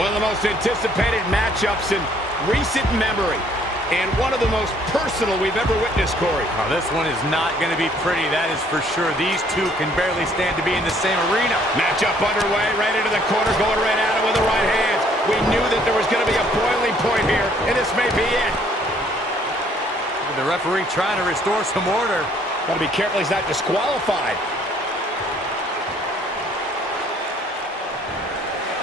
One of the most anticipated matchups in recent memory. And one of the most personal we've ever witnessed, Corey. Oh, this one is not going to be pretty, that is for sure. These two can barely stand to be in the same arena. Matchup underway, right into the corner, going right at it with the right hand. We knew that there was going to be a boiling point here, and this may be it. The referee trying to restore some order. Got to be careful he's not disqualified.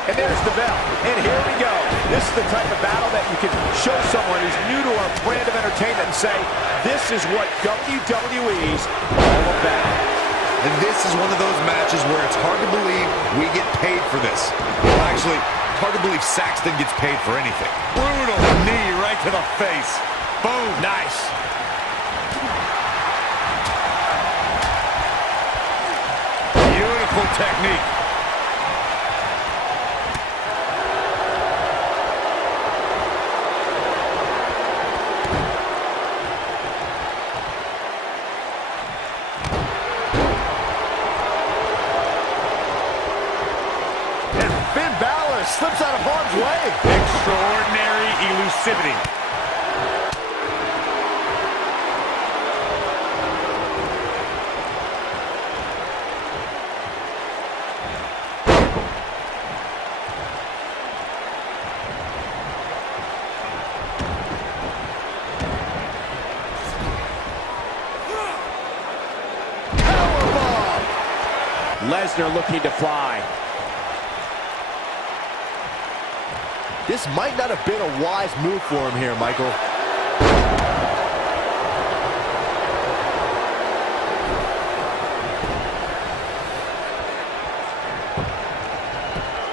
And there's the bell. And here we go. This is the type of battle that you can show someone who's new to our brand of entertainment and say, this is what WWE's all about. And this is one of those matches where it's hard to believe we get paid for this. Well, actually, hard to believe Saxton gets paid for anything. Brutal knee right to the face. Boom. Nice. Beautiful technique. Slips out of harm's way. Extraordinary elusivity. Powerbomb. Lesnar looking to fly. This might not have been a wise move for him here, Michael.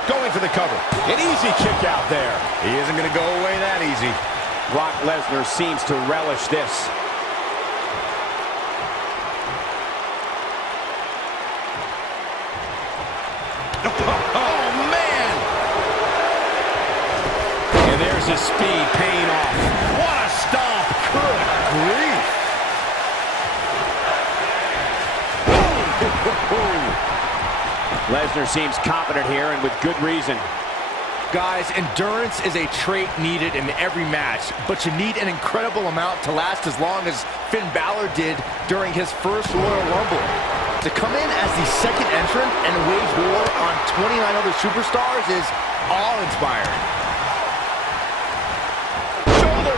Going for the cover. An easy kick out there. He isn't going to go away that easy. Brock Lesnar seems to relish this. His speed paying off. What a stomp. Good grief. Lesnar seems confident here, and with good reason. Guys, endurance is a trait needed in every match, but you need an incredible amount to last as long as Finn Balor did during his first Royal Rumble. To come in as the second entrant and wage war on 29 other superstars is awe-inspiring.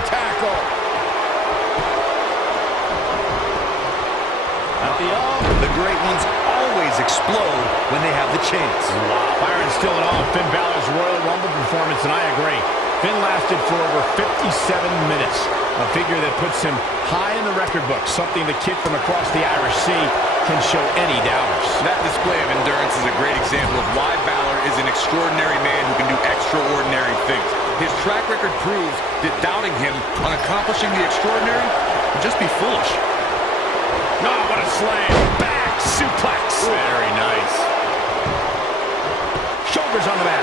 Tackle. At the arm. The great ones always explode when they have the chance. Wow. Byron's still in awe of Finn Balor's Royal Rumble performance, and I agree. Finn lasted for over 57 minutes, a figure that puts him high in the record book, something the kid from across the Irish Sea can show any doubters. That display of endurance is a great example of why Balor is an extraordinary man who can do extraordinary things. His track record proves that doubting him on accomplishing the extraordinary would just be foolish. Oh, what a slam. Back suplex. Very nice. Shoulders on the mat.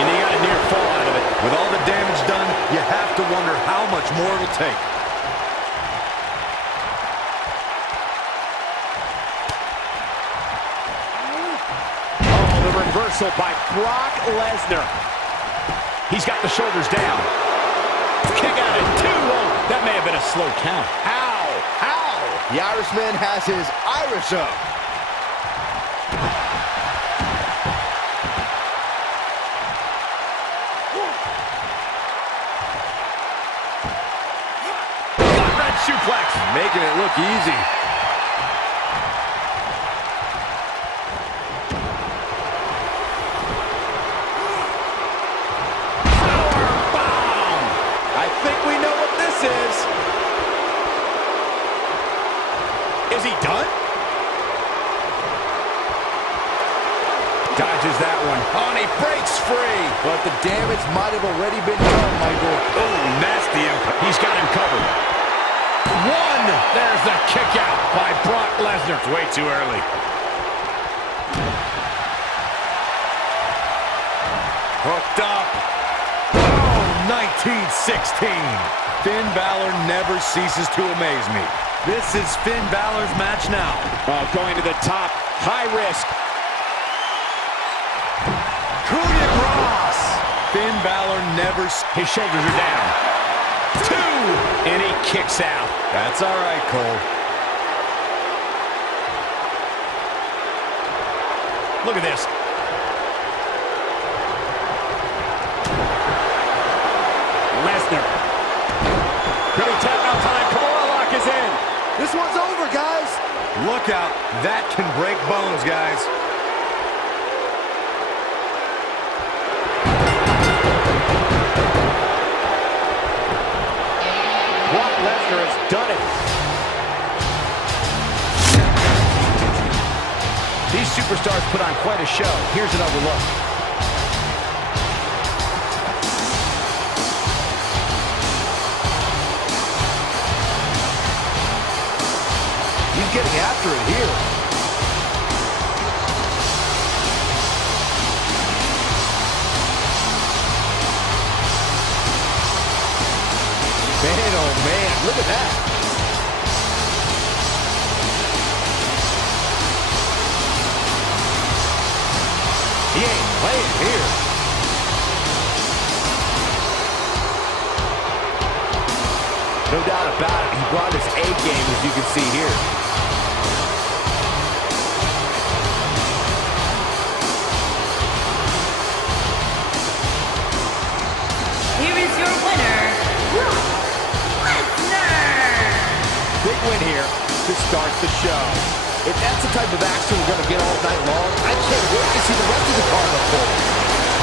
And he got a near fall out of it. With all the damage done, you have to wonder how much more it'll take. Oh, the reversal by Brock Lesnar. He's got the shoulders down. Kick out at 2. Oh, that may have been a slow count. How? How? The Irishman has his Irish up. Gut-wrench suplex. Making it look easy. Is he done? Dodges that one. Oh, and he breaks free. But the damage might have already been done, Michael. Oh, nasty impact. He's got him covered. 1. There's the kick out by Brock Lesnar. It's way too early. Hooked up. Oh, 1916. Finn Balor never ceases to amaze me. This is Finn Balor's match now. Oh, going to the top. High risk. Coup de grace. Balor never... His shoulders are down. 2, and he kicks out. That's all right, Cole. Look at this. Lesnar. Pretty tap out time. Kimura lock is in. This one's over, guys. Look out. That can break bones, guys. Lesnar has done it. These superstars put on quite a show. Here's another look. He's getting after it here. Man, oh man, look at that. He ain't playing here. No doubt about it, he brought his A game, as you can see here. Here is your winner, Big win here to start the show. If that's the type of action we're going to get all night long, I can't wait to see the rest of the card unfold.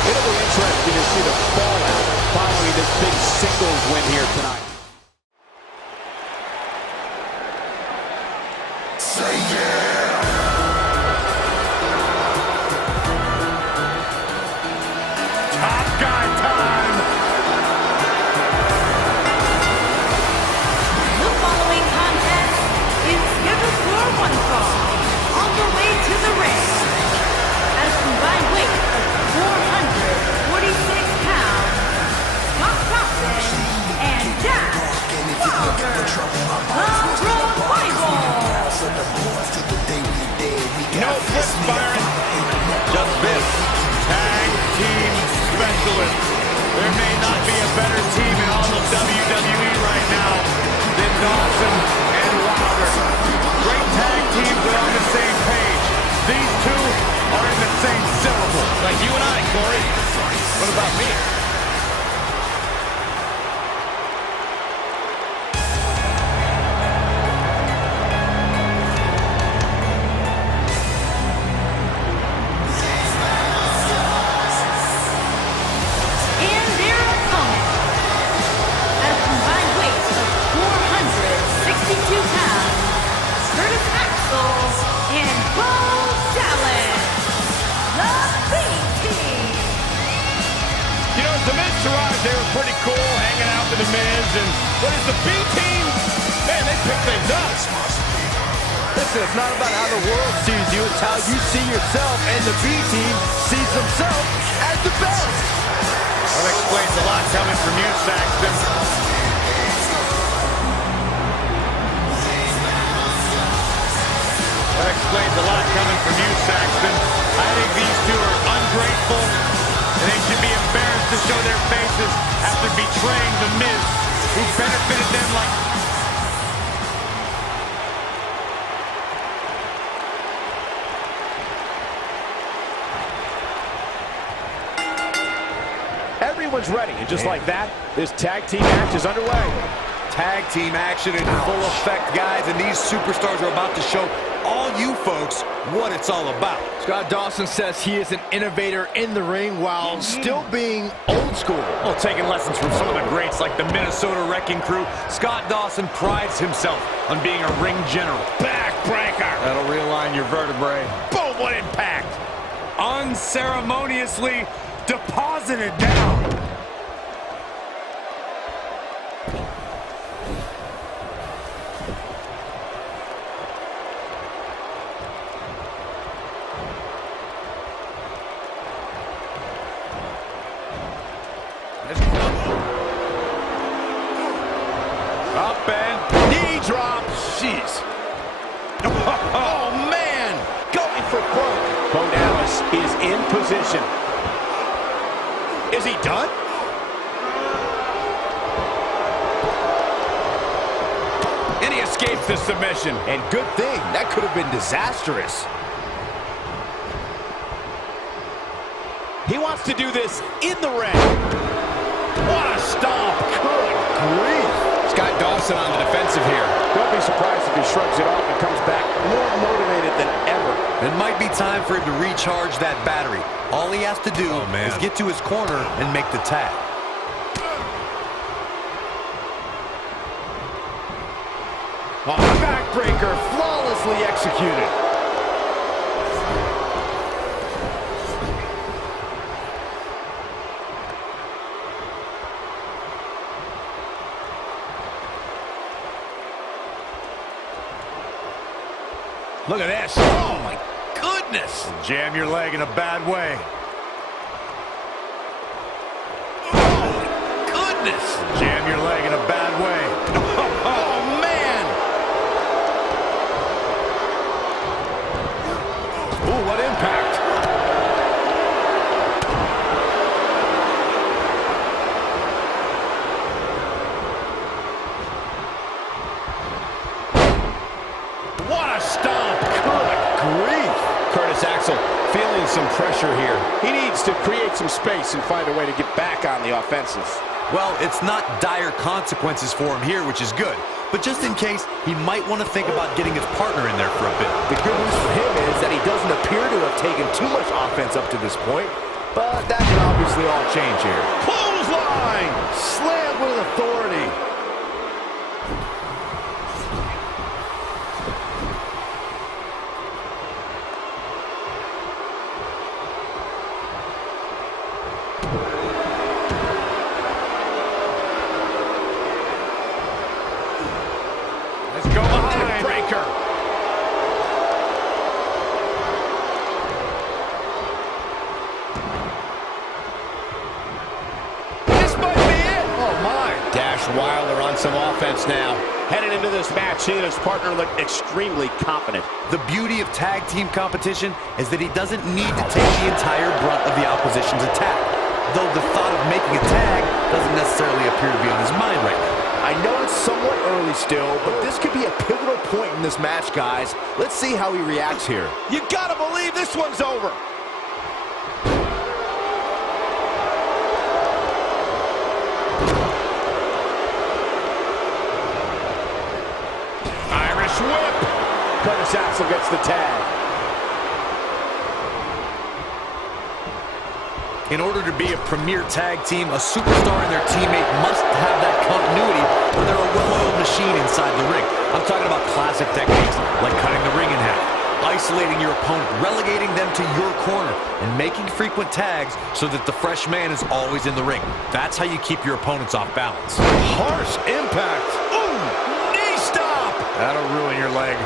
It'll be interesting to see the fallout following this big singles win here tonight. Say yeah! Top guy time! The following contest is scheduled for one fall. On the way to the ring. At a combined weight of 446 pounds, Scott Dawson and Jack Wilder, the Revival. No flip firing. Just this. Tag team specialist. There may not be a better team in all of WWE right now than Dawson and Wilder. Great tag teams are on the same page. These two are in the same syllable. Like you and I, Corey. What about me? And their opponent, at a combined weight of 462 pounds, Curtis Axel and Bo Dallas, the B-Team. You know, the Miz Taraj, they were pretty cool hanging out with the Miz, and what is the B-Team? Man, they pick things up. Listen, it's not about how the world sees you, it's how you see yourself, and the B-Team sees themselves as the best. That explains a lot coming from you, Saxton. That explains a lot coming from you, Saxton. I think these two are ungrateful, and they should be embarrassed to show their faces after betraying the Miz, who benefited them like... Everyone's ready, and just like that, this tag team match is underway. Tag team action in full effect, guys, and these superstars are about to show all you folks what it's all about. Scott Dawson says he is an innovator in the ring while still being old school. Well, taking lessons from some of the greats like the Minnesota Wrecking Crew, Scott Dawson prides himself on being a ring general. Backbreaker. That'll realign your vertebrae. Boom, what impact. Unceremoniously deposited down. Up and knee drop. Jeez. Oh, man. Going for broke. Bo Dallas is in position. Is he done? escapes the submission. And good thing, that could have been disastrous. He wants to do this in the ring. What a stomp. Good grief. He's got Dawson on the defensive here. Don't be surprised if he shrugs it off and comes back more motivated than ever. It might be time for him to recharge that battery. All he has to do is get to his corner and make the tag. A backbreaker flawlessly executed. Look at this. Oh, my goodness. Jam your leg in a bad way. Oh, my goodness. Jam your leg in a bad way. Oh, man. Ooh, what impact. What a stomp. Good grief. Axel feeling some pressure here. He needs to create some space and find a way to get back on the offensive. Well, it's not dire consequences for him here, which is good. But just in case, he might want to think about getting his partner in there for a bit. The good news for him is that he doesn't appear to have taken too much offense up to this point. But that can obviously all change here. Clothesline. Slam with authority. Wilder on some offense now. Headed into this match, he and his partner look extremely confident. The beauty of tag team competition is that he doesn't need to take the entire brunt of the opposition's attack. Though the thought of making a tag doesn't necessarily appear to be on his mind right now. I know it's somewhat early still, but this could be a pivotal point in this match, guys. Let's see how he reacts here. You gotta believe this one's over. Whip. Axel gets the tag. In order to be a premier tag team, a superstar and their teammate must have that continuity where they're a well-oiled machine inside the ring. I'm talking about classic techniques like cutting the ring in half, isolating your opponent, relegating them to your corner, and making frequent tags so that the fresh man is always in the ring. That's how you keep your opponents off balance. Harsh impact. Ooh, knee stop. That'll ruin your leg.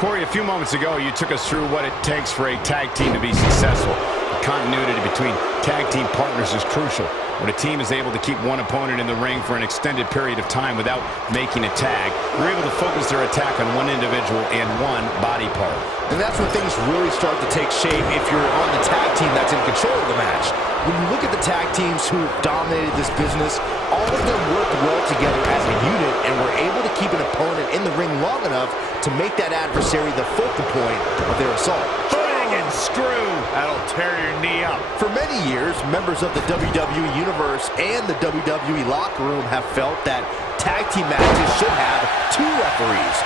Corey, a few moments ago, you took us through what it takes for a tag team to be successful. The continuity between tag team partners is crucial. When a team is able to keep one opponent in the ring for an extended period of time without making a tag, they're able to focus their attack on one individual and one body part. And that's when things really start to take shape if you're on the tag team that's in control of the match. When you look at the tag teams who have dominated this business, all of them worked well together as a unit and were able to keep an opponent in the ring long enough to make that adversary the focal point of their assault. Bang and screw. That'll tear your knee up. For many years, members of the WWE Universe and the WWE locker room have felt that tag team matches should have two referees.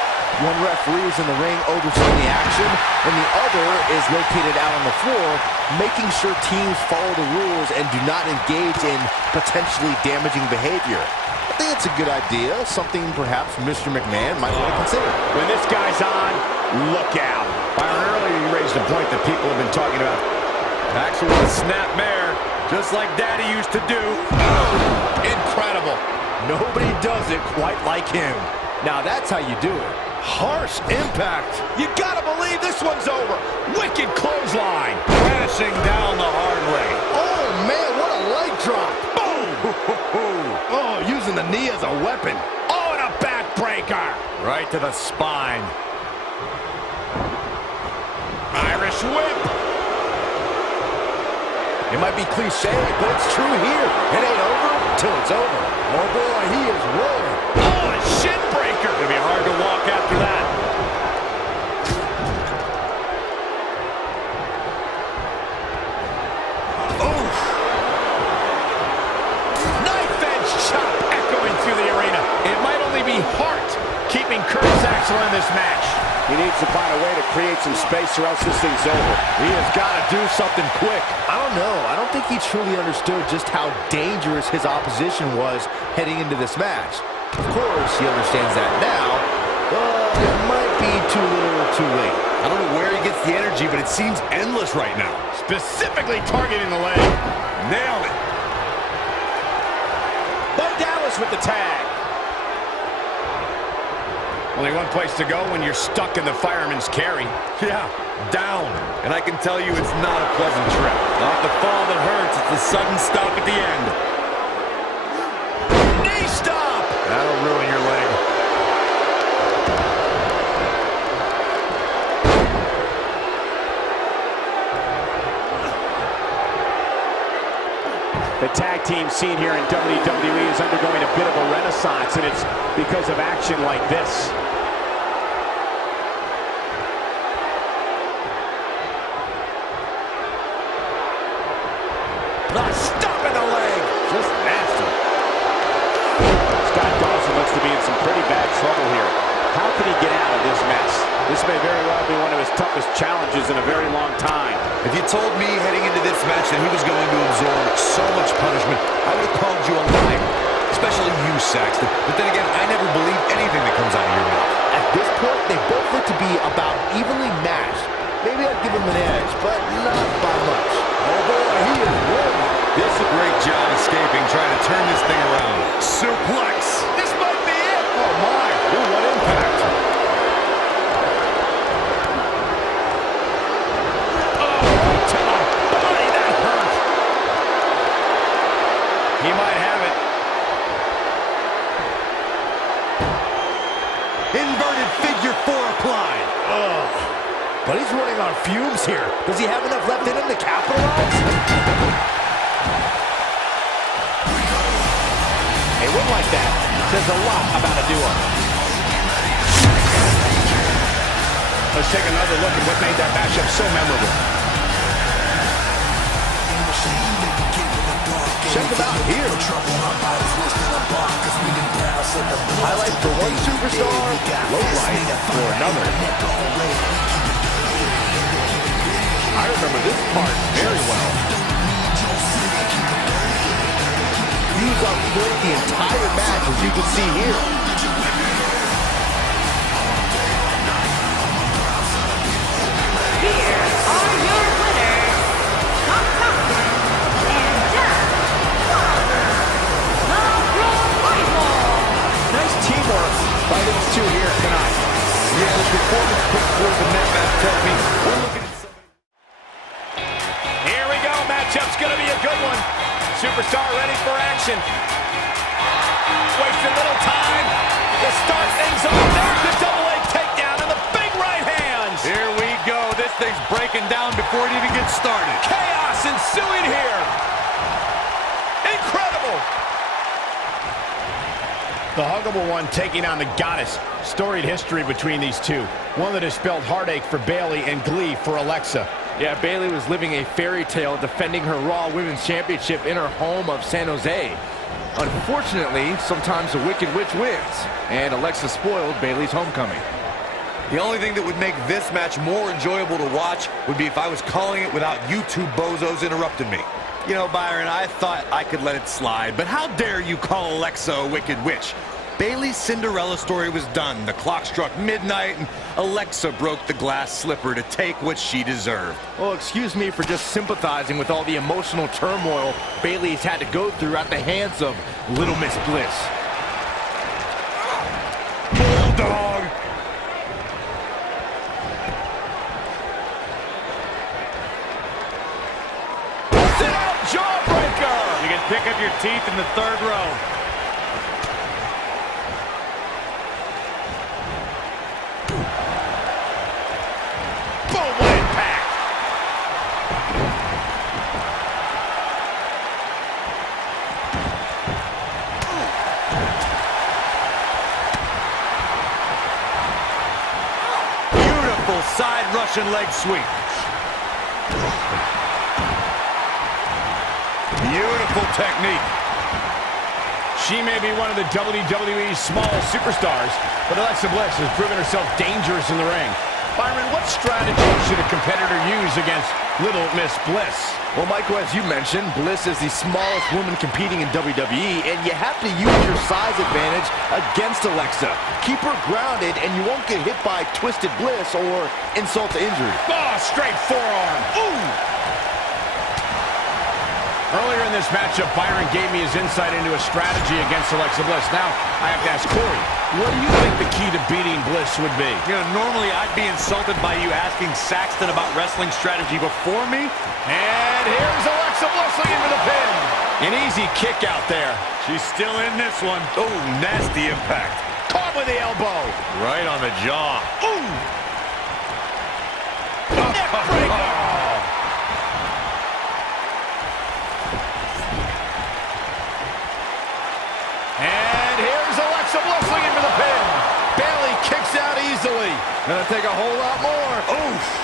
One referee is in the ring overseeing the action, and the other is located out on the floor, making sure teams follow the rules and do not engage in potentially damaging behavior. I think it's a good idea, something perhaps Mr. McMahon might want to consider. When this guy's on, look out. Byron, earlier you raised a point that people have been talking about. Axel with a snap mare, just like Daddy used to do. Oh, incredible. Nobody does it quite like him. Now that's how you do it. Harsh impact. You gotta believe this one's over. Wicked clothesline. Crashing down the hard way. Oh, man, what a leg drop. Boom. Oh, using the knee as a weapon. Oh, and a backbreaker. Right to the spine. Irish whip. It might be cliche, but it's true here. It ain't over till it's over. Oh boy, he is rolling. Oh, a shin breaker. It'll be hard to walk after that. Keeping Curtis Axel in this match. He needs to find a way to create some space or else this thing's over. He has got to do something quick. I don't know. I don't think he truly understood just how dangerous his opposition was heading into this match. Of course, he understands that now, but it might be too little too late. I don't know where he gets the energy, but it seems endless right now. Specifically targeting the leg. Nailed it. Bo Dallas with the tag. Only one place to go when you're stuck in the fireman's carry. Yeah, down. And I can tell you it's not a pleasant trip. Not the fall that hurts, it's the sudden stop at the end. Knee stop! That'll ruin your leg. The tag team scene here in WWE is undergoing a bit of a renaissance, and it's because of action like this. Stopping the leg. Just nasty. Scott Dawson looks to be in some pretty bad trouble here. How can he get out of this mess? This may very well be one of his toughest challenges in a very long time. If you told me heading into this match that he was going to absorb so much punishment, I would have called you a liar. Especially you, Saxton. But then again, I never believe anything that comes out of your mouth. At this point, they both look to be about evenly matched. Maybe I'd give him an edge, but not by much. Oh boy, he is rolling. This is a great job escaping, trying to turn this thing around. Suplex. This might be it. Oh my, ooh, what impact. He might have it. Inverted figure 4 applied. Ugh. But he's running on fumes here. Does he have enough left in him to capitalize? A win like that says a lot about a duo. Let's take another look at what made that matchup so memorable. Check him out here. Highlight for one superstar, low light for another. I remember this part very well. He was on point the entire match, as you can see here. Here are your winners, Scott Dawson and Jack Wilder, the Revival. Nice teamwork by these two here tonight. Yeah, the performance put forth in that match tells me we're looking at somebody. Here we go. Matchup's going to be a good one. Superstar ready for action. Wasting little time to start things off. There's the double leg takedown and the big right hands. Here we go. This thing's breaking down before it even gets started. Chaos ensuing here. Incredible. The huggable one taking on the goddess. Storied history between these two. One that has spelled heartache for Bayley and glee for Alexa. Yeah, Bayley was living a fairy tale defending her Raw Women's Championship in her home of San Jose. Unfortunately, sometimes the Wicked Witch wins, and Alexa spoiled Bayley's homecoming. The only thing that would make this match more enjoyable to watch would be if I was calling it without you two bozos interrupting me. You know, Byron, I thought I could let it slide, but how dare you call Alexa a Wicked Witch? Bayley's Cinderella story was done. The clock struck midnight, and Alexa broke the glass slipper to take what she deserved. Well, excuse me for just sympathizing with all the emotional turmoil Bayley's had to go through at the hands of Little Miss Bliss. Bulldog! Sit out, jawbreaker! You can pick up your teeth in the third row. outside Russian leg sweep. Beautiful technique. She may be one of the WWE's smallest superstars, but Alexa Bliss has proven herself dangerous in the ring. Byron, what strategy should a competitor use against Little Miss Bliss? Well, Michael, as you mentioned, Bliss is the smallest woman competing in WWE, and you have to use your size advantage against Alexa. Keep her grounded, and you won't get hit by Twisted Bliss or insult to injury. Oh, straight forearm. Ooh! Earlier in this matchup, Byron gave me his insight into a strategy against Alexa Bliss. Now, I have to ask Corey, what do you think the key to beating Bliss would be? You know, normally I'd be insulted by you asking Saxton about wrestling strategy before me. And here's Alexa Bliss looking for the pin. An easy kick out there. She's still in this one. Oh, nasty impact. Caught with the elbow. Right on the jaw. Ooh! Neckbreaker. And here's Alexa Bliss looking for the pin. Bayley kicks out easily. Gonna take a whole lot more. Oof.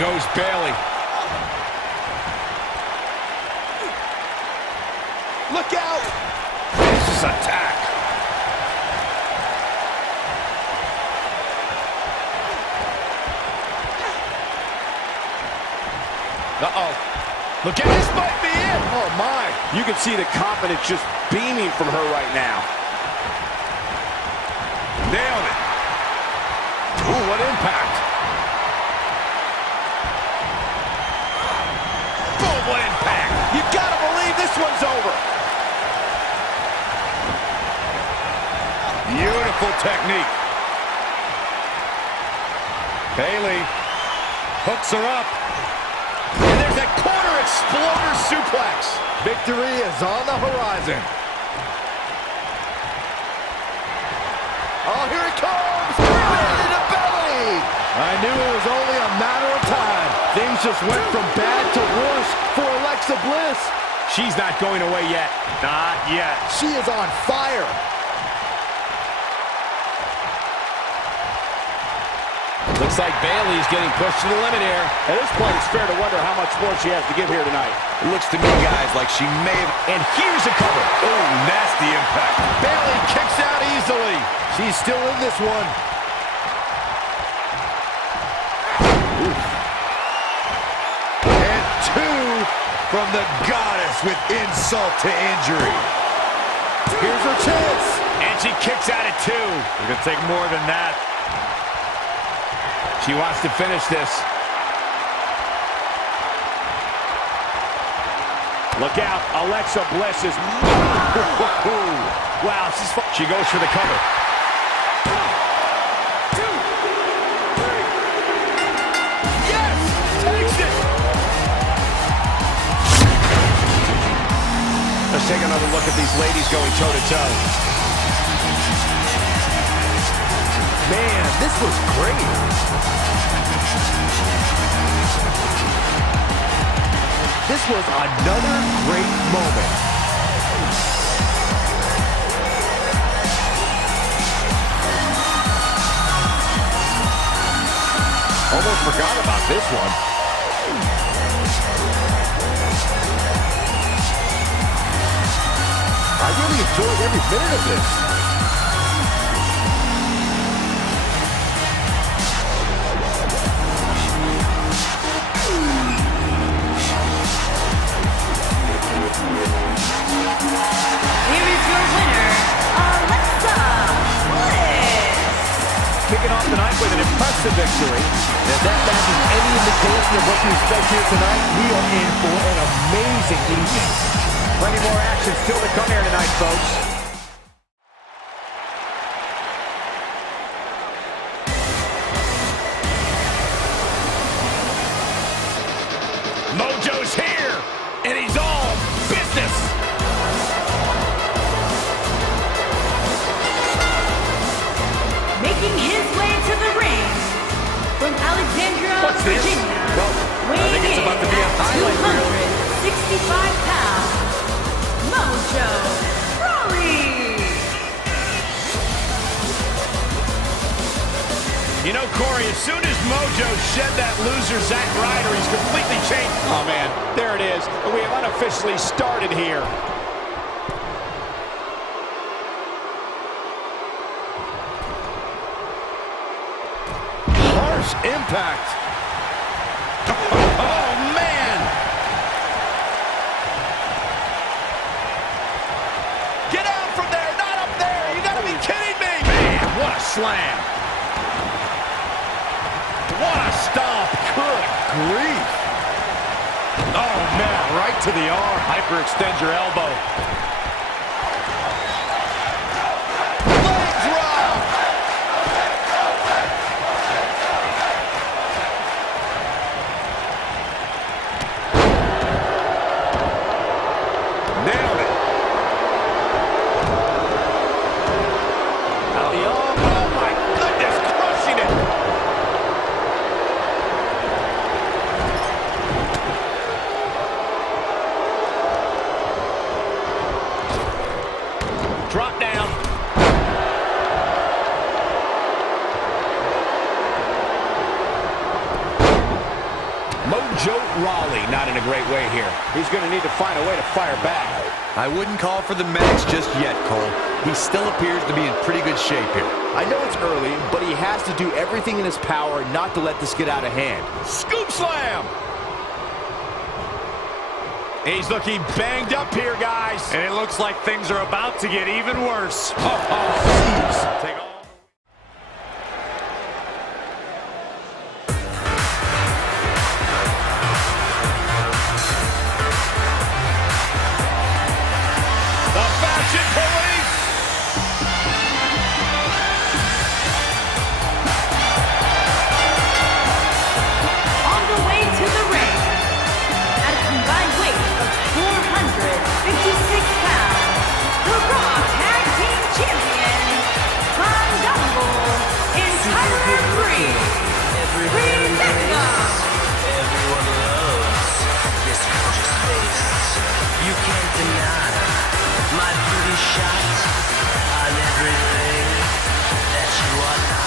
Goes Bayley. Look out! Vicious attack. Uh-oh. Look at this, might be it. Oh, my. You can see the confidence just beaming from her right now. Nailed it. Ooh, what impact. What impact! You gotta believe this one's over. Beautiful technique. Bayley hooks her up. And there's that corner exploder suplex. Victory is on the horizon. Oh, here it comes! Right in the belly! I knew it was only a matter of time. Things just went from bad to worse for Alexa Bliss. She's not going away yet. Not yet. She is on fire. Looks like Bayley's getting pushed to the limit here. At this point, it's fair to wonder how much more she has to give here tonight. It looks to me, guys, like she may have... And here's a cover. Oh, nasty impact. Bayley kicks out easily. She's still in this one. And two from the goddess with insult to injury. Here's her chance. And she kicks out at two. We're going to take more than that. She wants to finish this. Look out, Alexa Bliss is... Wow, she goes for the cover. Yes! Takes it! Let's take another look at these ladies going toe-to-toe. Man, this was great. This was another great moment. Almost forgot about this one. I really enjoyed every minute of this. Here is your winner, Alexa Bliss. Kicking off tonight with an impressive victory. If that match is any indication of what to expect here tonight, we are in for an amazing evening. Plenty more action still to come here tonight, folks. You know, Corey, as soon as Mojo shed that loser Zack Ryder, he's completely changed. Oh, man, there it is. We have unofficially started here. Harsh impact. Oh, man! Get out from there, not up there. You gotta be kidding me. Man, what a slam. What a stomp. Good grief. Oh, man, right to the arm. Hyperextend your elbow. Leg drop. Nailed it. Oh, my goodness, crushing it. Drop down. Mojo Rawley not in a great way here. He's going to need to find a way to fire back. I wouldn't call for the match just yet, Cole. He still appears to be in pretty good shape here. I know it's early, but he has to do everything in his power not to let this get out of hand. Scoop slam. He's looking banged up here, guys. And it looks like things are about to get even worse. Oh, take all. The Fashion Police. On the way to the ring, at a combined weight of 456 pounds, the Raw Tag Team Champion, Fandango, Entire Free, Fandango. Everyone loves this gorgeous face. You can't deny my beauty shot on everything that you are not.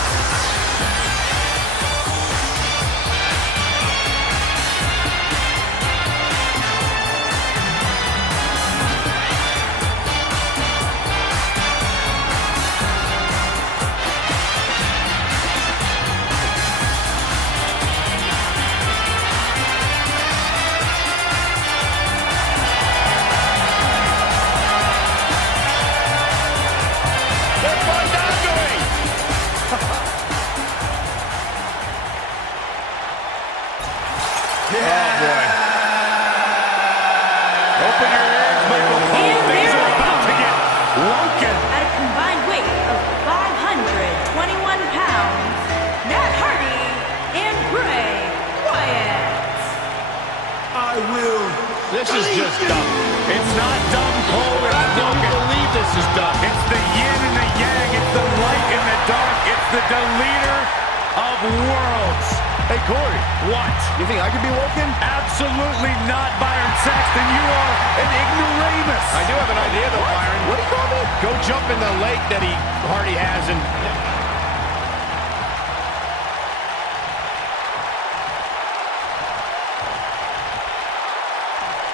They're Fandangoing. Oh, boy. Open your ears, Michael Cole. And Things there are they about to are. get lunkin'. At a combined weight of 521 pounds, Matt Hardy and Bray Wyatt. This is just dumb. It's not dumb, Cole. I don't believe this is dumb. It's the yin and the yang. It's the light and the dark. It's the deleter of worlds. Hey, Corey. What? You think I could be woken? Absolutely not, Byron Saxton. You are an ignoramus. I do have an idea, though, Byron. What do you call me? Go jump in the lake that Hardy has and...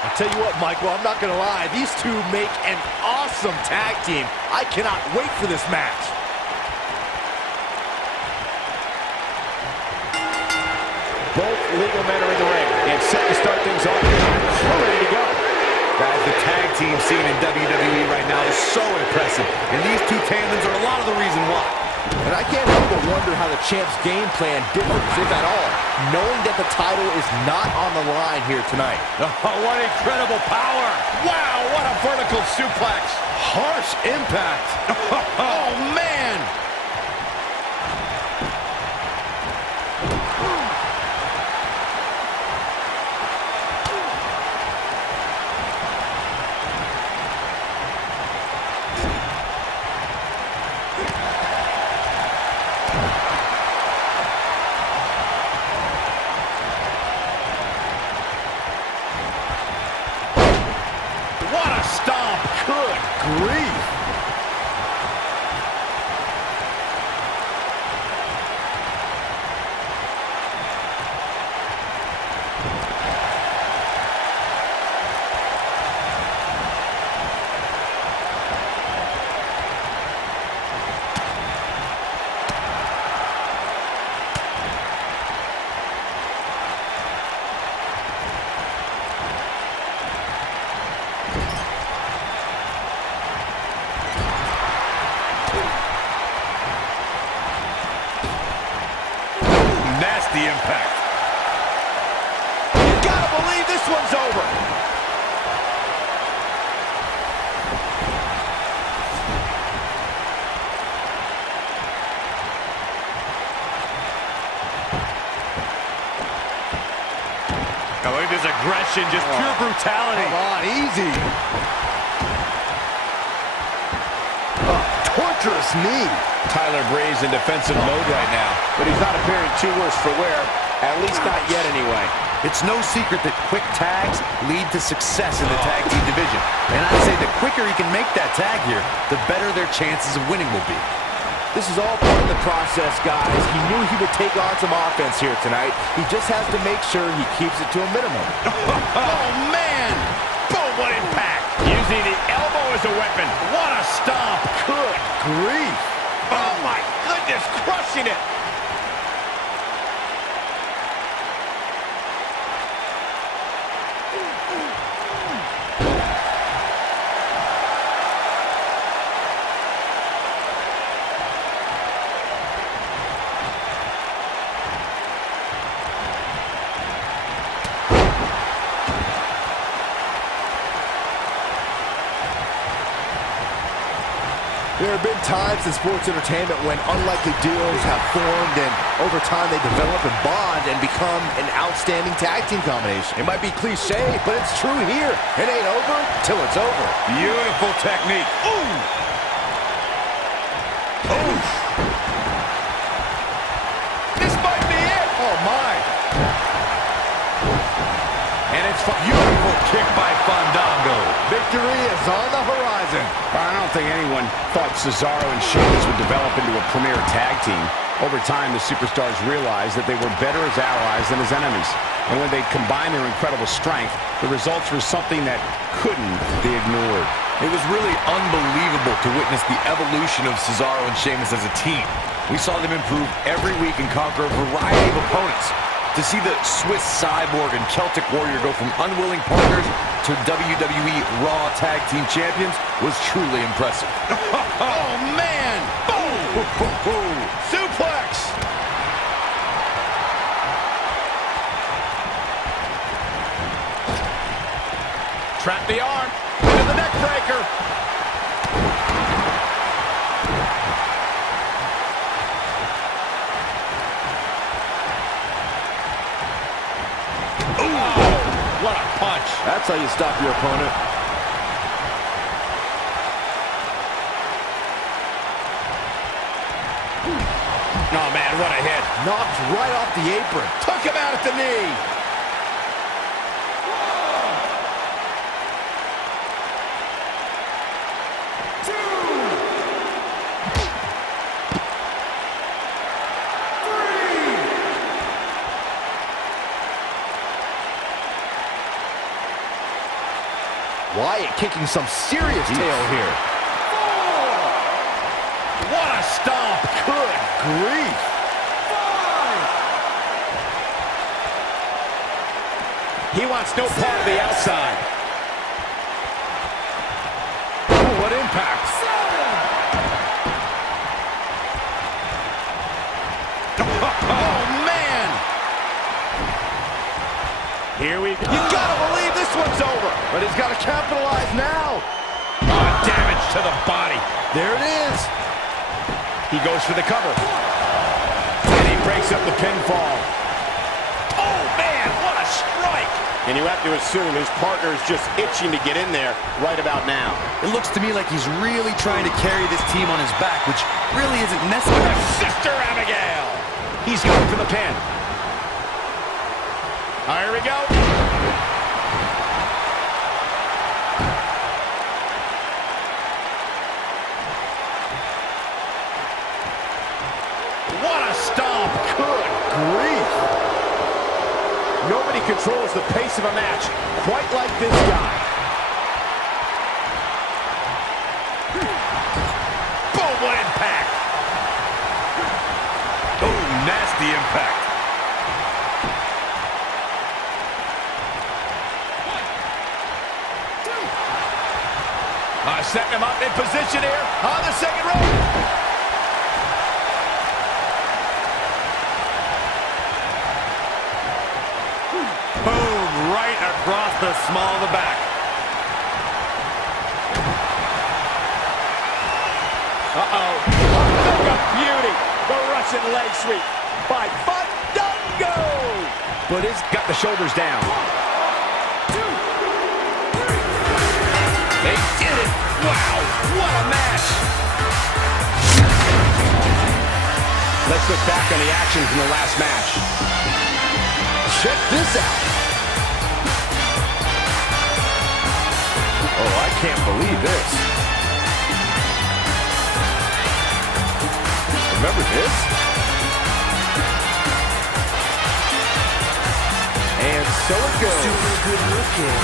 I'll tell you what, Michael, I'm not going to lie. These two make an awesome tag team. I cannot wait for this match. Both legal men are in the ring and set to start things off. We're ready to go. Guys, the tag team scene in WWE right now is so impressive. And these two tandems are a lot of the reason why. And I can't help but wonder how the champ's game plan differs, if at all, knowing that the title is not on the line here tonight. Oh, what incredible power. Wow, what a vertical suplex. Harsh impact. Oh, man. What a stomp. Good grief. one's over. Oh, look at this aggression, just pure brutality. Come on, easy. Torturous knee. Tyler Bray's in defensive mode right now, but he's not appearing too worse for wear, at least not yet anyway. It's no secret that quick tags lead to success in the tag team division. And I'd say the quicker he can make that tag here, the better their chances of winning will be. This is all part of the process, guys. He knew he would take on some offense here tonight. He just has to make sure he keeps it to a minimum. Oh, man! Boom, what impact! Using the elbow as a weapon. What a stomp! Good grief. Oh, my goodness, crushing it! There have been times in sports entertainment when unlikely duos have formed, and over time they develop and bond and become an outstanding tag team combination. It might be cliche, but it's true here. It ain't over till it's over. Beautiful technique. Ooh! Ooh! This might be it! Oh, my. And it's a beautiful kick by Fandango. Victory is on the horizon. I don't think anyone thought Cesaro and Sheamus would develop into a premier tag team. Over time, the superstars realized that they were better as allies than as enemies. And when they combined their incredible strength, the results were something that couldn't be ignored. It was really unbelievable to witness the evolution of Cesaro and Sheamus as a team. We saw them improve every week and conquer a variety of opponents. To see the Swiss Cyborg and Celtic Warrior go from unwilling partners to WWE Raw Tag Team Champions was truly impressive. Oh, man! Boom! Suplex! Trap the arm into the neck breaker. What a punch. That's how you stop your opponent. Oh, man, what a hit. Knocked right off the apron. Took him out at the knee. Wyatt kicking some serious tail here. What a stomp. Good grief. He wants no part of the outside. Oh, what impact. Oh, man. Here we go. You gotta believe this one's over. But he's got to capitalize now. Oh, damage to the body. There it is. He goes for the cover. And he breaks up the pinfall. Oh, man, what a strike. And you have to assume his partner is just itching to get in there right about now. It looks to me like he's really trying to carry this team on his back, which really isn't necessary. Sister Abigail. He's going for the pin. Here we go. What a stomp. Good grief. Nobody controls the pace of a match quite like this guy. Boom, what impact. Oh, nasty impact. Setting him up in position here on the second rope. Boom, right across the small of the back. Uh-oh. Look at beauty. The Russian leg sweep by Fandango. But he's got the shoulders down. 1, 2, 3. They did it. Wow, what a match. Let's look back on the action from the last match. Check this out. Oh, I can't believe this. Remember this? And so it goes. Super good looking.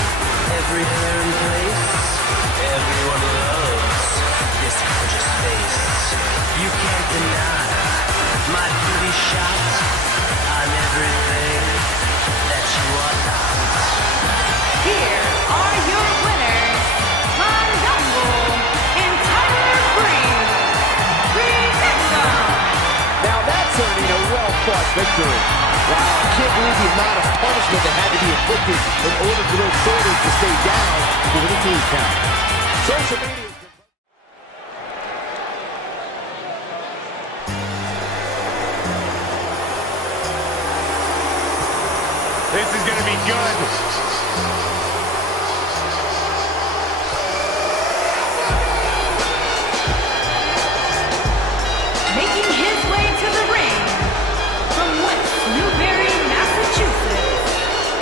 Every hair in place. Everyone loves this gorgeous face. You can't deny my beauty shot on everything that you are not. Here are your winners, Fandango and Tyler Breeze. Now that's earning a well-fought victory. Wow, I can't believe the amount of punishment that had to be inflicted in order for those shoulders to stay down for the 3 count. Social media. This is going to be good. Making his way to the ring from West Newbury, Massachusetts,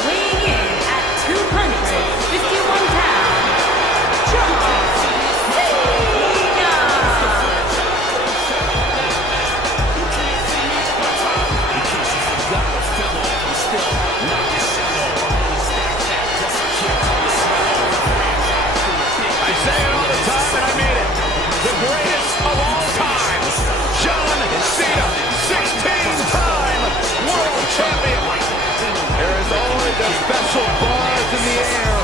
weighing in at 251 pounds, John Cena. I say it all the time and I mean it. The greatest of all time, John Cena, 16-time world champion. There is always a special buzz in the air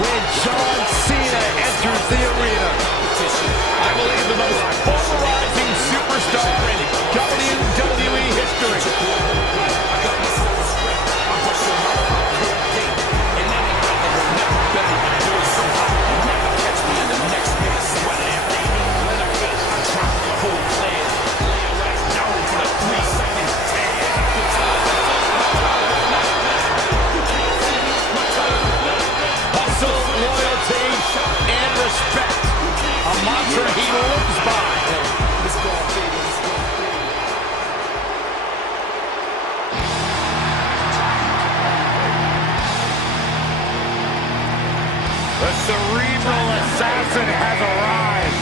when John Cena enters the arena. I believe the most polarizing superstar in WWE history. Hustle, loyalty, and respect. A mantra he lives by. The cerebral assassin has arrived.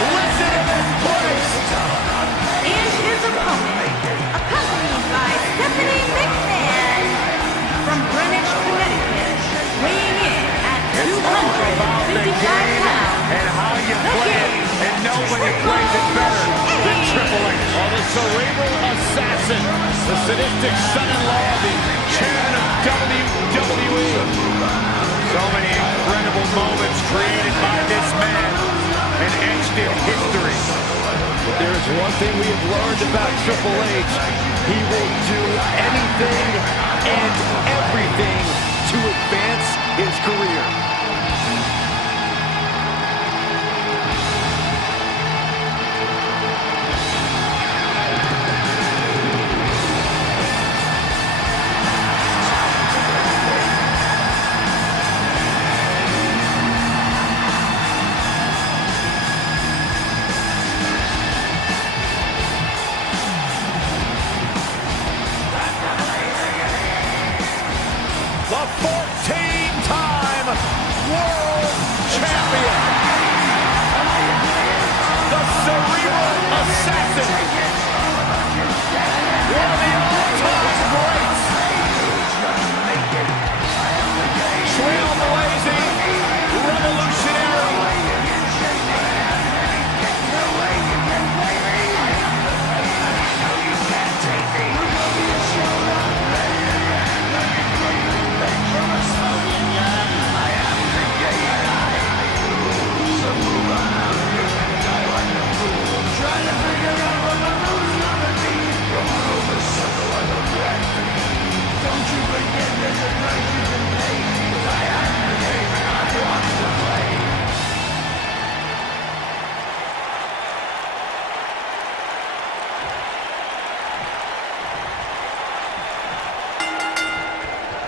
Listen to this place. And his opponent, accompanied by Stephanie McMahon from Greenwich, Connecticut, weighing in at 255 pounds. And how you play it, and nobody plays it better than Triple H. Oh, the cerebral assassin, the sadistic son-in-law of the chairman of WWE. So many incredible moments created by this man and etched in history. There's one thing we have learned about Triple H. He will do anything and everything to advance his career. The 14-time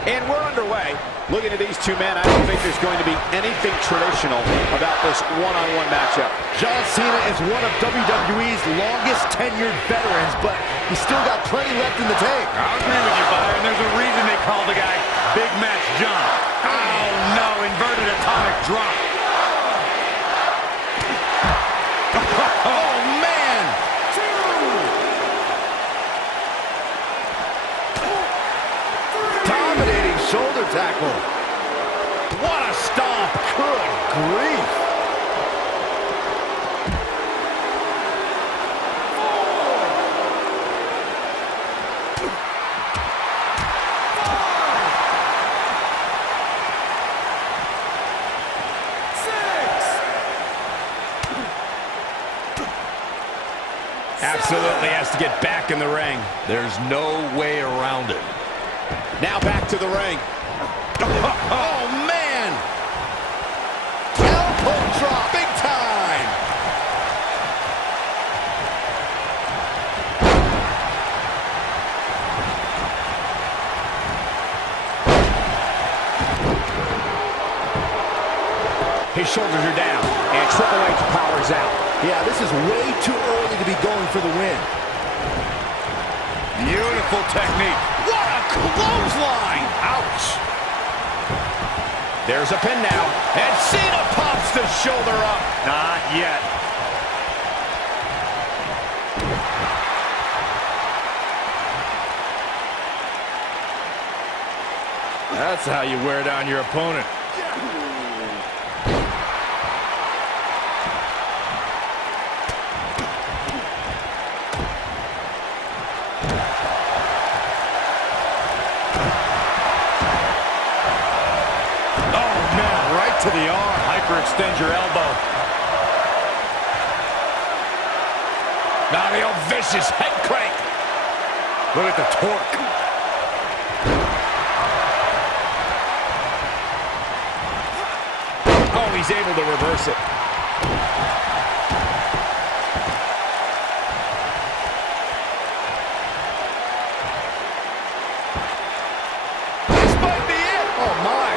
And we're underway. Looking at these two men, I don't think there's going to be anything traditional about this one-on-one matchup. John Cena is one of WWE's longest tenured veterans, but he's still got plenty left in the tank. I'll agree with you, Byron. There's a reason they call the guy Big Match John. Oh, no. Inverted atomic drop. Oh, man! Dominating shoulder tackle. What a stomp. Good grief. Absolutely has to get back in the ring. There's no way around it. Now back to the ring. Oh, man! Elbow drop, big time! His shoulders are down, and Triple H powers out. Yeah, this is way too early to be going for the win. Beautiful technique. What a clothesline! Ouch! There's a pin now, and Cena pops the shoulder up. Not yet. That's how you wear down your opponent. To the arm. Hyperextend your elbow. Now the old vicious head crank. Look at the torque. Oh, he's able to reverse it. This might be it. Oh, my.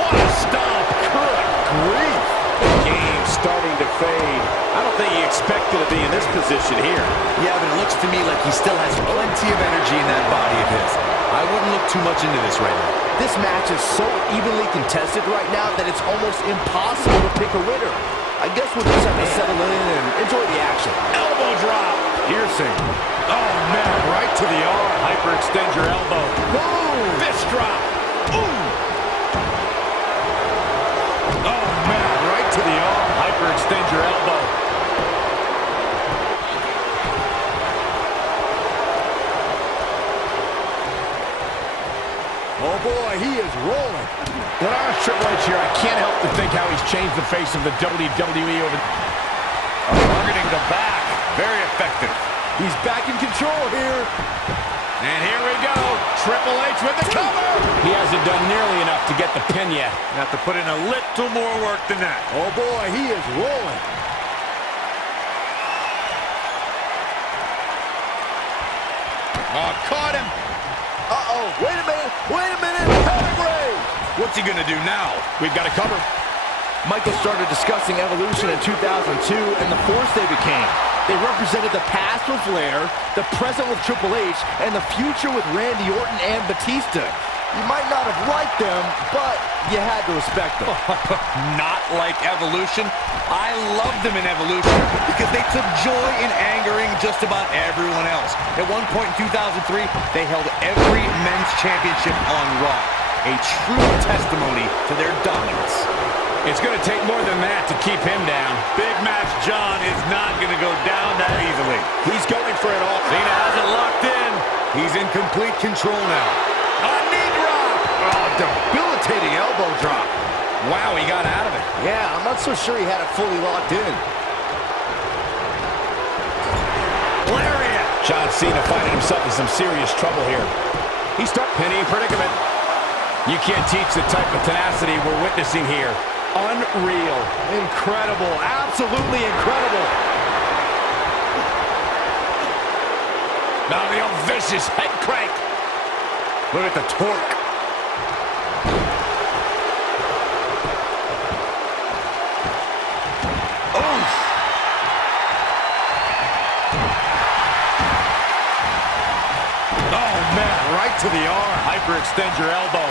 What a stomp. Good grief. The game's starting to fade. I don't think he expected to be in this position here. Yeah, but it looks to me like he still has plenty of energy in that body of his. I wouldn't look too much into this right now. This match is so evenly contested right now that it's almost impossible to pick a winner. I guess we'll just have to settle in and enjoy the action. Elbow drop. Piercing. Oh, man, right to the arm. Hyperextend your elbow. Boom! Fist drop. Ooh. Oh, man, right to the arm. Hyperextend your elbow. Oh, boy, he is rolling. When I was Triple H here, I can't help to think how he's changed the face of the WWE over... Targeting the back. Very effective. He's back in control here. And here we go. Triple H with the cover. He hasn't done nearly enough to get the pin yet. You have to put in a little more work than that. Oh, boy, he is rolling. Oh, caught him. Uh-oh, wait a minute, pedigree! What's he gonna do now? We've got a cover. Michael started discussing Evolution in 2002 and the force they became. They represented the past with Flair, the present with Triple H, and the future with Randy Orton and Batista. You might not have liked them, but you had to respect them. Not like Evolution. I loved them in Evolution because they took joy in angering just about everyone else. At one point in 2003, they held every men's championship on Raw. A true testimony to their dominance. It's going to take more than that to keep him down. Big Match John is not going to go down that easily. He's going for it all. Cena has it locked in. He's in complete control now. A knee drop. Oh, debilitating elbow drop. Wow, he got out of it. Yeah, I'm not so sure he had it fully locked in. Lariat. John Cena finding himself in some serious trouble here. He's stuck. Penny predicament. You can't teach the type of tenacity we're witnessing here. Unreal. Incredible. Absolutely incredible. Now the old vicious head crank. Look at the torque. Right to the arm. Hyperextend your elbow.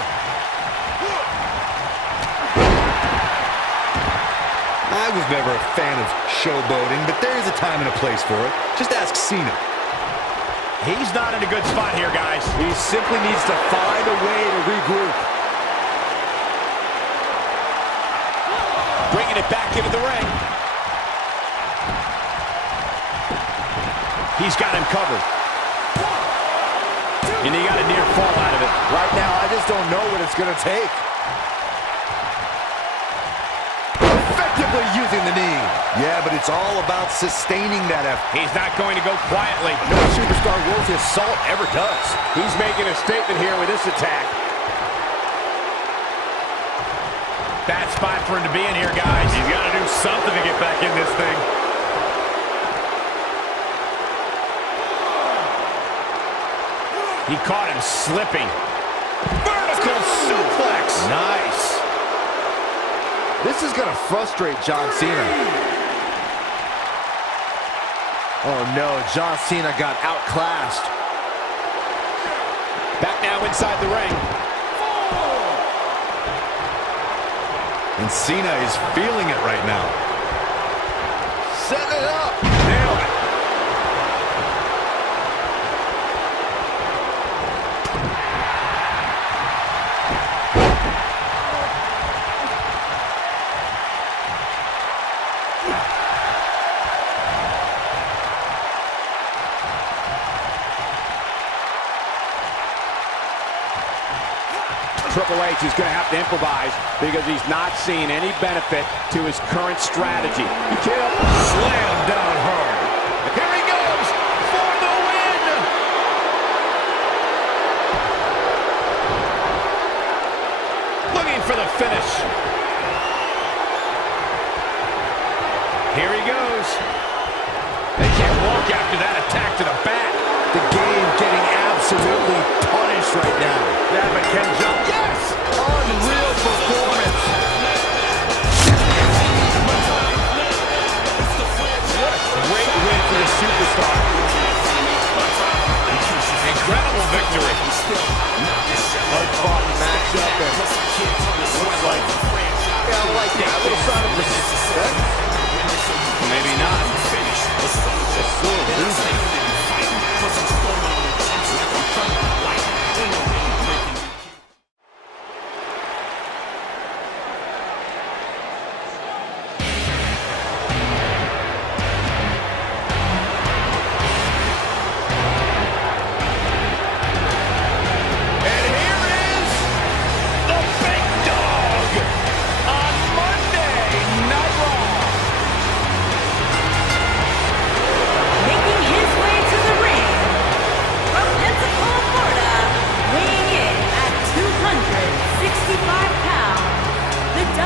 I was never a fan of showboating, but there is a time and a place for it. Just ask Cena. He's not in a good spot here, guys. He simply needs to find a way to regroup. Bringing it back into the ring. He's got him covered. And he got a near fall out of it. Right now, I just don't know what it's going to take. Effectively using the knee. Yeah, but it's all about sustaining that effort. He's not going to go quietly. No superstar worth his salt ever does. He's making a statement here with this attack. Bad spot for him to be in here, guys. He's got to do something to get back in this thing. He caught him slipping. Vertical suplex. Nice. This is going to frustrate John Cena. Oh no, John Cena got outclassed. Back now inside the ring. And Cena is feeling it right now. Set it up. Nailed it. Triple H is going to have to improvise because he's not seeing any benefit to his current strategy. He killed. Slam down hard. Here he goes for the win. Looking for the finish. Here he goes. They can't walk after that attack to the back. The game getting absolutely punished right now. Yeah, but can jump. Yes! Unreal performance. What a great win for the superstar. Incredible victory. Hard-fought matchup, and looks like, yeah, I like that. A little sign of respect. Maybe not. It's sore losing.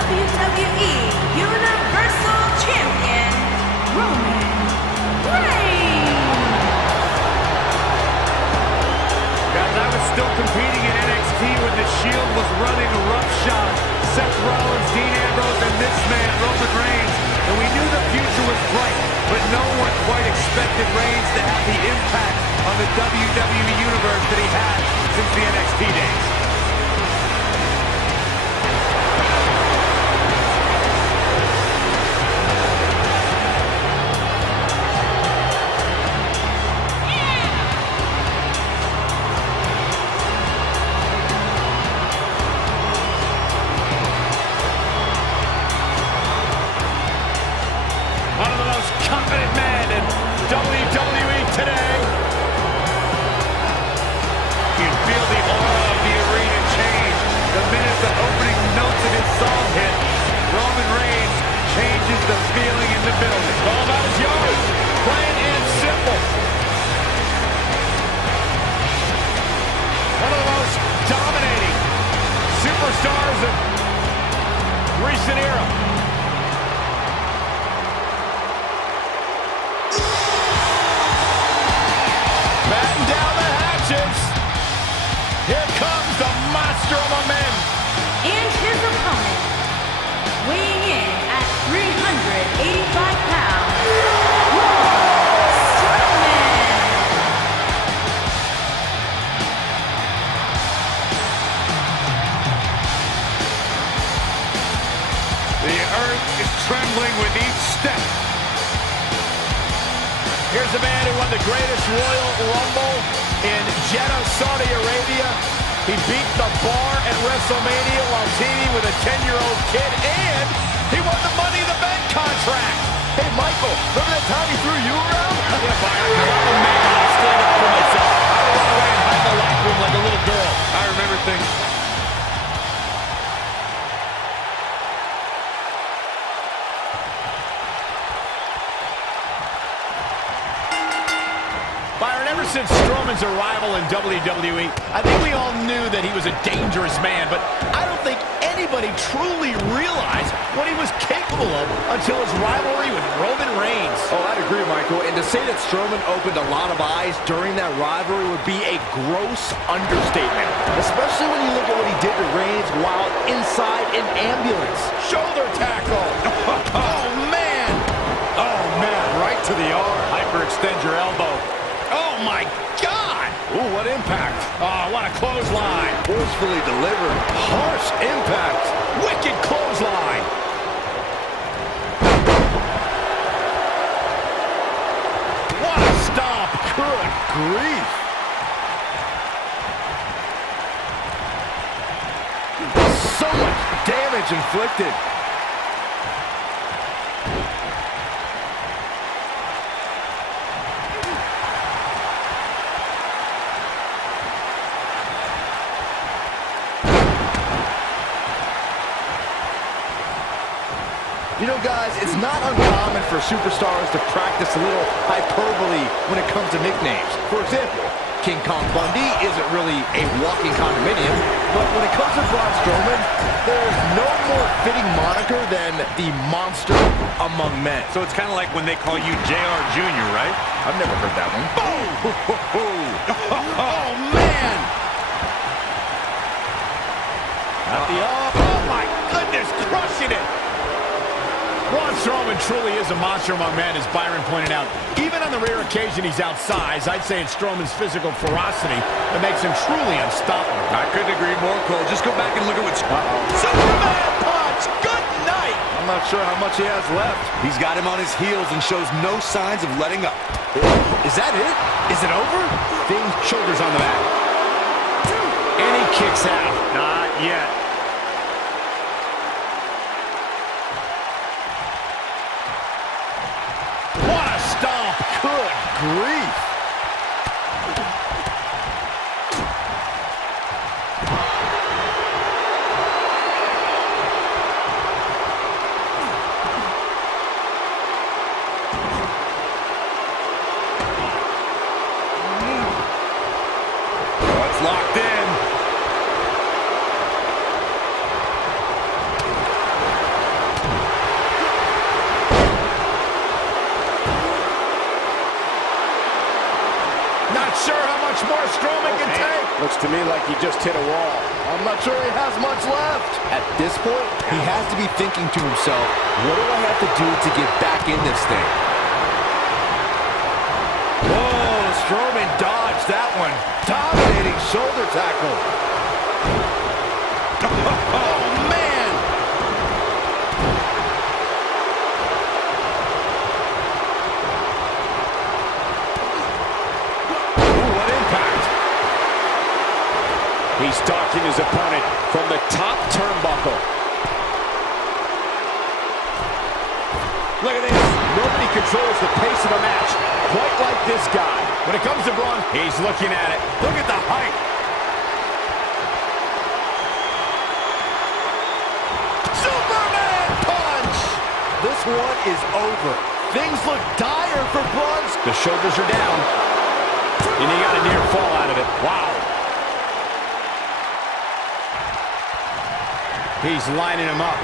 WWE Universal Champion, Roman Reigns. Guys, I was still competing in NXT when the Shield was running roughshod. Seth Rollins, Dean Ambrose, and this man, Roman Reigns. And we knew the future was bright, but no one quite expected Reigns to have the impact on the WWE Universe that he had since the NXT days. Confident man in WWE today. You feel the aura of the arena change the minute the opening notes of his song hit. Roman Reigns changes the feeling in the building. All about his yards, plain and simple. One of the most dominating superstars of recent era. Batten down the hatches. Here comes monster among men. And his opponent, weighing in at 385 pounds, Strowman. The earth is trembling with each step. Here's a man who won the greatest Royal Rumble in Jeddah, Saudi Arabia. He beat the Bar at WrestleMania while teaming with a 10-year-old kid, and he won the Money in the Bank contract. Hey, Michael, remember that time he threw you around? Yeah, Byron, I'm a man. I stand up for myself. I don't run away and hide in the locker room like a little girl. I remember things. Byron, ever since Strowman's arrival in WWE, I think we all knew that he was a dangerous man, but I don't think anybody truly realized what he was capable of until his rivalry with Roman Reigns. Oh, I'd agree, Michael. And to say that Strowman opened a lot of eyes during that rivalry would be a gross understatement, especially when you look at what he did to Reigns while inside an ambulance. Shoulder tackle. Oh, man. Oh, man, right to the arm. Hyperextend your elbow. Oh, my God. Ooh, what impact. Oh, what a clothesline. Forcefully delivered. Harsh impact. Wicked clothesline. What a stomp. Good grief. So much damage inflicted. You know, guys, it's not uncommon for superstars to practice a little hyperbole when it comes to nicknames. For example, King Kong Bundy isn't really a walking condominium, but when it comes to Braun Strowman, there's no more fitting moniker than the monster among men. So it's kind of like when they call you JR Jr., right? I've never heard that one. Oh, man. At the oh, my goodness, crushing it. Braun Strowman truly is a monster among men, as Byron pointed out. Even on the rare occasion he's outsized, I'd say it's Strowman's physical ferocity that makes him truly unstoppable. I couldn't agree more, Cole. Just go back and look at what's... Superman punch! Good night! I'm not sure how much he has left. He's got him on his heels and shows no signs of letting up. Is that it? Is it over? Big shoulders on the mat. And he kicks out. Not yet. What a stomp! Good grief! It's locked in. Sure how much more Strowman can take. Looks to me like he just hit a wall. I'm not sure he has much left. At this point, he has to be thinking to himself, what do I have to do to get back in this thing? Whoa, Strowman dodged that one. Dominating shoulder tackle. Oh, man! He's stalking his opponent from the top turnbuckle. Look at this. Nobody controls the pace of the match quite like this guy. When it comes to Braun, he's looking at it. Look at the height. Superman punch! This one is over. Things look dire for Braun. The shoulders are down. And he got a near fall out of it. Wow. He's lining him up.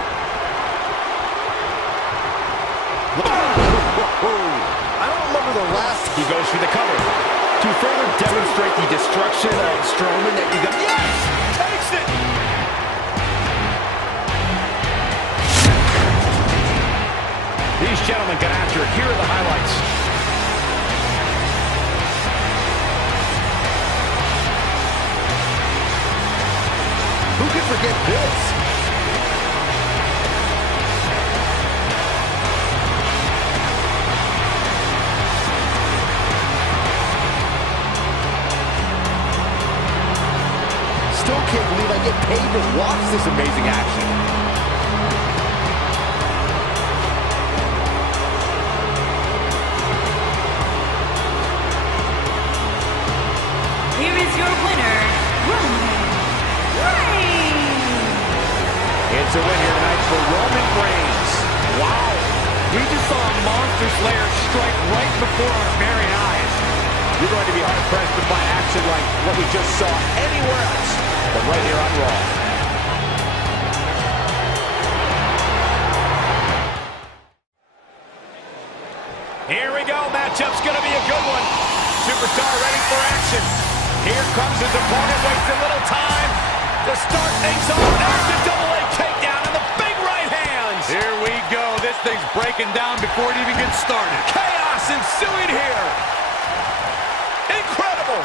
I don't remember the last. He goes for the cover. To further demonstrate the destruction of Strowman that you got. Yes! Takes it! These gentlemen got after it. Here are the highlights. Who could forget this? Still can't believe I get paid to watch this amazing action. Here is your winner, Roman Reigns. It's a win here tonight for Roman Reigns. Wow. We just saw a monster slayer strike right before our very eyes. You're going to be hard-pressed to find action like what we just saw anywhere else, but right here on Raw. Here we go. Matchup's going to be a good one. Superstar ready for action. Here comes his opponent. Waits a little time to start things off. There's the double-leg takedown and the big right hands. Here we go. This thing's breaking down before it even gets started. Chaos ensuing here. Incredible.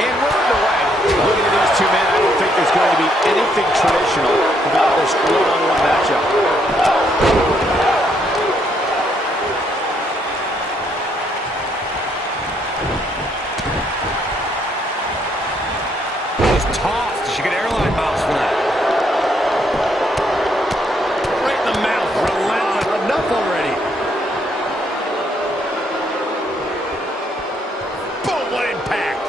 And we're underway. Looking at these two men, I don't think there's going to be anything traditional about this one-on-one matchup. Tossed. She get airline miles for that. Right in the mouth. Relentless. Enough already. Boom, what impact.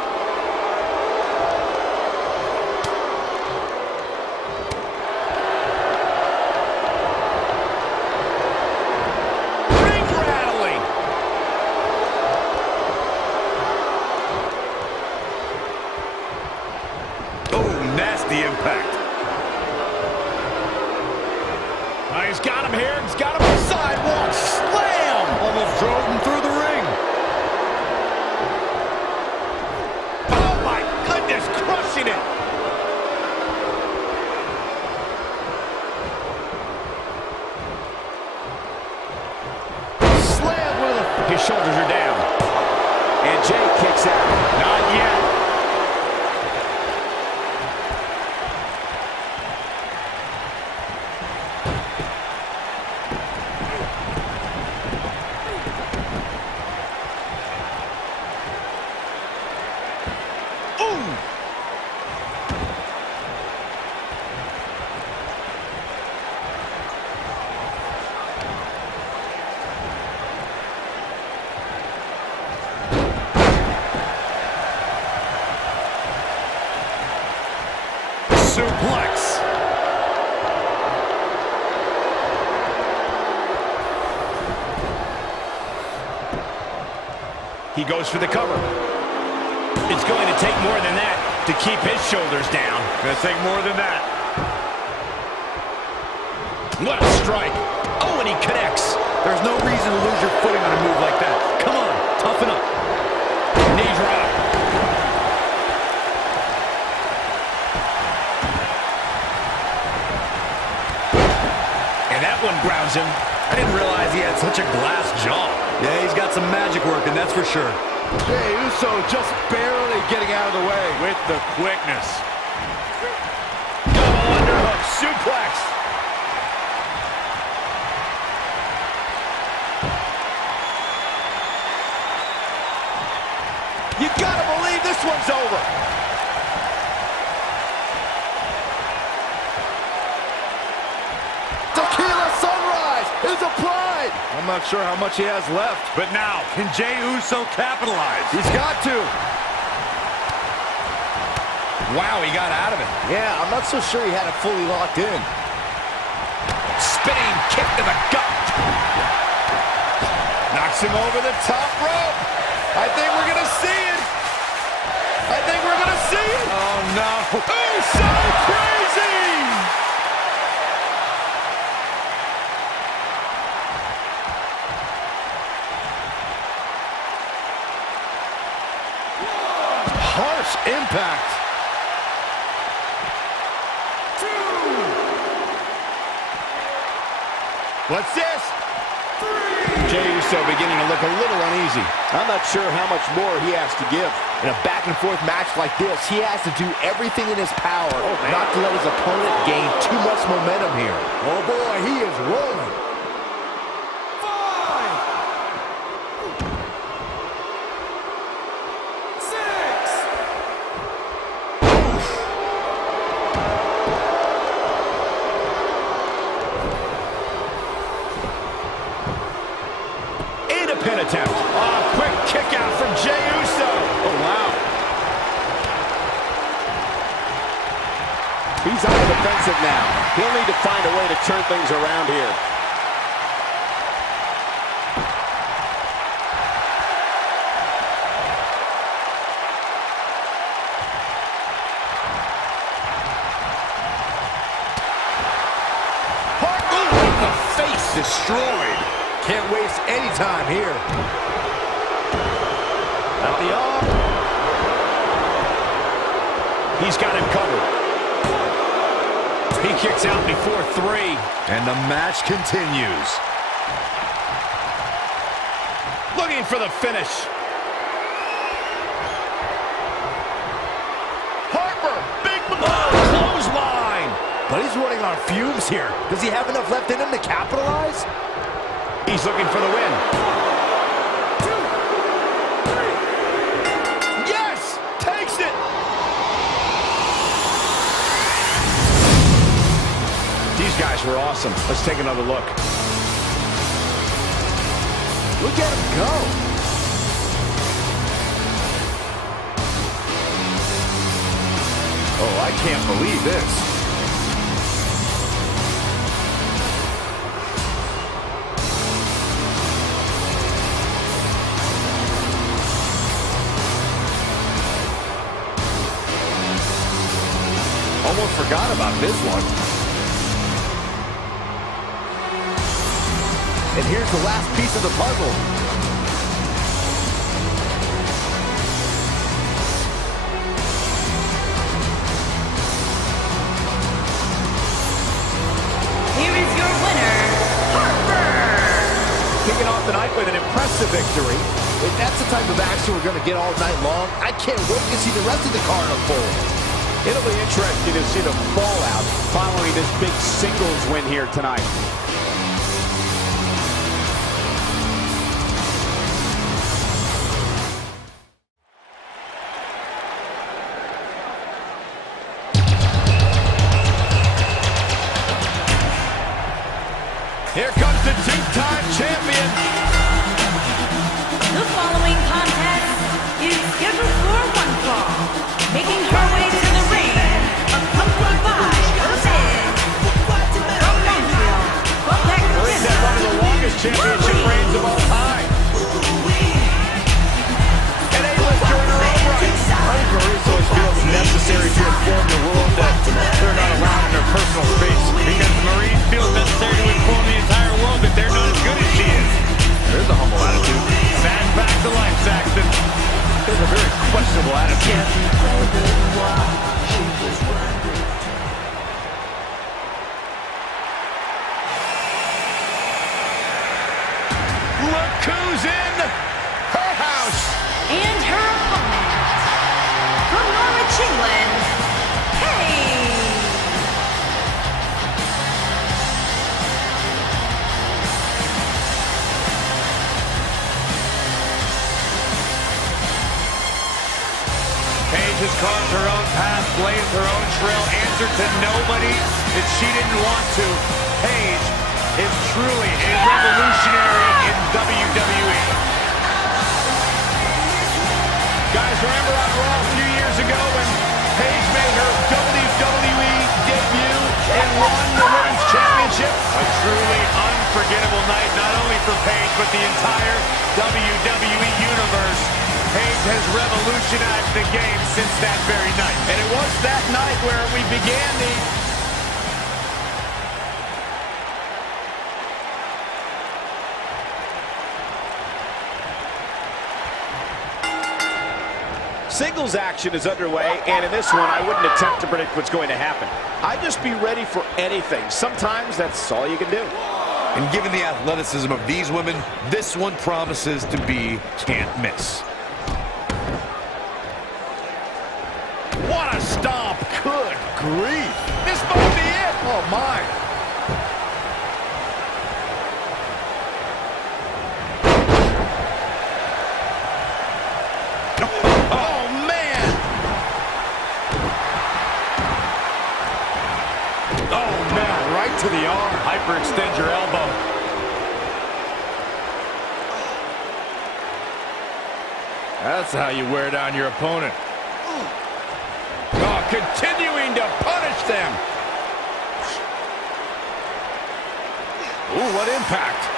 Ring rattling. Nasty impact. He's got him here. He's got him on the sidewalk. Slam! Almost drove him through the ring. Oh, my goodness. Crushing it. Slam with a... His shoulders are down. And Jey kicks out. Not yet. Suplex. He goes for the cover. It's going to take more than that to keep his shoulders down. Gonna take more than that. What a strike. Oh, and he connects. There's no reason to lose your footing on a move like that. Come on, toughen up. Knee drop. And that one grounds him. I didn't realize he had such a glass jaw. Yeah, he's got some magic working, that's for sure. Jey Uso just barely getting out of the way. With the quickness. Double underhook suplex. You gotta believe this one's over. Tequila sunrise is applied. I'm not sure how much he has left. But now, can Jey Uso capitalize? He's got to. Wow, he got out of it. Yeah, I'm not so sure he had it fully locked in. Spinning kick to the gut. Knocks him over the top rope. I think we're going to see it. I think we're going to see it. Oh, no. Oh, so crazy. Harsh impact. What's this? Jey Uso beginning to look a little uneasy. I'm not sure how much more he has to give. In a back-and-forth match like this, he has to do everything in his power not to let his opponent gain too much momentum here. Oh boy, he is rolling. 6. Pin attempt. Oh, quick kick out from Jey Uso. Oh, wow. He's on the defensive now. He'll need to find a way to turn things around here. Harper in the face, destroyed. Can't waste any time here. At the arm. He's got him covered. He kicks out before 3. And the match continues. Looking for the finish. Harper, big clothesline. But he's running on fumes here. Does he have enough left in him to capitalize? He's looking for the win. 2, 3. Yes! Takes it! These guys were awesome. Let's take another look. Look at him go. Oh, I can't believe this. Almost forgot about this one. And here's the last piece of the puzzle. Here is your winner, Harper. Kicking off the night with an impressive victory. If that's the type of action we're going to get all night long, I can't wait to see the rest of the card unfold. It'll be interesting to see the fallout following this big singles win here tonight. Here comes the two-time champion. The following contest is scheduled for one fall. Making her way to the ring, accompanied by the Miz. From Montreal, Quebec, Maryse had one of the longest championship reigns of all time. An A-lister in her own right. I think Maryse always feels necessary to inform the world that they're not allowed in their personal space. Because Maryse feels necessary to inform the entire world that they're not as good as she is. There's a humble attitude. Sad back to life, Saxton. There's a very questionable attitude. Look who's in her house. and her opponent, from Norwich, England, Paige. Paige has carved her own path, blazed her own trail, answered to nobody that she didn't want to. Paige is truly a revolutionary in WWE. Guys, remember on Raw a few years ago when Paige made her WWE debut and won the Women's Championship? A truly unforgettable night, not only for Paige, but the entire WWE Universe. Paige has revolutionized the game since that very night. And it was that night where we began the singles action is underway, and in this one, I wouldn't attempt to predict what's going to happen. I'd just be ready for anything. Sometimes that's all you can do. And given the athleticism of these women, this one promises to be can't miss. What a stomp. Good grief. This might be it. Oh, my. Oh, man. Oh, man, right to the arm. Hyperextend your elbow. That's how you wear down your opponent. Oh, continuing to punish them. Ooh, what impact.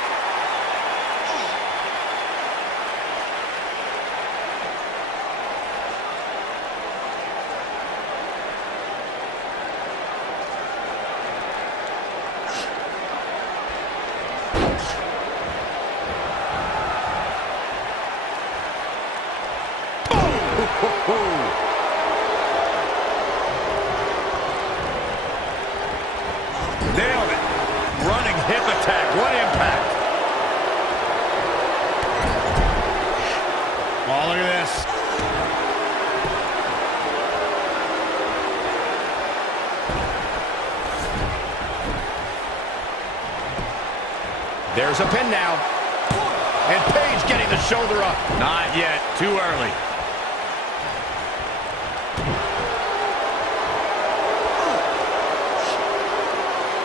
Nailed it. Running hip attack. What impact. Oh, look at this. There's a pin now. And Paige getting the shoulder up. Not yet. Too early.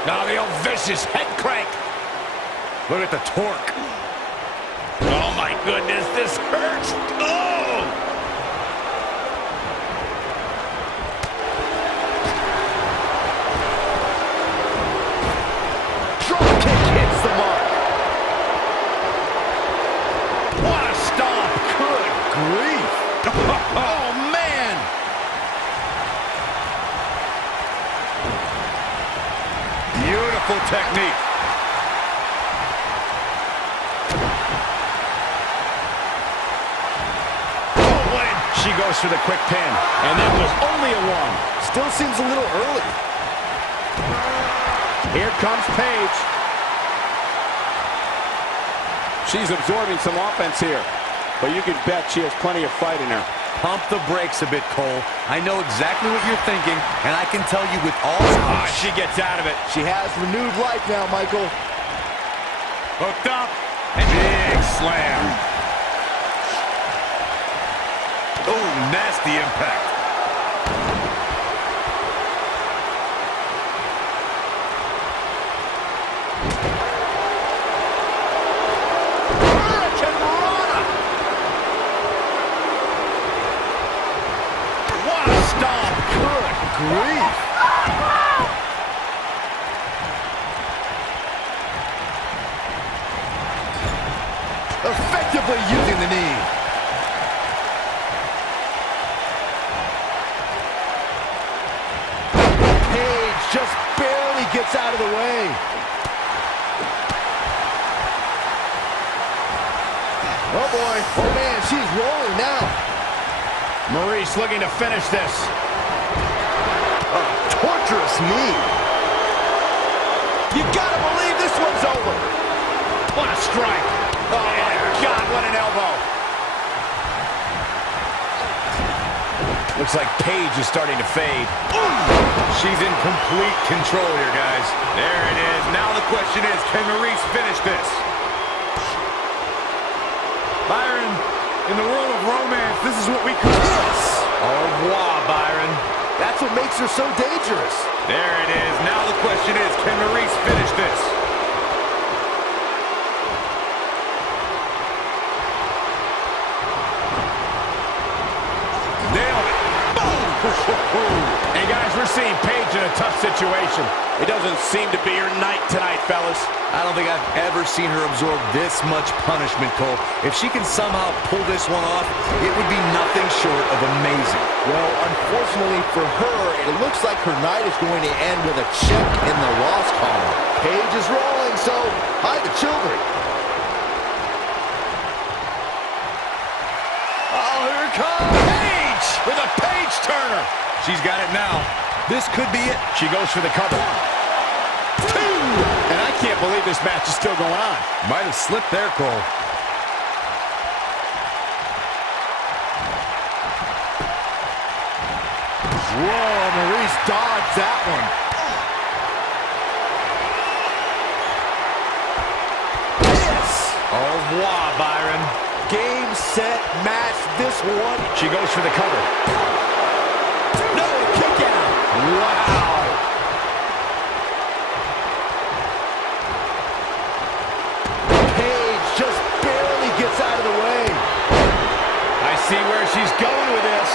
Now the old vicious head crank. Look at the torque. Oh my goodness, this hurts. Oh! Drop kick hits the mark. What a stomp. Good grief. Oh man. Beautiful technique. She goes for the quick pin, and that was only a one. Still seems a little early. Here comes Paige. She's absorbing some offense here, but you can bet she has plenty of fight in her. Pump the brakes a bit, Cole. I know exactly what you're thinking, and I can tell you with all... She gets out of it. She has renewed life now, Michael. Hooked up, and big slam. Oh, nasty impact. Hurricanrana! What a stomp! Good grief! Effectively using the knee. Just barely gets out of the way. Oh boy, oh man, she's rolling now. Maryse looking to finish this. A torturous knee. You gotta believe this one's over. What a strike. Oh my God, what an elbow. Looks like Paige is starting to fade. She's in complete control here, guys. There it is. Now the question is, can Maryse finish this? Byron, in the world of romance, this is what we call this. Au revoir, Byron. That's what makes her so dangerous. There it is. Now the question is, can Maryse finish this? Nailed it. And guys, we're seeing Paige in a tough situation. It doesn't seem to be her night tonight, fellas. I don't think I've ever seen her absorb this much punishment, Cole. If she can somehow pull this one off, it would be nothing short of amazing. Well, unfortunately for her, it looks like her night is going to end with a check in the loss column. Paige is rolling, so hide the children. Oh, here it comes. Paige with a Paige turner. She's got it now. This could be it. She goes for the cover. 2! And I can't believe this match is still going on. Might have slipped there, Cole. Whoa, Maryse dodged that one. Au revoir, Byron. Game, set, match. This one. She goes for the cover. No, kick out. Wow. Paige just barely gets out of the way. I see where she's going with this.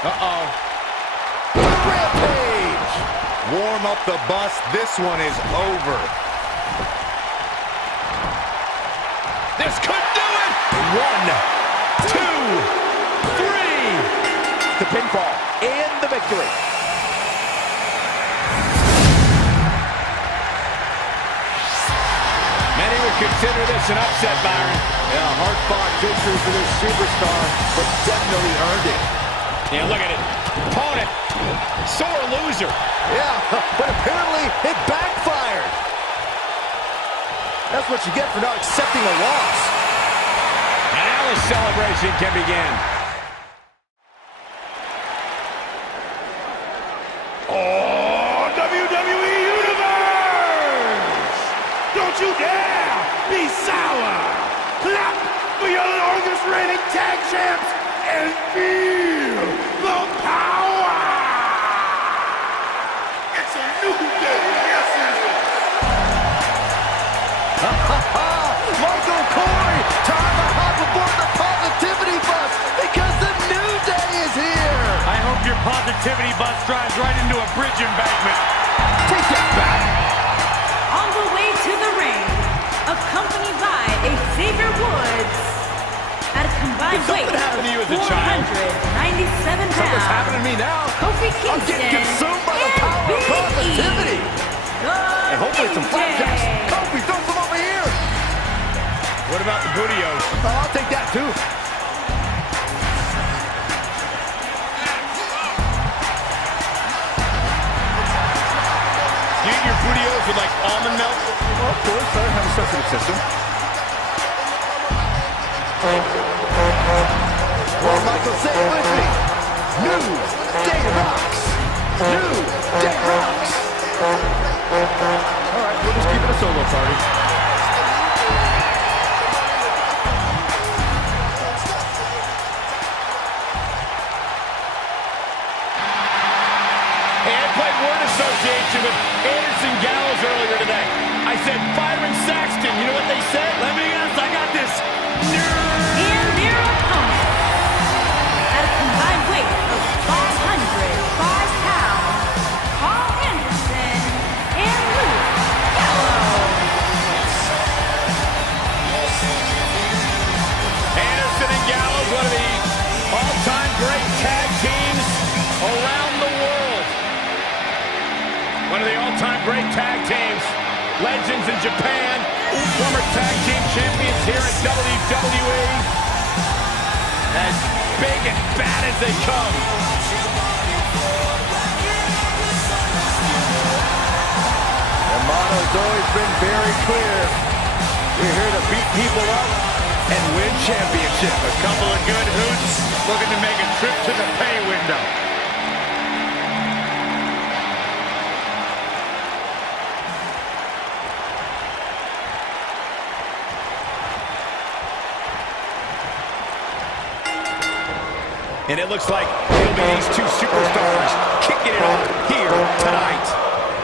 Uh-oh. Rampage! Warm up the bus. This one is over. This could do it! 1, 2, 3. The pinfall and the victory. Many would consider this an upset, Byron. Yeah, hard-fought victory for this superstar, but definitely earned it. Yeah, look at it. Opponent, sore loser. Yeah, but apparently it backfired. That's what you get for not accepting a loss. And now the celebration can begin. Oh, WWE Universe! Don't you dare be sour! Clap for your longest reigning tag champs and feel the power! It's a new day, yes it is! Michael Corey, time to hop aboard the positivity bus because the new day is here. I hope your positivity bus drives right into a bridge embankment. Take that back. On the way to the ring, accompanied by Xavier Woods, at a combined Did weight something happen to you of as a child? 497 pounds. Something's happening to me now. Kofi I'm Kingston getting consumed by the and power of Big E. positivity. The And hopefully some Big flapjacks. Day. Kofi, throw some over here. What about the bootios? Oh, I'll take that too. Do you eat your bootios with like almond milk? Well, of course, I have a sensitive system. Well, Michael, say it with me. New Day Rocks. New Day Rocks. All right, we'll just keep it a solo party. Hey, I played word association with Anderson Gallows earlier today. I said Byron Saxton. You know what they said? Let me guess, I got this. And their opponent, at a combined weight of 505 pounds, Karl Anderson and Luke Gallows. Anderson and Gallows, one of the all-time great tag teams around the world. One of the all-time great tag teams. Legends in Japan, former tag team champions here in WWE. As big and bad as they come. Their motto's always been very clear. We're here to beat people up and win championships. A couple of good hoots looking to make a trip to the pay window. And it looks like it'll be these two superstars kicking it off here tonight.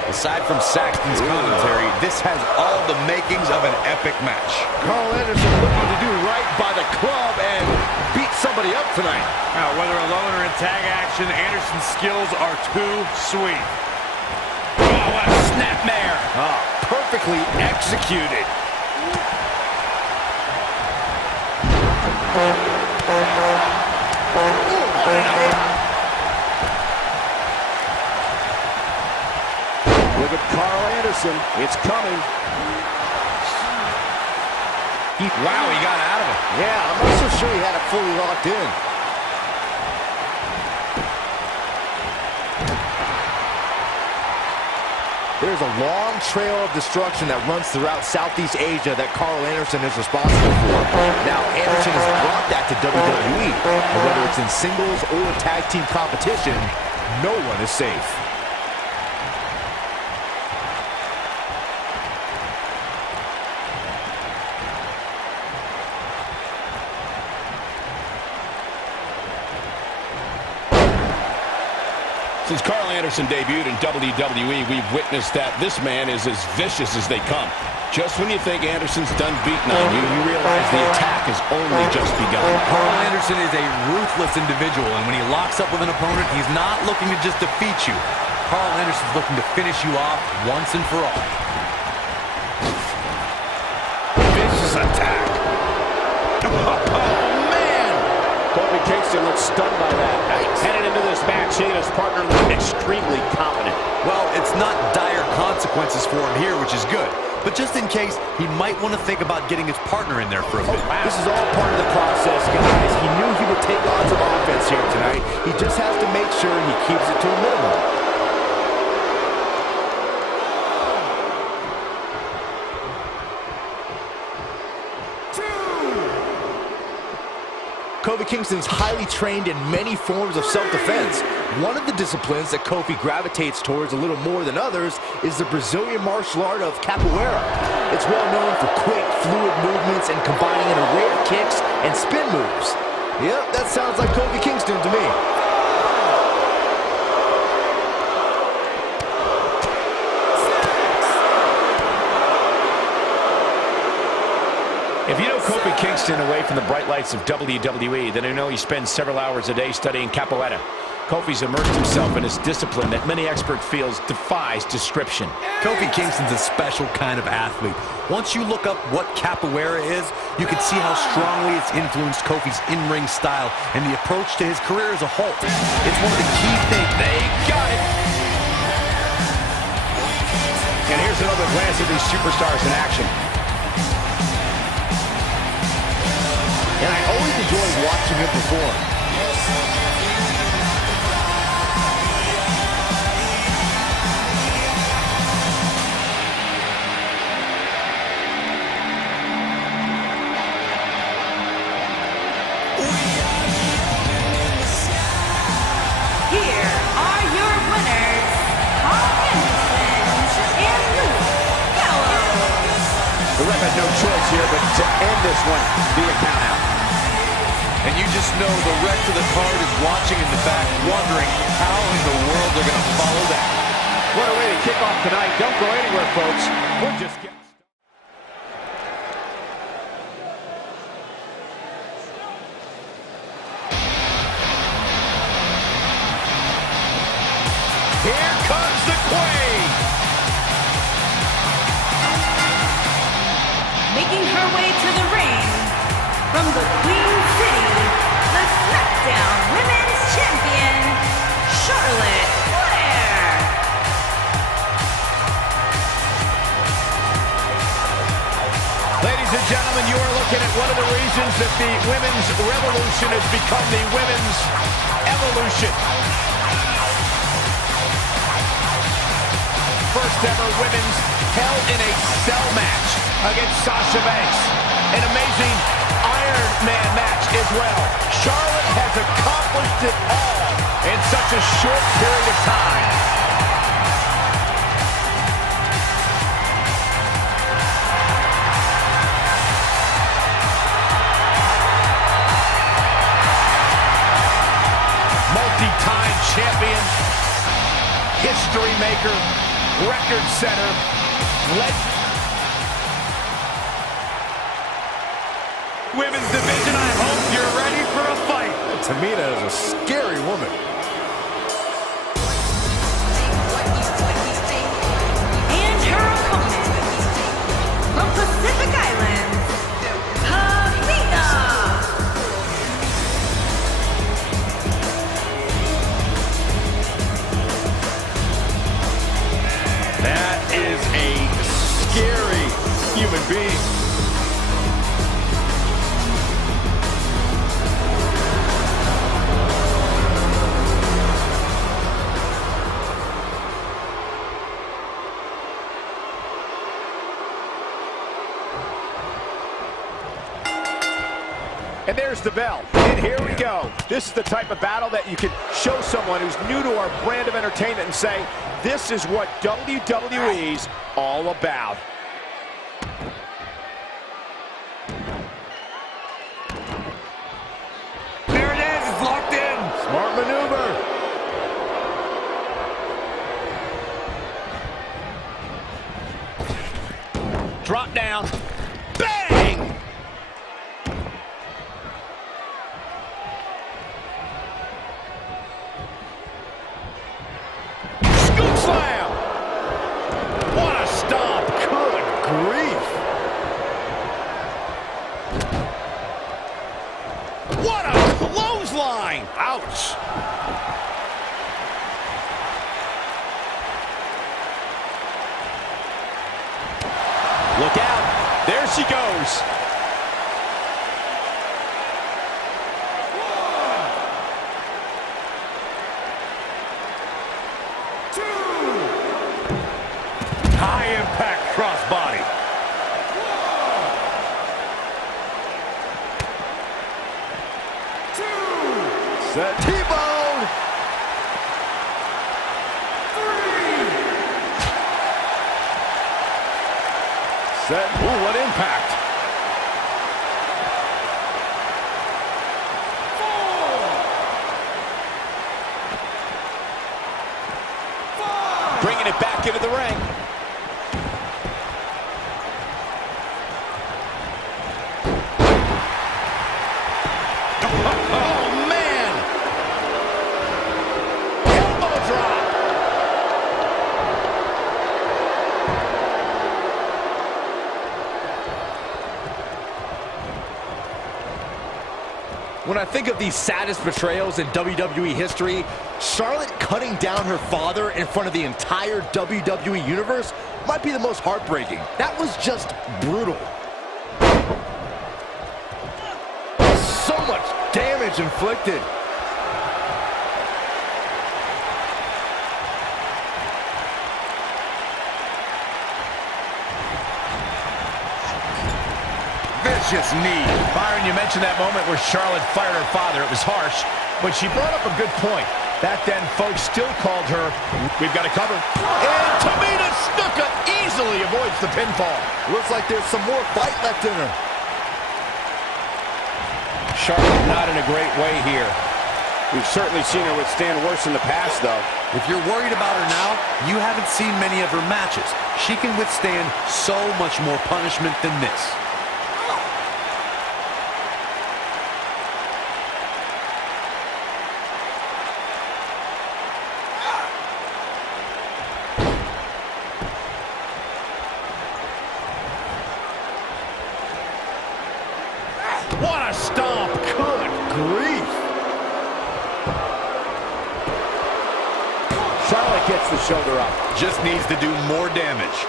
Aside from Saxton's commentary, this has all the makings of an epic match. Karl Anderson looking to do right by the club and beat somebody up tonight. Now, whether alone or in tag action, Anderson's skills are too sweet. Oh, what a snapmare. Oh, perfectly executed. Look at Karl Anderson. It's coming. Wow, he got out of it. Yeah, I'm not so sure he had it fully locked in. There's a long trail of destruction that runs throughout Southeast Asia that Karl Anderson is responsible for. Now, Anderson has brought that to WWE, and whether it's in singles or tag team competition, no one is safe. Since Karl Anderson debuted in WWE, we've witnessed that this man is as vicious as they come. Just when you think Anderson's done beating on you, you realize the attack has only just begun. Karl Anderson is a ruthless individual, and when he locks up with an opponent, he's not looking to just defeat you. Karl Anderson's looking to finish you off once and for all. Vicious attack. Kofi Kingston looks stunned by that. Headed into this match, seeing his partner look extremely confident. Well, it's not dire consequences for him here, which is good. But just in case, he might want to think about getting his partner in there for a bit. This is all part of the process, guys. He knew he would take on some offense here tonight. He just has to make sure he keeps it to a minimum. Kofi Kingston's highly trained in many forms of self-defense. One of the disciplines that Kofi gravitates towards a little more than others is the Brazilian martial art of capoeira. It's well known for quick, fluid movements and combining in rare kicks and spin moves. Yep, that sounds like Kofi Kingston to me. If you know Kofi Kingston away from the bright lights of WWE, then you know he spends several hours a day studying capoeira. Kofi's immersed himself in his discipline that many experts feel defies description. Kofi Kingston's a special kind of athlete. Once you look up what capoeira is, you can see how strongly it's influenced Kofi's in-ring style and the approach to his career as a whole. It's one of the key things. They got it! And here's another glance at these superstars in action. And I always enjoy watching him perform. Here are your winners, Karl Anderson and Gallows. The ref had no choice here but to end this one via countout. And you just know the rest of the card is watching in the back, wondering how in the world they're going to follow that. What a way to kick off tonight. Don't go anywhere, folks. We're just getting started. Here comes the Queen! Making her way to the ring from the Queen City, the SmackDown Women's Champion, Charlotte Flair. Ladies and gentlemen, you are looking at one of the reasons that the women's revolution has become the women's evolution. First ever women's Hell in a Cell match against Sasha Banks. An amazing Iron Man match as well. Charlotte has accomplished it all in such a short period of time. Multi-time champion, history maker, record setter, legend. Women's division, I hope you're ready for a fight. Tamina is a scary woman. And her opponent, from Pacific Islands, Tamina. That is a scary human being. And there's the bell. And here we go. This is the type of battle that you can show someone who's new to our brand of entertainment and say, this is what WWE's all about. There it is, it's locked in. Smart maneuver. Drop down. Bang! Scoop slam! What a stomp! Good grief! What a clothesline! Ouch! Look out! There she goes! High impact crossbody. Set. T-bone! Set. Ooh, what impact! Bringing it back into the ring. Oh, man! Elbow drop! When I think of the saddest betrayals in WWE history, Charlotte cutting down her father in front of the entire WWE Universe might be the most heartbreaking. That was just brutal. So much damage inflicted. Vicious knee. Byron, you mentioned that moment where Charlotte fired her father. It was harsh, but she brought up a good point. Back then, folks still called her, we've got to cover. And Tamina Snuka easily avoids the pinfall. Looks like there's some more fight left in her. Charlotte not in a great way here. We've certainly seen her withstand worse in the past, though. If you're worried about her now, you haven't seen many of her matches. She can withstand so much more punishment than this. What a stomp! Good grief! Charlotte gets the shoulder up. Just needs to do more damage.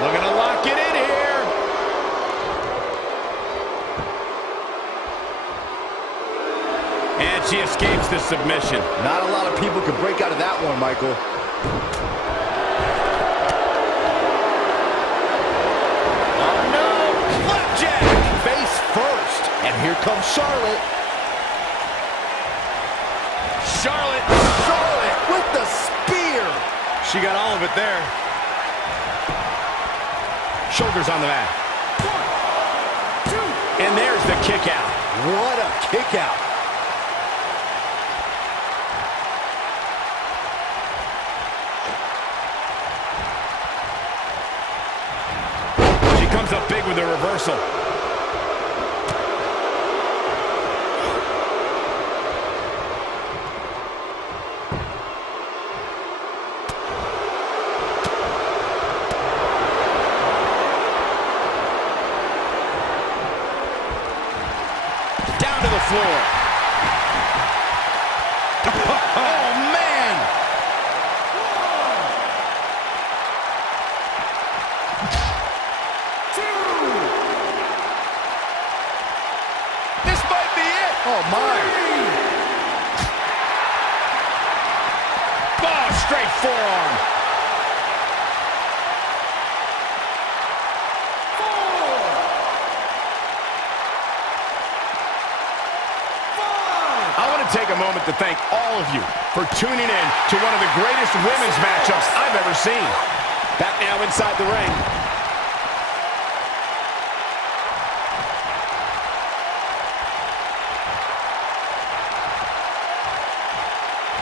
Looking to lock it in here. And she escapes the submission. Not a lot of people could break out of that one, Michael. Face first, and here comes Charlotte. Charlotte with the spear. She got all of it there. Shoulders on the mat. 1, 2. And there's the kick out. What a kick out. She comes up big with a reversal. Down to the floor. Oh, man! This might be it. Oh, my. Oh, straight forearm. 4. moment to thank all of you for tuning in to one of the greatest women's matchups I've ever seen. Back now inside the ring.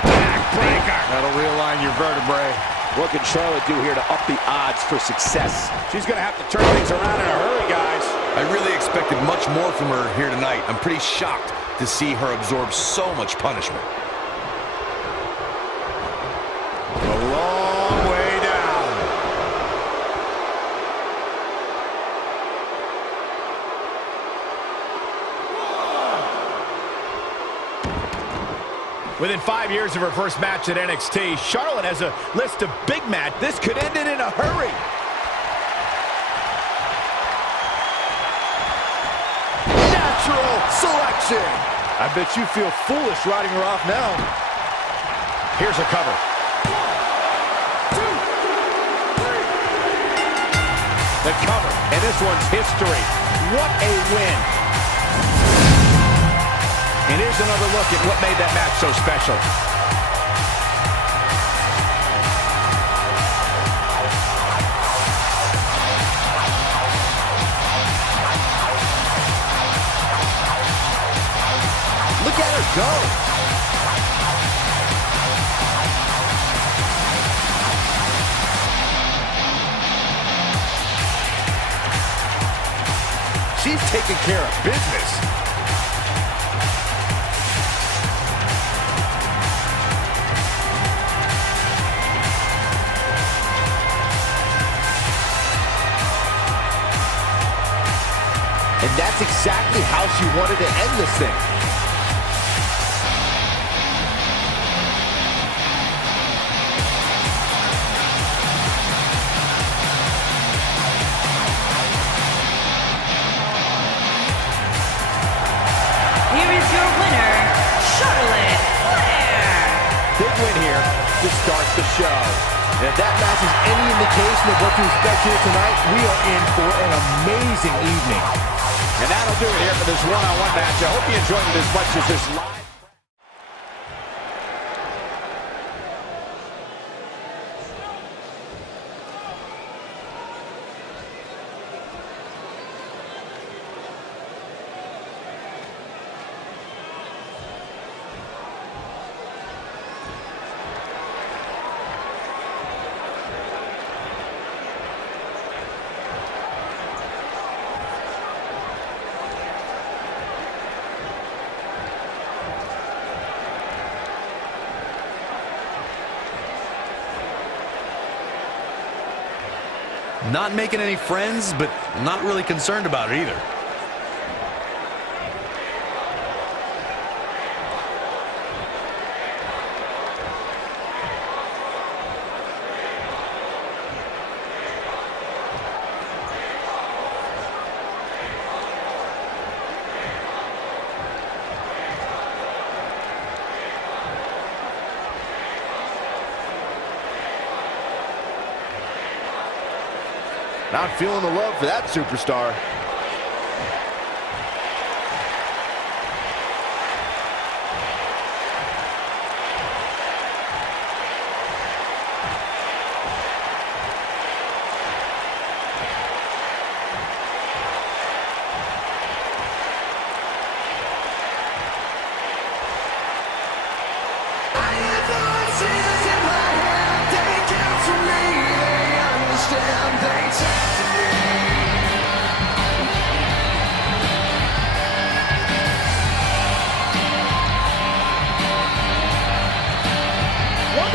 Backbreaker. That'll realign your vertebrae. What can Charlotte do here to up the odds for success? She's going to have to turn things around in a hurry, guys. I really expected much more from her here tonight. I'm pretty shocked to see her absorb so much punishment. A long way down. Within 5 years of her first match at NXT, Charlotte has a list of big matches. This could end it in a hurry. Natural selection. I bet you feel foolish riding her off now. Here's a cover. 1, 2, 3. The cover, and this one's history. What a win. And here's another look at what made that match so special. Look at her go. She's taking care of business. And that's exactly how she wanted to end this thing. Here is your winner, Charlotte Flair. Big win here to start the show. And if that match is any indication of what to expect here tonight, we are in for an amazing evening. And that'll do it here for this one-on-one match. I hope you enjoyed it as much as this live. Not making any friends, but not really concerned about it either. Not feeling the love for that superstar.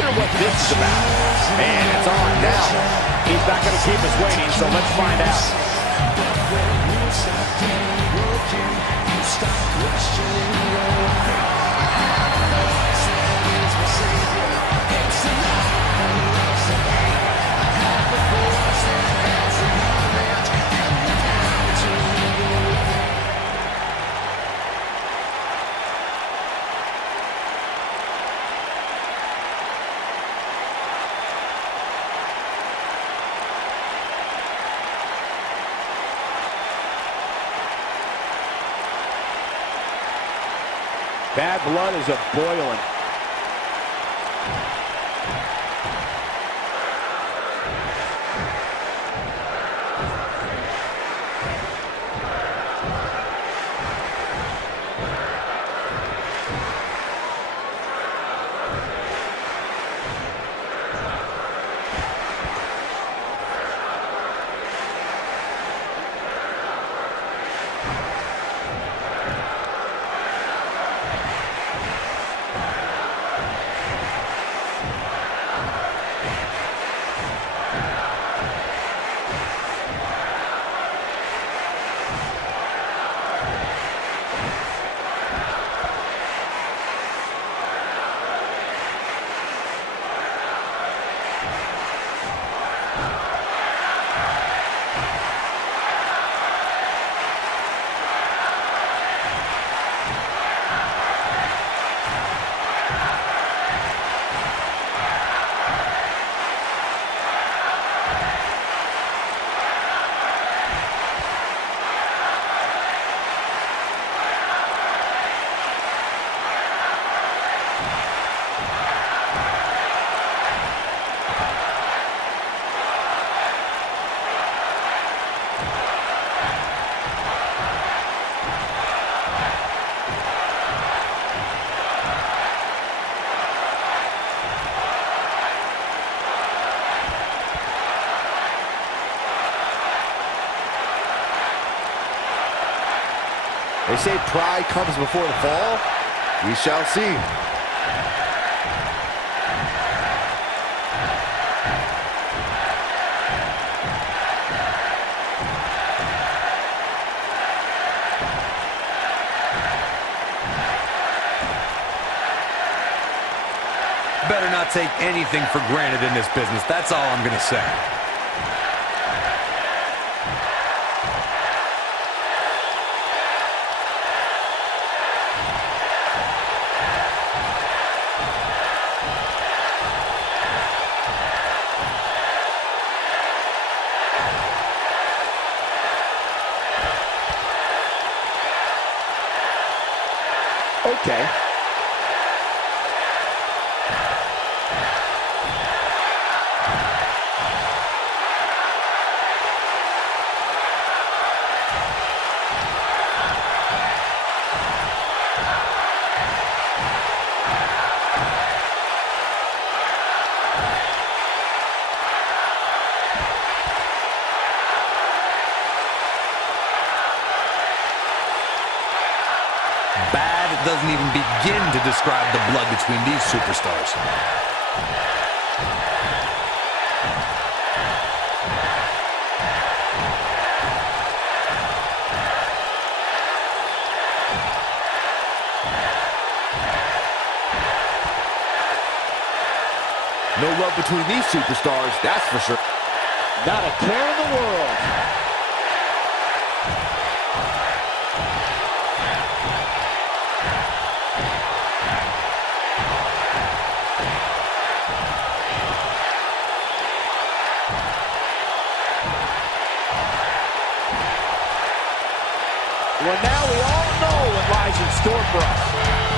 What this is about. And it's on now. He's not going to keep us waiting, so let's find out. Bad blood is a-boiling. They say pride comes before the fall. We shall see. Better not take anything for granted in this business. That's all I'm going to say. Okay. Bad doesn't even begin to describe the blood between these superstars. No love between these superstars, that's for sure. Not a care in the world. Well, now we all know what lies in store for us.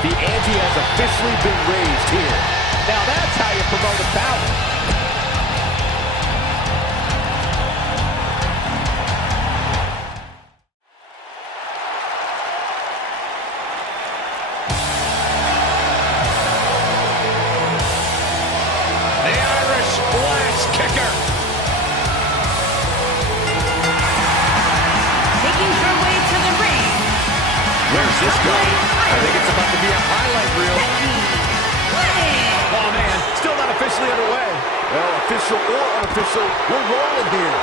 The ante has officially been raised here. Now that's how you promote a bout. The Irish Blast Kicker. Making her way to the ring. Where's this going? I think it's about to be a highlight reel. Becky Lynch. Oh, man, still not officially underway. Well, official or unofficial, we're rolling here.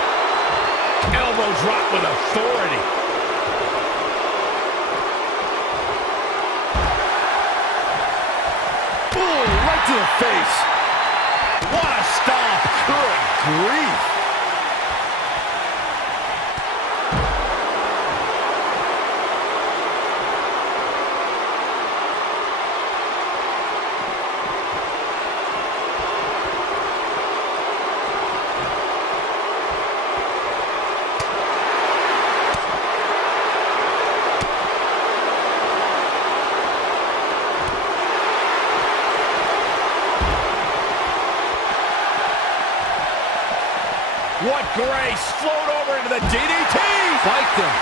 Elbow drop with authority. Boom, right to the face. What a stomp. Good grief. What grace! Float over into the DDT! Fight them.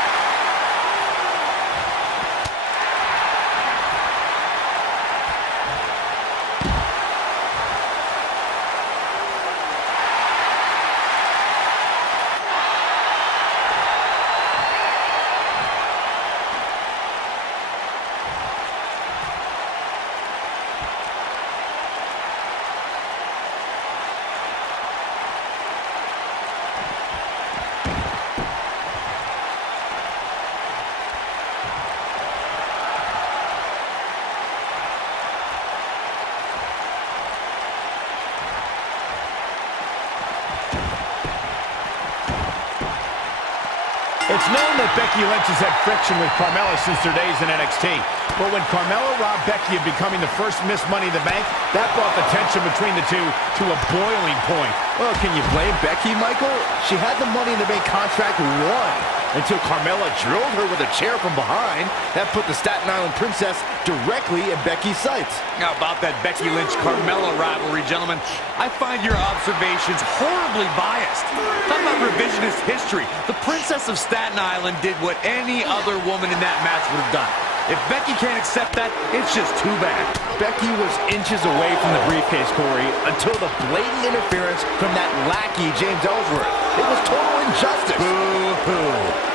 It's known that Becky Lynch has had friction with Carmella since their days in NXT. But when Carmella robbed Becky of becoming the first Miss Money in the Bank, that brought the tension between the two to a boiling point. Well, can you blame Becky, Michael? She had the Money in the Bank contract won until Carmella drilled her with a chair from behind. That put the Staten Island Princess directly in Becky's sights. Now, about that Becky Lynch-Carmella rivalry, gentlemen, I find your observations horribly biased. Talk about revisionist history. The Princess of Staten Island did what any other woman in that match would have done. If Becky can't accept that, it's just too bad. Becky was inches away from the briefcase, Corey, until the blatant interference from that lackey, James Ellsworth. It was total injustice. Boo-hoo.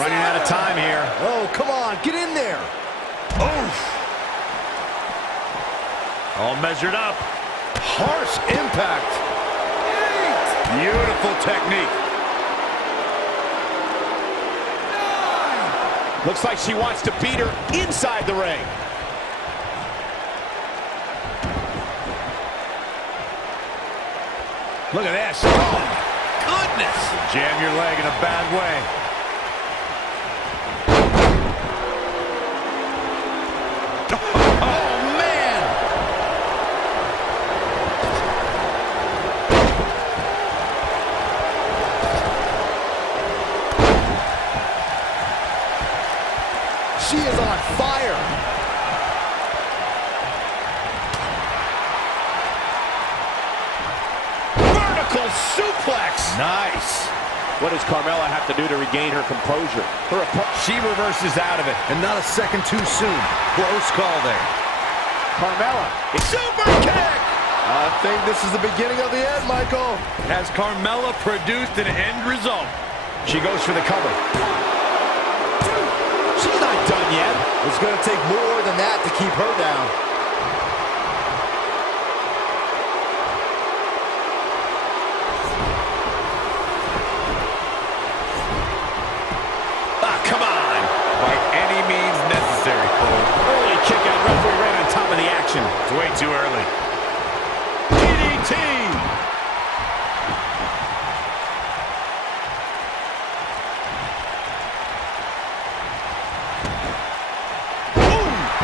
Running out of time here. Oh, come on, get in there. Oof. All measured up. Harsh impact. Beautiful technique. Looks like she wants to beat her inside the ring. Look at this. Oh, goodness. Jam your leg in a bad way. Oh, man. She is on fire. Vertical suplex. Nice. What does Carmella have to do to regain her composure? She reverses out of it. And not a second too soon. Close call there. Carmella. Super kick. I think this is the beginning of the end, Michael. Has Carmella produced an end result? She goes for the cover. She's not done yet. It's going to take more than that to keep her down. Ah, come on. By any means necessary, Cole. Early kick out. Referee right on top of the action. It's way too early. DDT.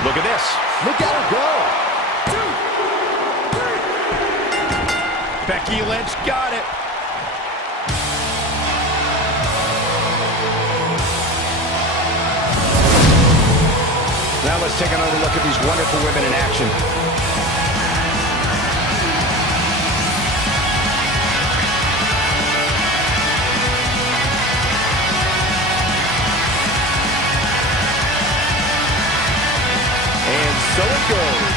Look at this. Look at her go. 2, 3. Becky Lynch got it. Now let's take another look at these wonderful women in action. And so it goes.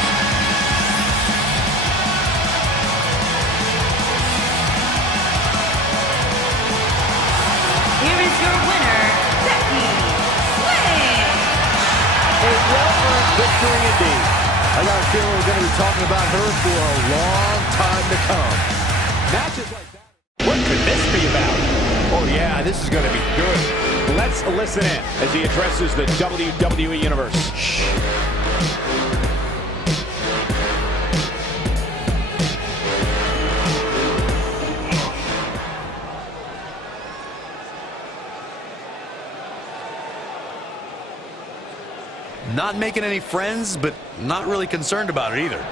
Here is your winner, Becky Lynch. A well-earned victory indeed. I got a feeling we're going to be talking about her for a long time to come. Matches like that. What could this be about? Oh, yeah, this is going to be good. Let's listen in as he addresses the WWE Universe. Shh. Not making any friends, but not really concerned about it either.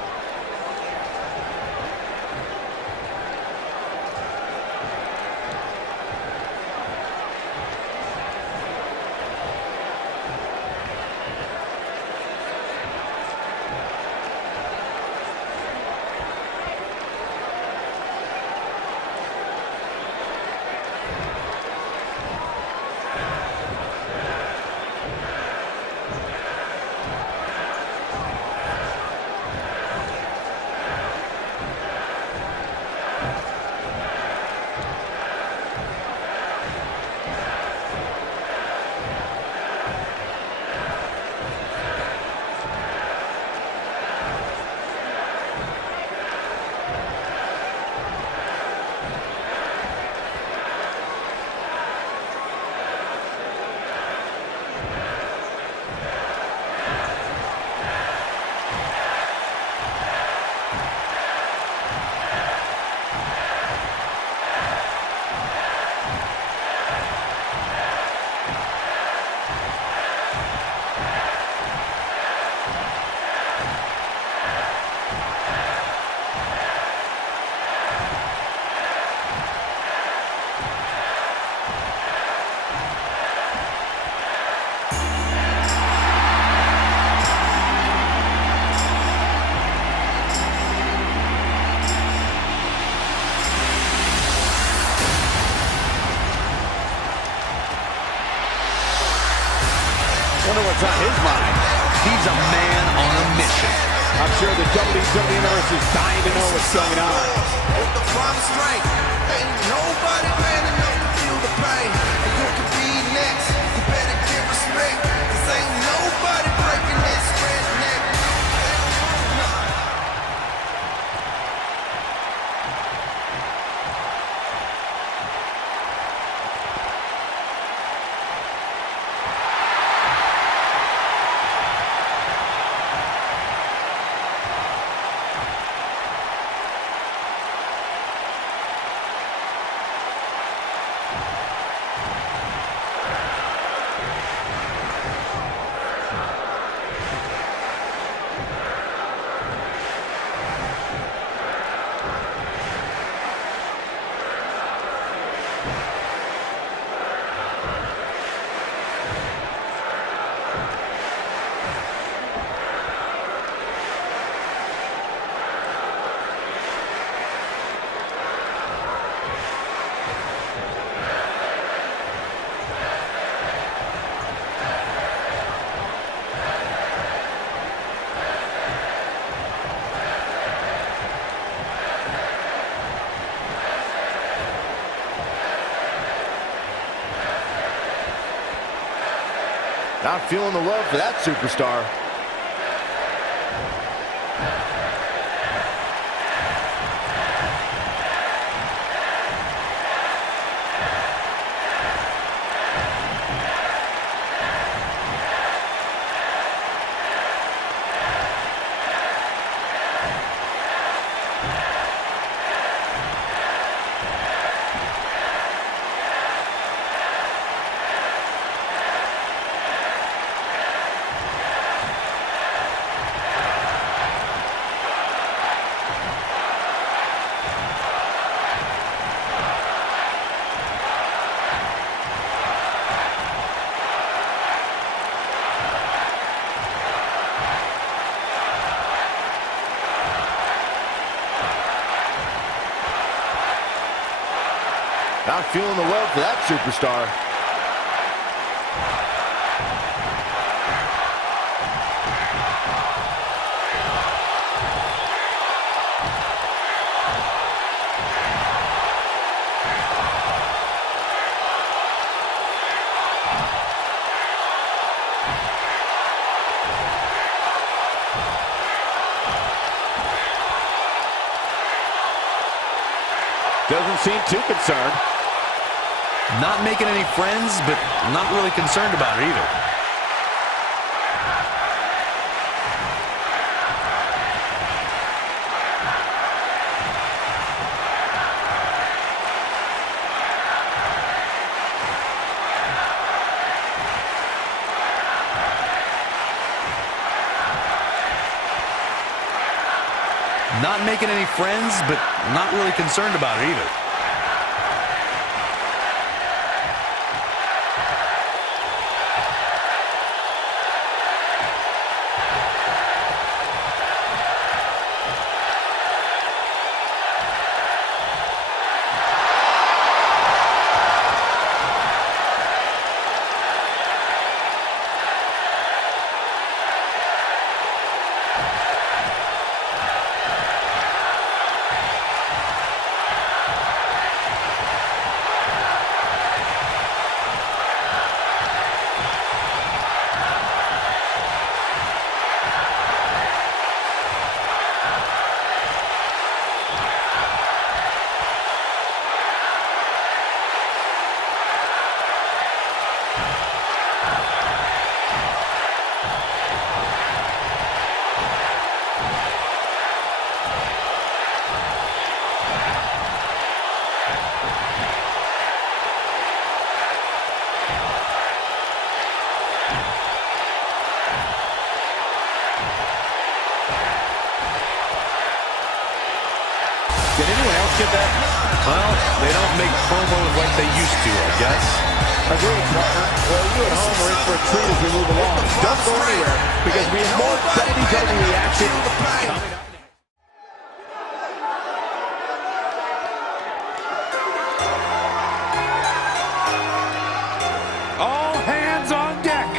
Wonder what's on his mind. He's a man on a mission. I'm sure the WWE Universe is dying to know what's going on. With the promised strength, ain't nobody man enough to feel the pain. And you can be next, you better give respect. 'Cause ain't nobody breaking this redneck. Not feeling the love for that superstar. Not feeling the love for that superstar. Doesn't seem too concerned. Not making any friends, but not really concerned about it either. Not making any friends, but not really concerned about it either. Did anyone else get that? Well, they don't make promos like they used to, I guess. Agreed, partner. Well, you at home are in for a treat as we move along. Don't go anywhere, because we have more WWE action coming up. All hands on deck.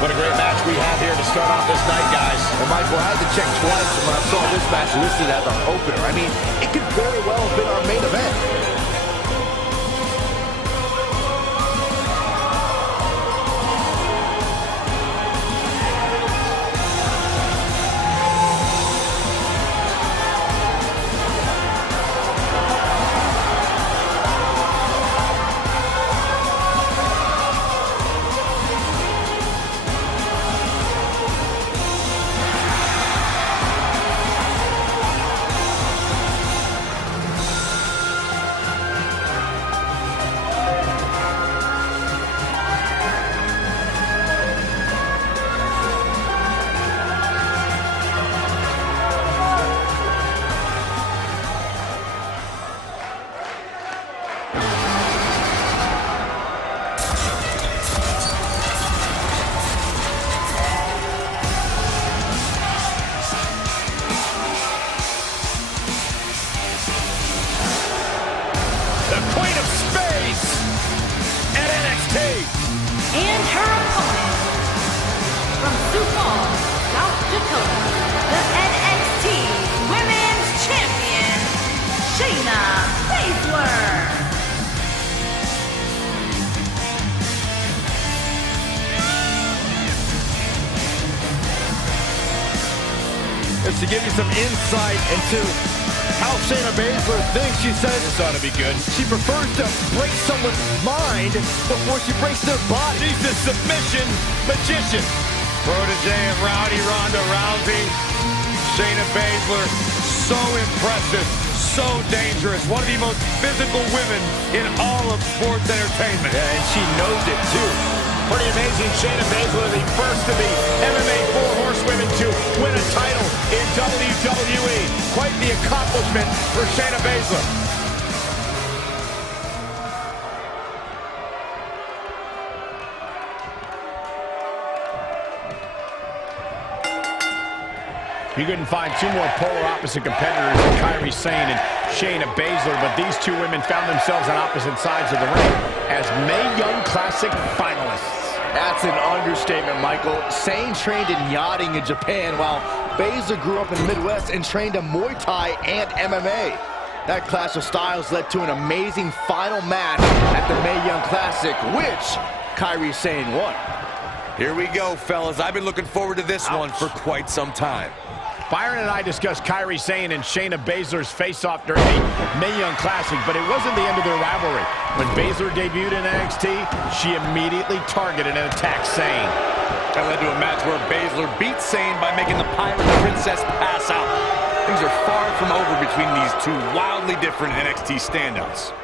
What a great match we have here to start off this night, guys. Well, Michael, I had to check twice when I saw this match listed as our opener. I mean, it could very well have been our main event. And her opponent, from Sioux Falls, South Dakota, the NXT Women's Champion, Shayna Baszler. Just to give you some insight into how Shayna Baszler thinks, she says This ought to be good. she prefers to break someone's mind before she breaks their body. She's the submission magician. Protege of Rowdy Ronda Rousey, Shayna Baszler, so impressive, so dangerous. One of the most physical women in all of sports entertainment. Yeah, and she knows it too. Pretty amazing. Shayna Baszler, the first of the MMA 4 horsewomen to win a title in WWE. Quite the accomplishment for Shayna Baszler. You couldn't find two more polar opposite competitors than Kairi Sane and Shayna Baszler, but these two women found themselves on opposite sides of the ring as Mae Young Classic finalists. That's an understatement, Michael. Sane trained in yachting in Japan, while Baszler grew up in the Midwest and trained in Muay Thai and MMA. That clash of styles led to an amazing final match at the Mae Young Classic, which Kairi Sane won. Here we go, fellas. I've been looking forward to this one for quite some time. Byron and I discussed Kairi Sane and Shayna Baszler's face-off during the Mae Young Classic, but it wasn't the end of their rivalry. When Baszler debuted in NXT, she immediately targeted and attacked Sane. That led to a match where Baszler beat Sane by making the Pirate Princess pass out. Things are far from over between these two wildly different NXT standouts.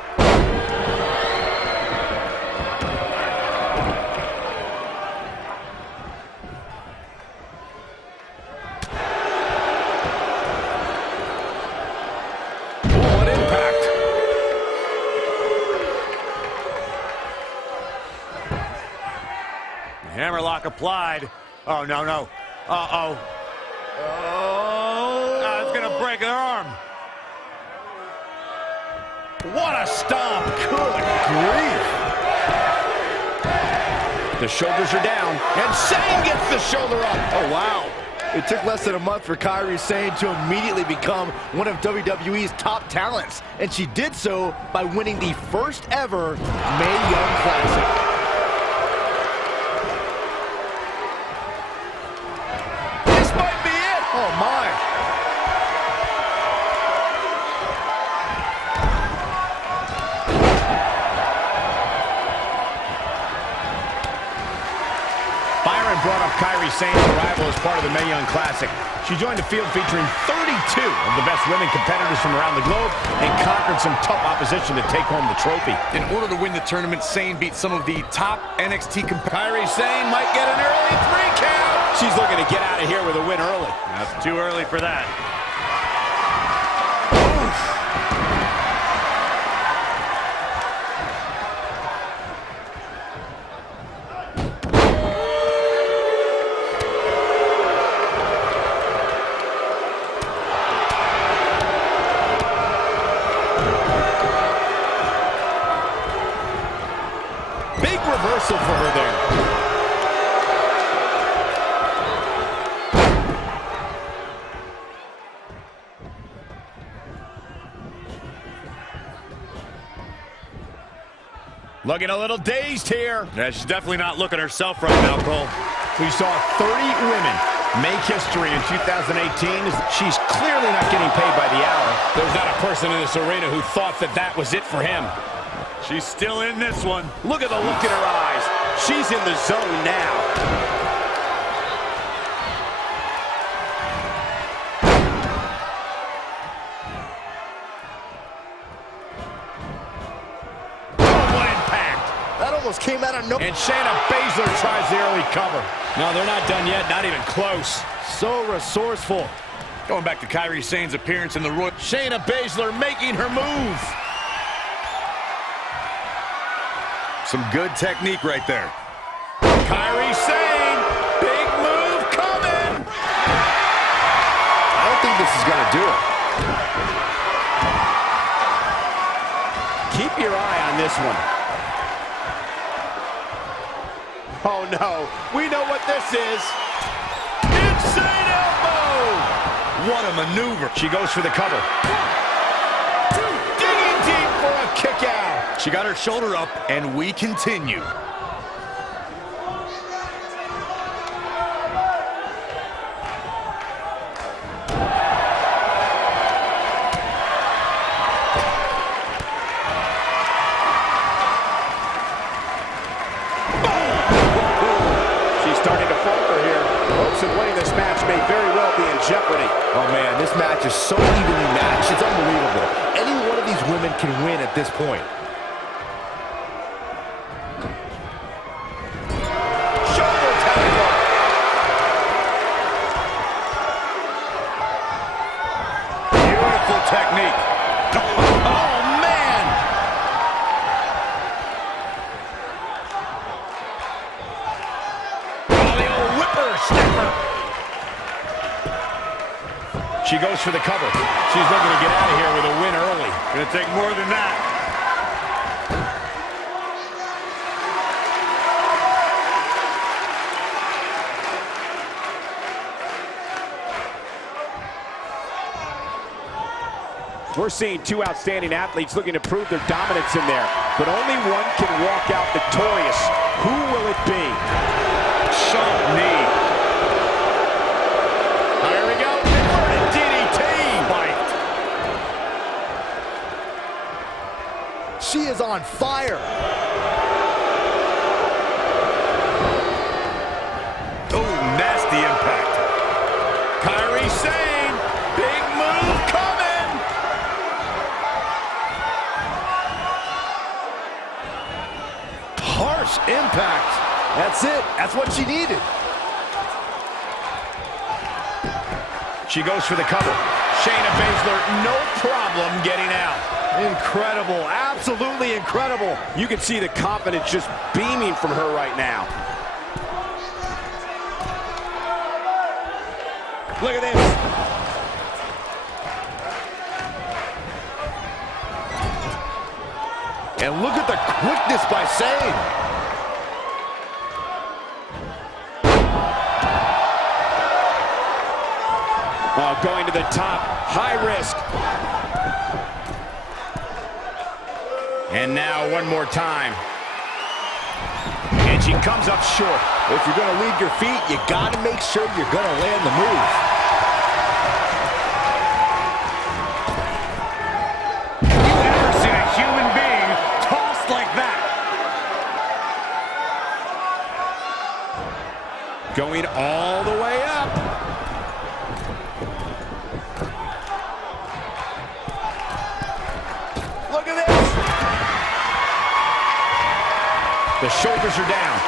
Hammerlock applied. Oh, no, no. Uh-oh. Oh, it's going to break her arm. What a stomp! Good grief! The shoulders are down, and Sane gets the shoulder up. Oh, wow. It took less than a month for Kairi Sane to immediately become one of WWE's top talents, and she did so by winning the first ever Mae Young Classic. Oh, my. Byron brought up Kairi Sane's arrival as part of the Mae Young Classic. She joined a field featuring 32 of the best women competitors from around the globe and conquered some tough opposition to take home the trophy. In order to win the tournament, Sane beat some of the top NXT competitors. Kairi Sane might get an early 3 count. She's looking to get out of here with a win early. That's too early for that. Big reversal for her there. Looking a little dazed here. Yeah, she's definitely not looking herself right now, Cole. We saw 30 women make history in 2018. She's clearly not getting paid by the hour. There's not a person in this arena who thought that that was it for him. She's still in this one. Look at the look in her eyes. She's in the zone now. Almost came out of nowhere. And Shayna Baszler tries the early cover. No, they're not done yet, not even close. So resourceful. Going back to Kairi Sane's appearance in the Royal. Shayna Baszler making her move. Some good technique right there. Kairi Sane, big move coming. I don't think this is going to do it. Keep your eye on this one. Oh no, we know what this is. Insane elbow. What a maneuver. She goes for the cover. Digging deep for a kick out. She got her shoulder up, and we continue. Winning this match may very well be in jeopardy. Oh man, this match is so evenly matched. It's unbelievable. Any one of these women can win at this point. Shoulder tackle. Beautiful technique. Oh man. Oh, the old whippersnapper. She goes for the cover. She's looking to get out of here with a win early. Gonna take more than that. We're seeing two outstanding athletes looking to prove their dominance in there, but only one can walk out victorious. Who will it be? Sharp knee. Here we go. Inverted DDT. She is on fire. Oh, nasty impact. Kairi Sane. Big move coming. Harsh impact. That's it. That's what she needed. She goes for the cover. Shayna Baszler, no problem getting out. Incredible. Absolutely incredible. You can see the confidence just beaming from her right now. Look at this. And look at the quickness by Sane. Going to the top, high risk. And now one more time. And she comes up short. If you're going to leave your feet, you got to make sure you're going to land the move. You've never seen a human being tossed like that. Going all the way up. Look at this. The shoulders are down.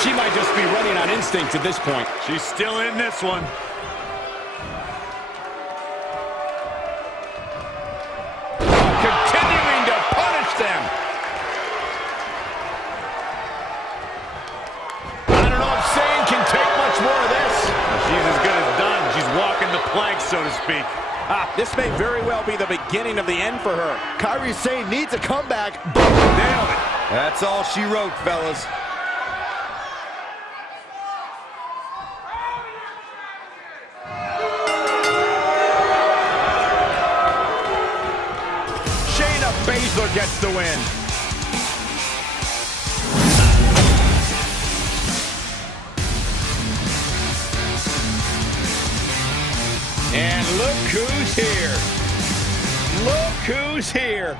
She might just be running on instinct at this point. She's still in this one. Continuing to punish them. I don't know if Sane can take much more of this. She's as good as done. She's walking the plank, so to speak. This may very well be the beginning of the end for her. Kairi Sane needs a comeback. Nailed it. That's all she wrote, fellas. Shayna Baszler gets the win. who's here. Look who's here.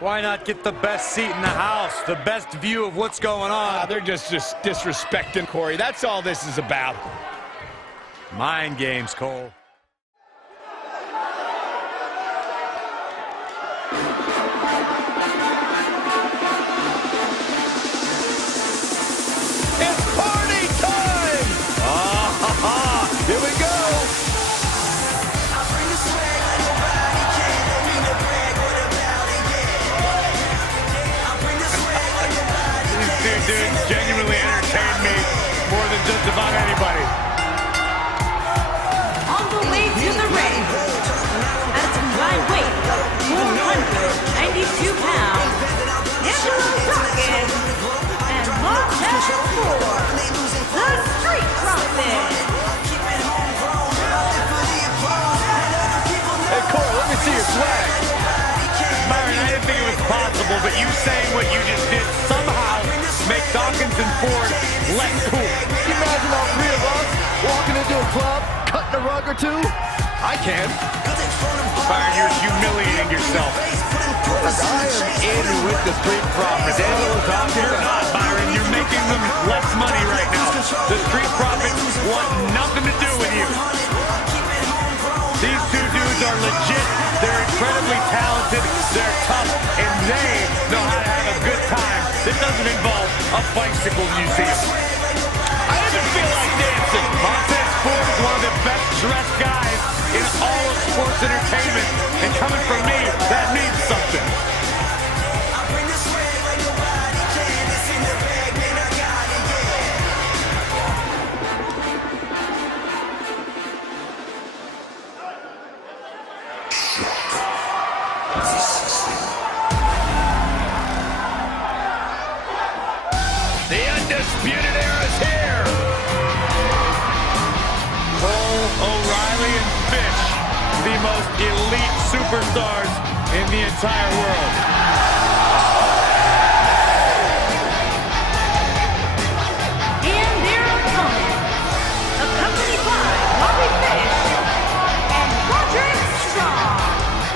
Why not get the best seat in the house, the best view of what's going on? They're just disrespecting Corey. That's all this is about. Mind games, Cole. It's party time! Here we go! These dudes genuinely entertain me more than just about anybody. On the way to the ring, at a combined weight of 492 pounds, Angelo Dawkins and Mojo the Street Profits. Hey, Corey, let me see your swag. Byron, I didn't think it was possible, but you saying what you just did somehow make Dawkins and Ford less cool. Can you imagine all three of us walking into a club, cutting a rug or two? I can. Byron, you're humiliating yourself. I am in with the Street Profits. You're not, Byron. You're making them less money right now. The Street Profits want nothing to do with you. These two dudes are legit. They're incredibly talented. They're tough, and they know how to have a good time. It doesn't involve a bicycle museum. I even feel like dancing. Montez Ford is one of the best dressed guys in all of sports entertainment, and coming from me, that means something. The Undisputed Era's here. Cole, O'Reilly, and Fish, the most elite superstars in the entire world. And their opponent, accompanied by Bobby Fish and Roderick Strong,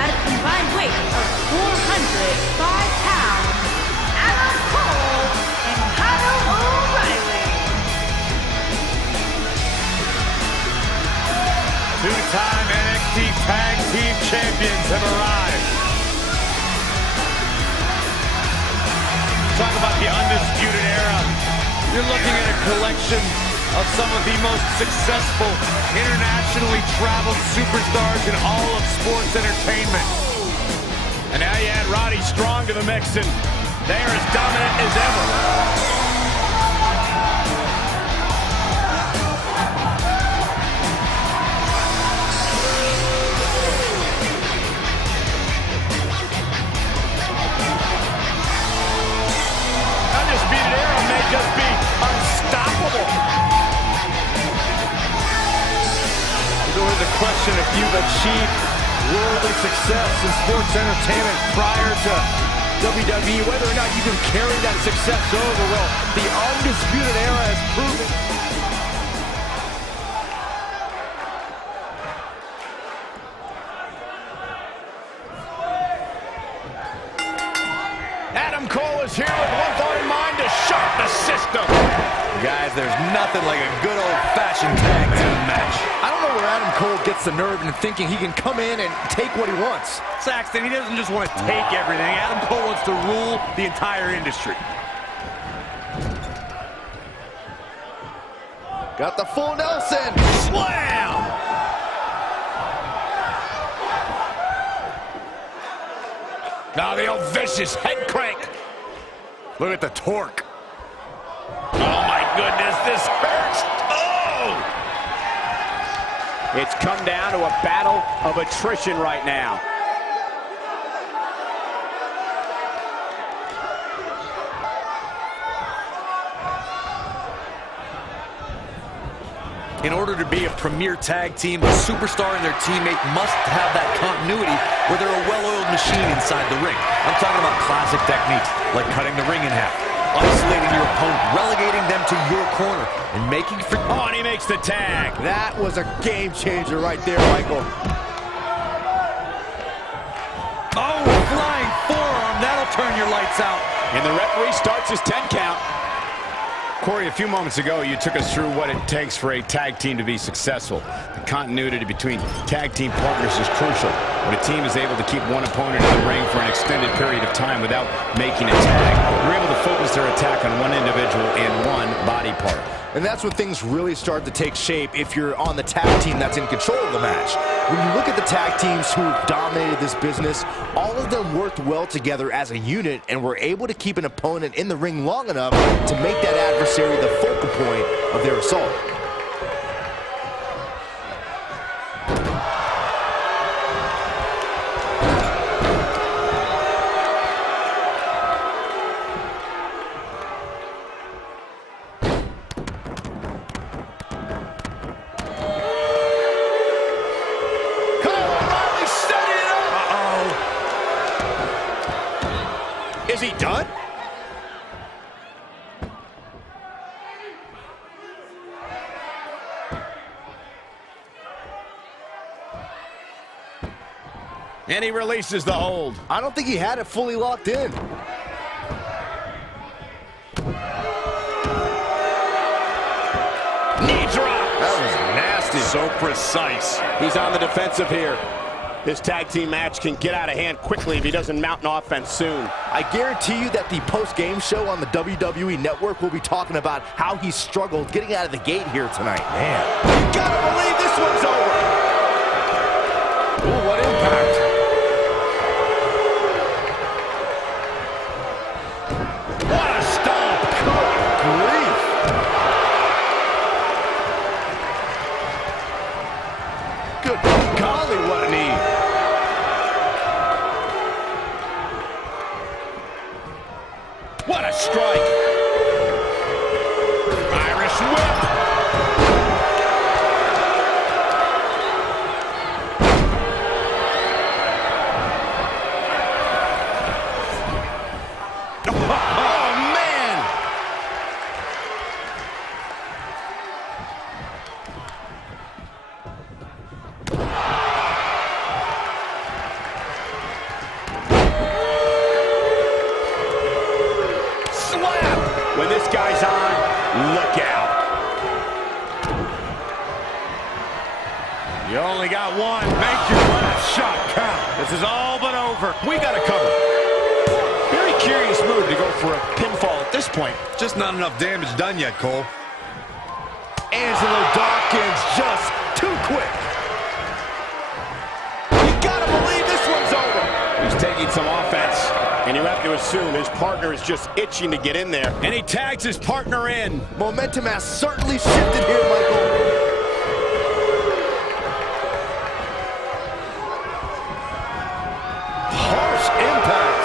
at a combined weight of 405 pounds, Adam Cole and Kyle O'Reilly. Two-time NXT Tag Team Champions have arrived. Talk about the Undisputed Era. You're looking at a collection of some of the most successful, internationally traveled superstars in all of sports entertainment. And now you add Roddy Strong to the mix, and they are as dominant as ever. Undisputed Era may just be unstoppable. There's always a question if you've achieved worldly success in sports entertainment prior to WWE, whether or not you can carry that success over. Well, the Undisputed Era has proven. Adam Cole is here with one thought in mind: to shock the system. Guys, there's nothing like a good old-fashioned tag team match. I don't know where Adam Cole gets the nerve in thinking he can come in and take what he wants. Saxton, he doesn't just want to take everything. Adam Cole wants to rule the entire industry. Got the full Nelson. Slam! Now the old vicious head crank. Look at the torque. Oh my goodness, this hurts. Oh! It's come down to a battle of attrition right now. In order to be a premier tag team, a superstar and their teammate must have that continuity where they're a well-oiled machine inside the ring. I'm talking about classic techniques like cutting the ring in half, isolating your opponent, relegating them to your corner, and making for... Oh, and he makes the tag. That was a game changer right there, Michael. when you're lights out. And the referee starts his 10 count. Corey, a few moments ago, you took us through what it takes for a tag team to be successful. The continuity between tag team partners is crucial. When a team is able to keep one opponent in the ring for an extended period of time without making a tag, they're able to focus their attack on one individual and one body part. And that's when things really start to take shape if you're on the tag team that's in control of the match. When you look at the tag teams who have dominated this business, all of them worked well together as a unit and were able to keep an opponent in the ring long enough to make that adversary the focal point of their assault. Is he done? And he releases the hold. I don't think he had it fully locked in. Knee drop. That was nasty. So precise. He's on the defensive here. This tag team match can get out of hand quickly if he doesn't mount an offense soon. I guarantee you that the post-game show on the WWE Network will be talking about how he struggled getting out of the gate here tonight. Man, You gotta believe this one's over. Ooh, what impact. What a stomp. Good grief. Good golly, what a knee. What a strike. Irish whip. Oh, man. Slap. When this guy's on, look out. You only got one. Make your last shot count. This is all but over. We got to cover. Very curious move to go for a pinfall at this point. Just not enough damage done yet, Cole. Angelo Dawkins just too quick. You gotta believe this one's over. He's taking some offense, and you have to assume his partner is just itching to get in there. And he tags his partner in. Momentum has certainly shifted here, Michael. Harsh impact.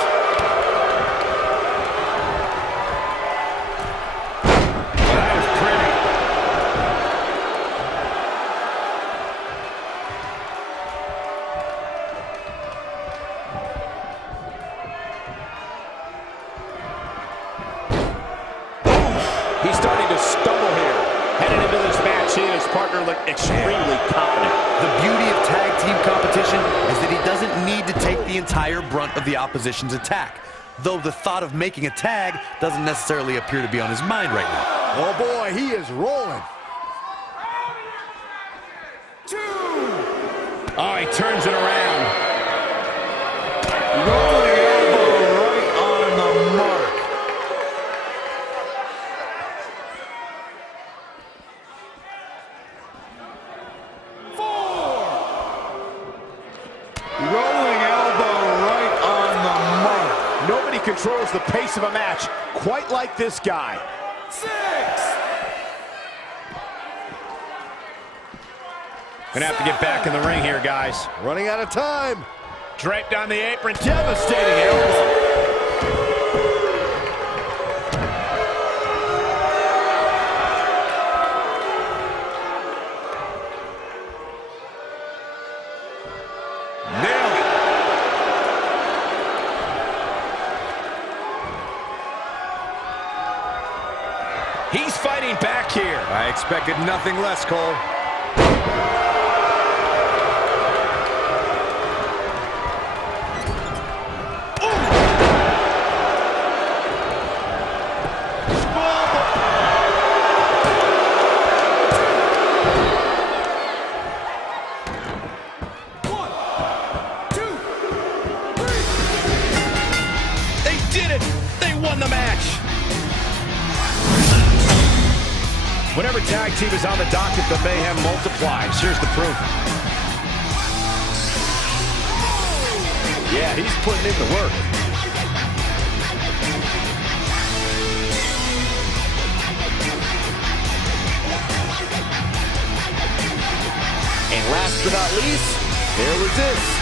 That is pretty. He's starting to stumble here. Headed into this match, he and his partner look extremely confident. The beauty of tag team competition is that he doesn't need to take the entire brunt of the opposition's attack, though the thought of making a tag doesn't necessarily appear to be on his mind right now. Oh boy, he is rolling. Oh, he turns it around. Rolling elbow right on the mark. Rolling elbow right on the mark. Nobody controls the pace of a match quite like this guy. 6. Gonna have to get back in the ring here, guys. Running out of time. Draped on the apron, devastating elbow. Nailed it. He's fighting back here. I expected nothing less, Cole. won the match. Whenever tag team is on the docket, the mayhem multiplies. Here's the proof. Yeah, he's putting in the work. And last but not least, there was this.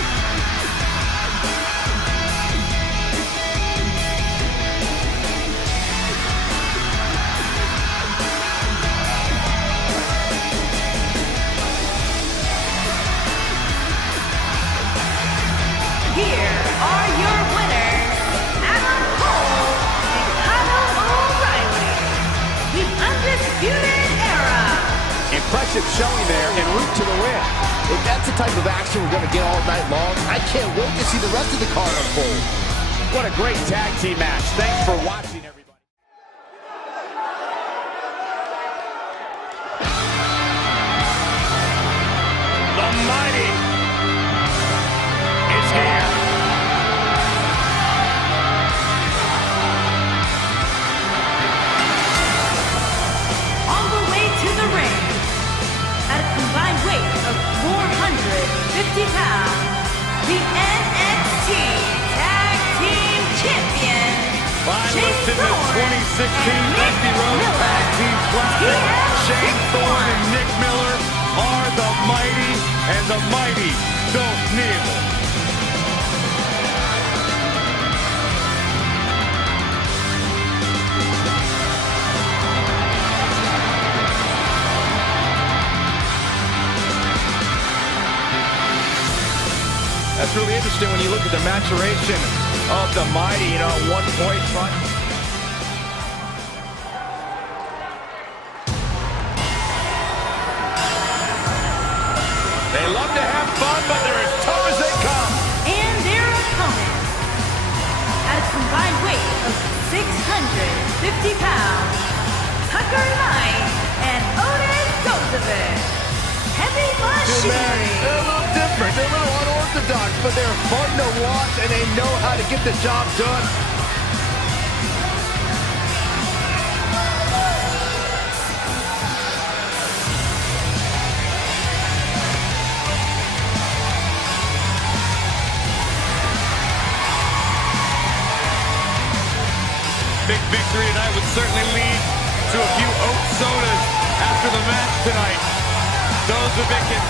Here are your winners, Adam Cole and Kyle O'Reilly, the Undisputed Era. Impressive showing there en route to the win. If that's the type of action we're going to get all night long, I can't wait to see the rest of the card unfold. What a great tag team match. Thanks for watching, everybody. The Mighty is here. On the way to the ring, at a combined weight of 450 pounds, the NXT Tag Team Champion, Finalists in the 2016 Dusty Rhodes Tag Team Classic, Shane Thorne and Nick Miller are the Mighty, and the Mighty don't kneel. That's really interesting when you look at the maturation of the Mighty. You know, at one point, They love to have fun, but they're as tough as they come. and their opponent, at a combined weight of 650 pounds, Tucker Knight and Otis Dozovic, Heavy Machinery. they're a little different. They're a little unorthodox, but they're fun to watch, and they know how to get the job done. Big victory tonight would certainly lead to a few oat sodas after the match tonight. Dozovic and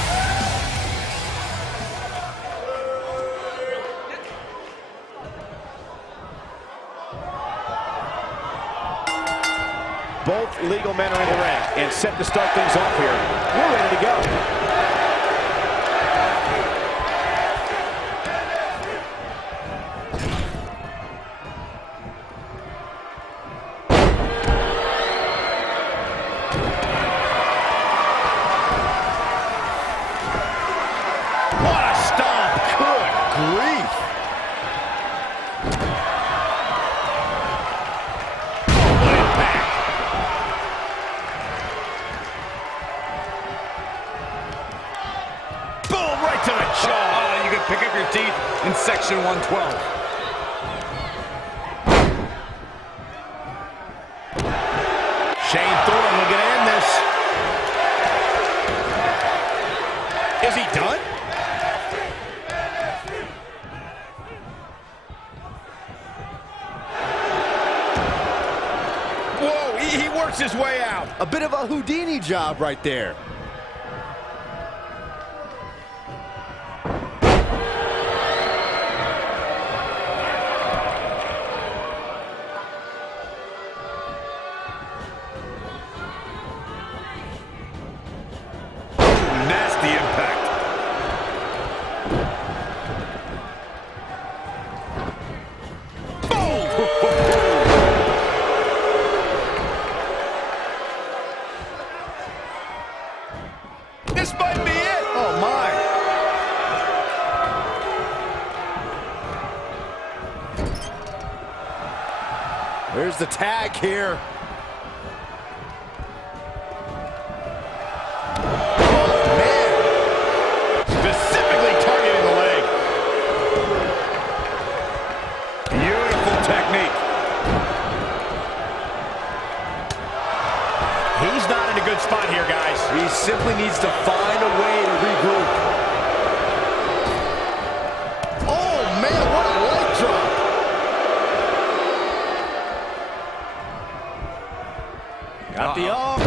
Both legal men are in the ring and set to start things off here. We're ready to go. What a stomp! Good grief! What impact! Boom! Right to the jaw! Oh, you can pick up your teeth in section 112. Shane Thorne looking to end this. Is he done? Whoa, he works his way out. A bit of a Houdini job right there. Nasty impact. This might be it. Oh, my. There's the tag here. Oh, man. Specifically targeting the leg. Beautiful technique. spot here, guys. He simply needs to find a way to regroup. Oh, man, what a leg drop. Got the arm.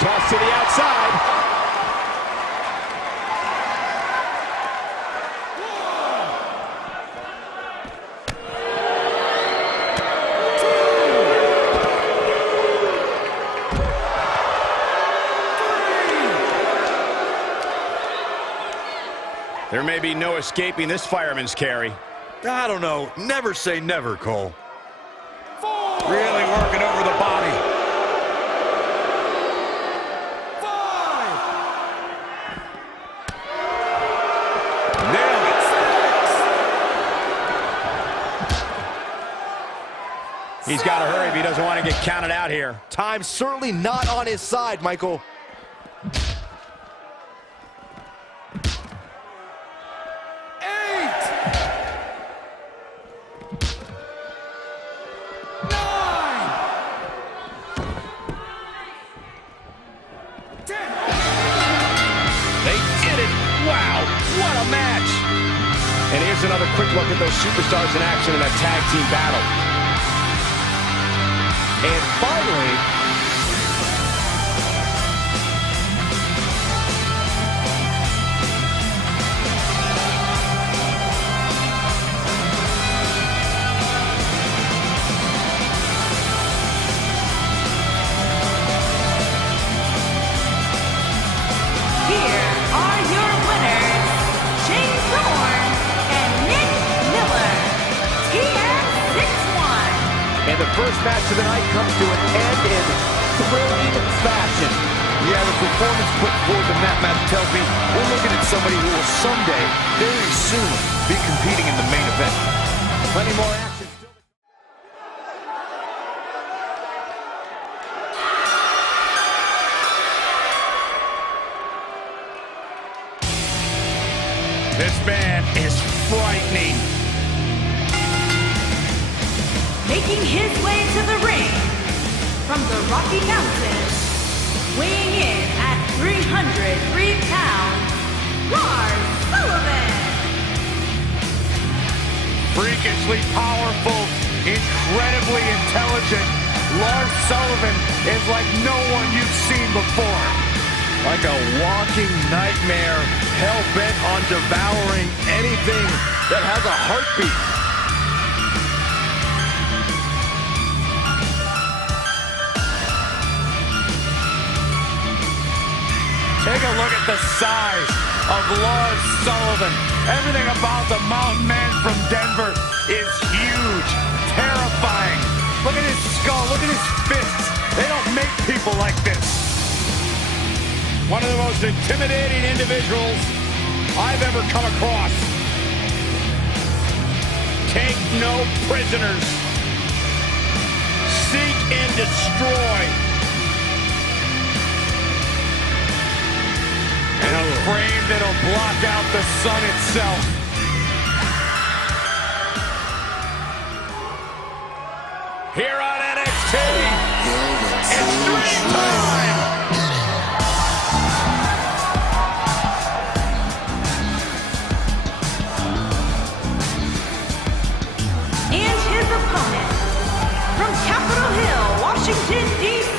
Toss to the outside. There may be no escaping this fireman's carry. I don't know. Never say never, Cole. Really working over the body. 5. Nailed it. 6. He's got to hurry if he doesn't want to get counted out here. Time's certainly not on his side, Michael. 10. They did it! Wow, what a match! And here's another quick look at those superstars in action in a tag team battle. And finally, Here are your winners, Jey Uso and Nick Miller, TM61. and the first match of the night comes to an end in thrilling fashion. Yeah, the performance put forth in that match tells me we're looking at somebody who will someday, very soon, be competing in the main event. Plenty more action still. This man is frightening. Making his way to the ring from the Rocky Mountains, weighing in at 303 pounds, Lars Sullivan. Freakishly powerful, incredibly intelligent, Lars Sullivan is like no one you've seen before. Like a walking nightmare, hell-bent on devouring anything that has a heartbeat. Take a look at the size of Lars Sullivan. Everything about the mountain man from Denver is huge, terrifying. Look at his skull, look at his fists. They don't make people like this. One of the most intimidating individuals I've ever come across. Take no prisoners. Seek and destroy. And a frame that'll block out the sun itself. Here on NXT, it's dream time! And his opponent, from Capitol Hill, Washington, D.C.,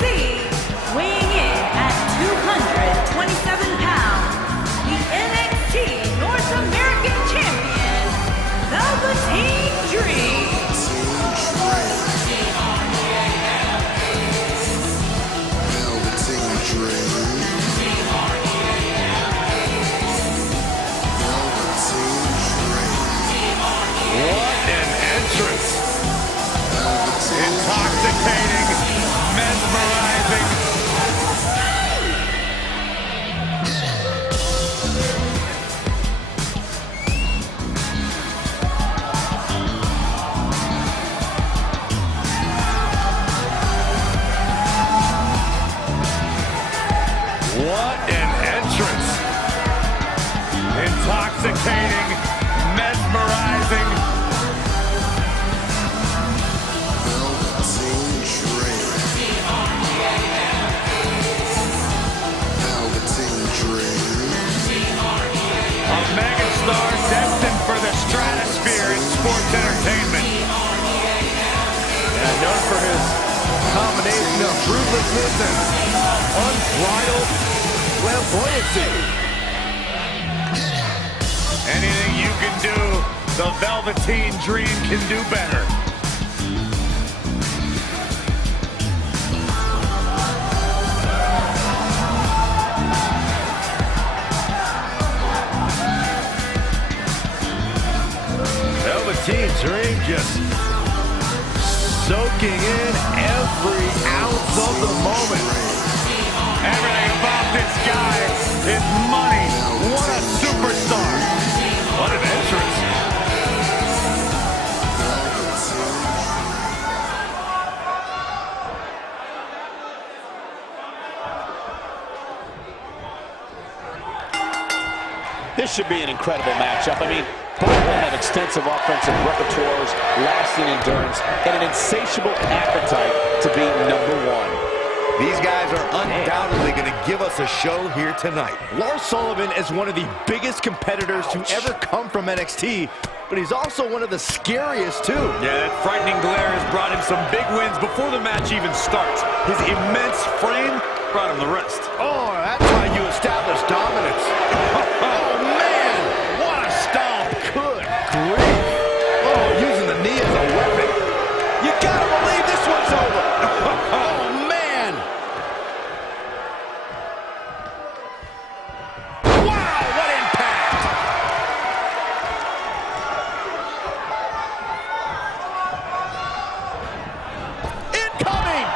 weighing in at 227 pounds, the NXT North American Champion, Velveteen Dream. What an entrance. Intoxicating. intoxicating, mesmerizing. What an entrance. Intoxicating, mesmerizing. A megastar destined for the stratosphere in sports entertainment. And known for his combination of ruthlessness and unbridled flamboyancy. Anything you can do, the Velveteen Dream can do better. Velveteen Dream just soaking in every ounce of the moment. Everything about this guy is money. What a superstar. What an entrance. This should be an incredible matchup. I mean, both men have extensive offensive repertoires, lasting endurance, and an insatiable appetite to be number one. These guys are undoubtedly going to give us a show here tonight. Lars Sullivan is one of the biggest competitors to ever come from NXT, but he's also one of the scariest too. Yeah, that frightening glare has brought him some big wins before the match even starts. His immense frame brought him the rest. Oh, that's how you establish dominance. Oh, man! What a stomp! Good grief! Oh, using the knee as a weapon. You gotta believe this one's over. Oh, man! Wow, what impact! Incoming!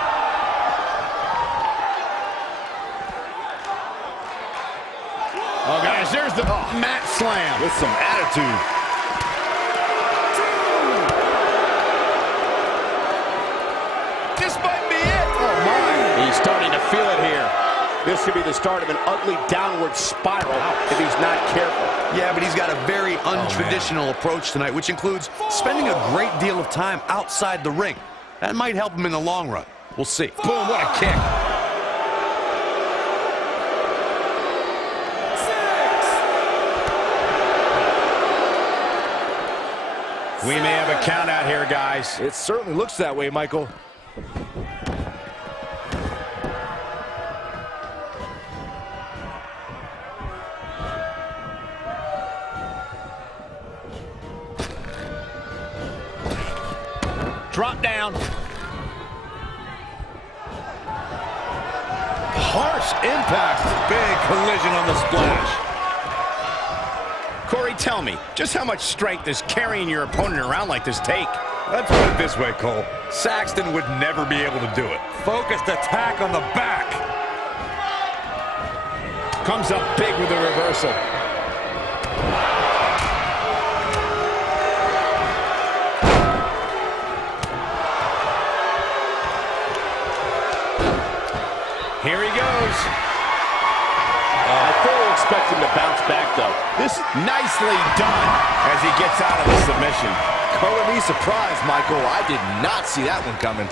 Oh, guys, there's the mat slam. With some attitude. This might be it. Oh, my. He's starting to feel it here. This could be the start of an ugly downward spiral if he's not careful. Yeah, but he's got a very untraditional approach tonight, which includes spending a great deal of time outside the ring. That might help him in the long run. We'll see. Boom, what a kick. We may have a count out here, guys. It certainly looks that way, Michael. Drop down. Harsh impact. Big collision on the splash. Corey, tell me, just how much strength does carrying your opponent around like this take? Let's put it this way, Cole. Saxton would never be able to do it. Focused attack on the back. Comes up big with a reversal. Here he goes. I fully expect him to bounce back, though. This nicely done as he gets out of the submission. Color me surprised, Michael. I did not see that one coming.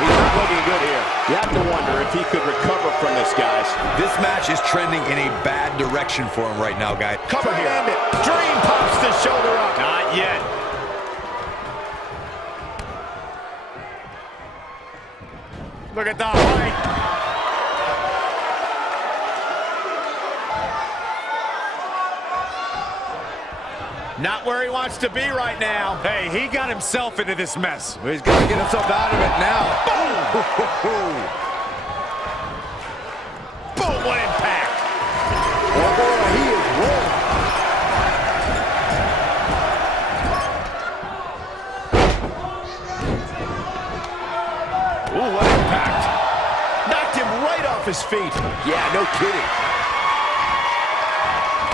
He's not looking good here. You have to wonder if he could recover from this, guys. This match is trending in a bad direction for him right now, guys. Cover here. Dream pops the shoulder up. Not yet. Look at the height. Not where he wants to be right now. Hey, he got himself into this mess. He's got to get himself out of it now. Boom, what impact. Oh, boy, he is rolling. his feet. Yeah, no kidding.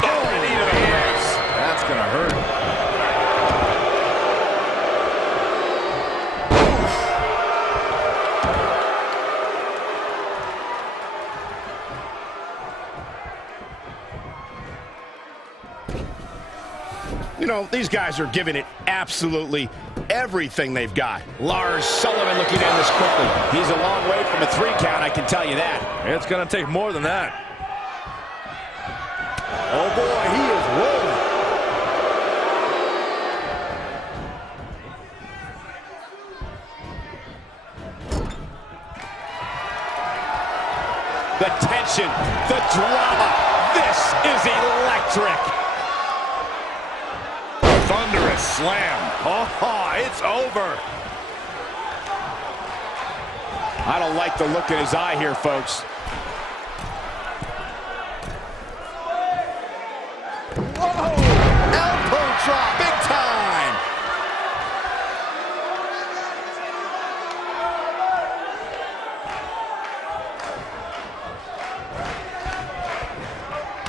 Oh, knee to the face. That's gonna hurt. You know, these guys are giving it absolutely everything they've got. Lars Sullivan looking in this quickly. He's a long way from a 3 count, I can tell you that. It's gonna take more than that. Oh boy, he is rolling. The tension, the drama. This is electric. Thunderous slam. Oh, it's over. I don't like the look in his eye here, folks. Whoa! Elbow drop, big time.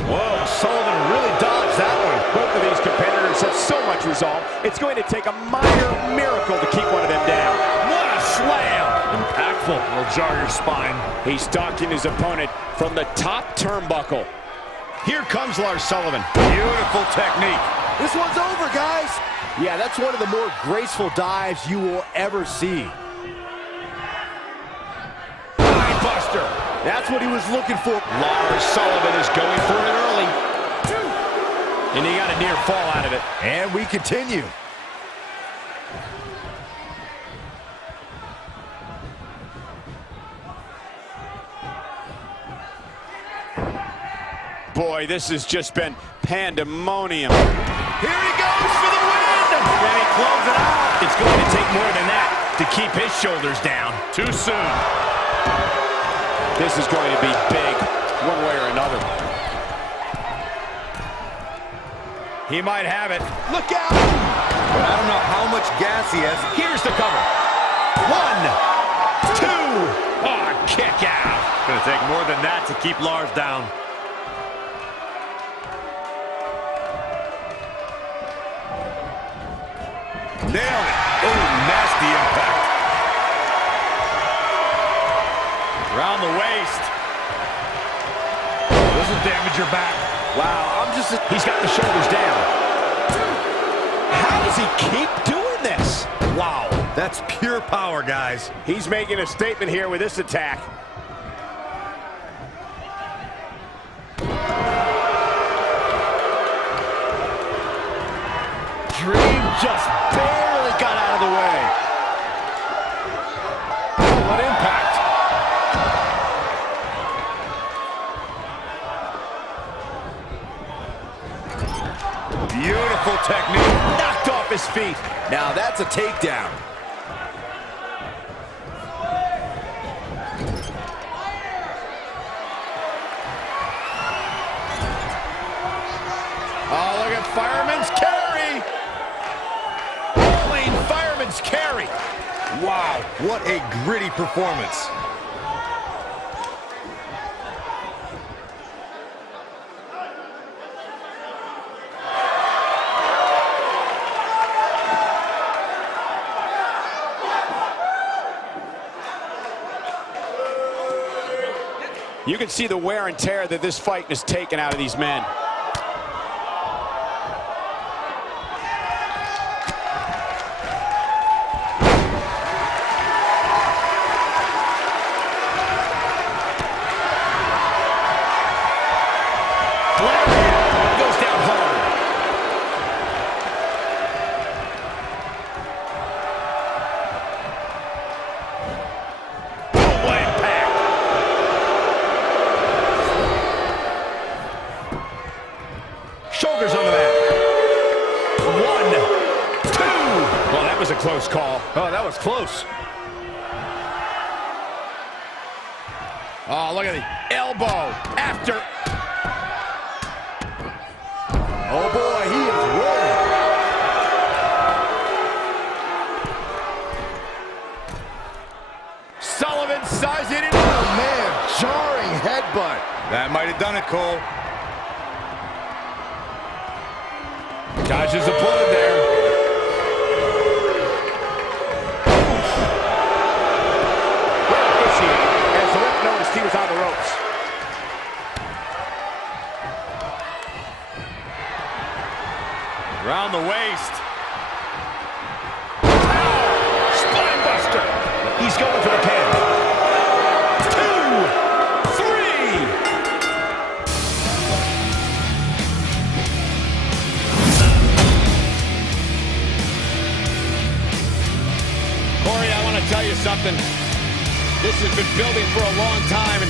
Whoa, Sullivan really dodged that one. Both of these competitors have so much resolve, it's going to take a minor miracle to keep one of them down. What a slam! Impactful. Will jar your spine. He's stalking his opponent from the top turnbuckle. Here comes Lars Sullivan. Beautiful technique. This one's over, guys. Yeah, that's one of the more graceful dives you will ever see. Buster. That's what he was looking for. Lars Sullivan is going for it early. And he got a near fall out of it. And we continue. Boy, this has just been pandemonium. Here he goes for the win! Can he close it out? It's going to take more than that to keep his shoulders down. Too soon. This is going to be big, one way or another. He might have it. Look out! But I don't know how much gas he has. Here's the cover. 1, 2. Oh, kick out. Gonna take more than that to keep Lars down. Nailed it. Oh, nasty impact. Around the waist. This will damage your back. Wow, he's got the shoulders down. How does he keep doing this? Wow, that's pure power, guys. He's making a statement here with this attack. Dream just barely got out of the way. Oh, what impact. Beautiful technique. Knocked off his feet. Now that's a takedown. Oh, look at Fireman's Carry. Rolling Fireman's Carry. Wow, what a gritty performance. You can see the wear and tear that this fight has taken out of these men. Goes down hard. Oh, what impact. Shoulders on the mat. 1, 2. Well, that was a close call. Oh, that was close. Oh, look at the elbow after. Oh boy, he is rolling. Sullivan sizing it. Oh man, jarring That might have done it, Cole. Dodges a bullet there. As the ref noticed, he was on the ropes. Around the waist. Spinebuster. He's going for the pin. 2, 3. Corey, I want to tell you something. This has been building for a long time, and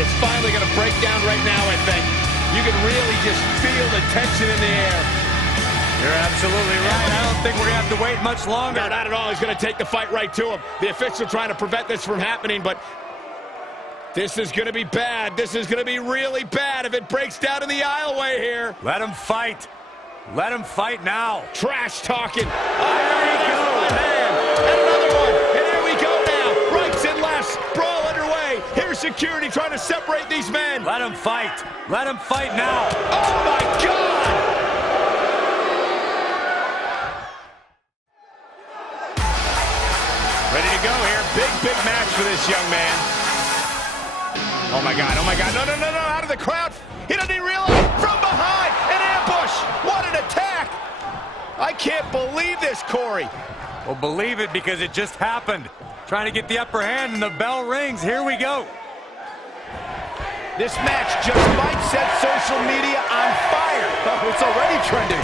it's finally going to break down right now, I think. You can really just feel the tension in the air. You're absolutely right. I don't think we're going to have to wait much longer. No, not at all. He's going to take the fight right to him. The official trying to prevent this from happening, but this is going to be bad. This is going to be really bad if it breaks down in the aisleway here. Let him fight. Let him fight now. Trash talking. Oh, there he goes. Man. And another one. And here we go now. Rights and lefts. Brawl underway. Here's security trying to separate these men. Let him fight. Let him fight now. Oh, my God. Ready to go here. Big match for this young man. Oh, my God. Oh, my God. No. Out of the crowd. He doesn't even realize. From behind. An ambush. What an attack. I can't believe this, Corey. Well, believe it because it just happened. Trying to get the upper hand and the bell rings. Here we go. This match just might set social media on fire. Oh, it's already trending.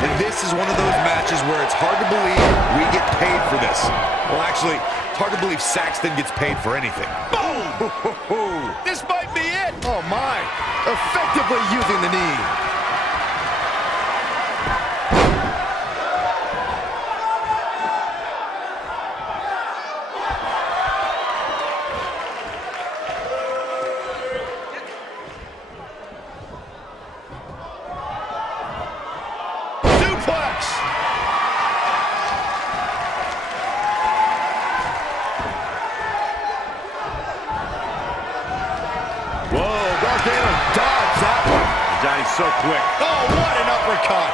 And this is one of those matches where it's hard to believe we get paid for this. Well, actually, it's hard to believe Saxton gets paid for anything. Boom! This might be it. Oh, my. Effectively using the knee. So quick. Oh, what an uppercut.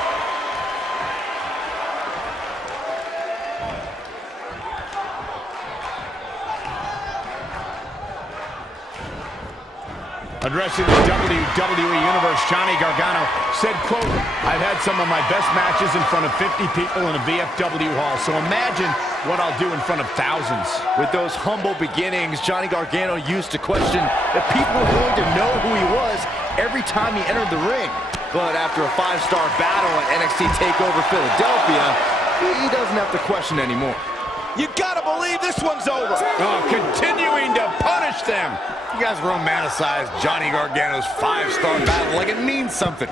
Addressing the WWE Universe, Johnny Gargano said, quote, I've had some of my best matches in front of 50 people in a VFW hall, so imagine what I'll do in front of thousands. With those humble beginnings, Johnny Gargano used to question if people were going to know who he was every time he entered the ring. But after a 5-star battle at NXT TakeOver Philadelphia, he doesn't have to question anymore. You gotta believe this one's over. Oh, continuing to punish them. You guys romanticize Johnny Gargano's 5-star battle like it means something.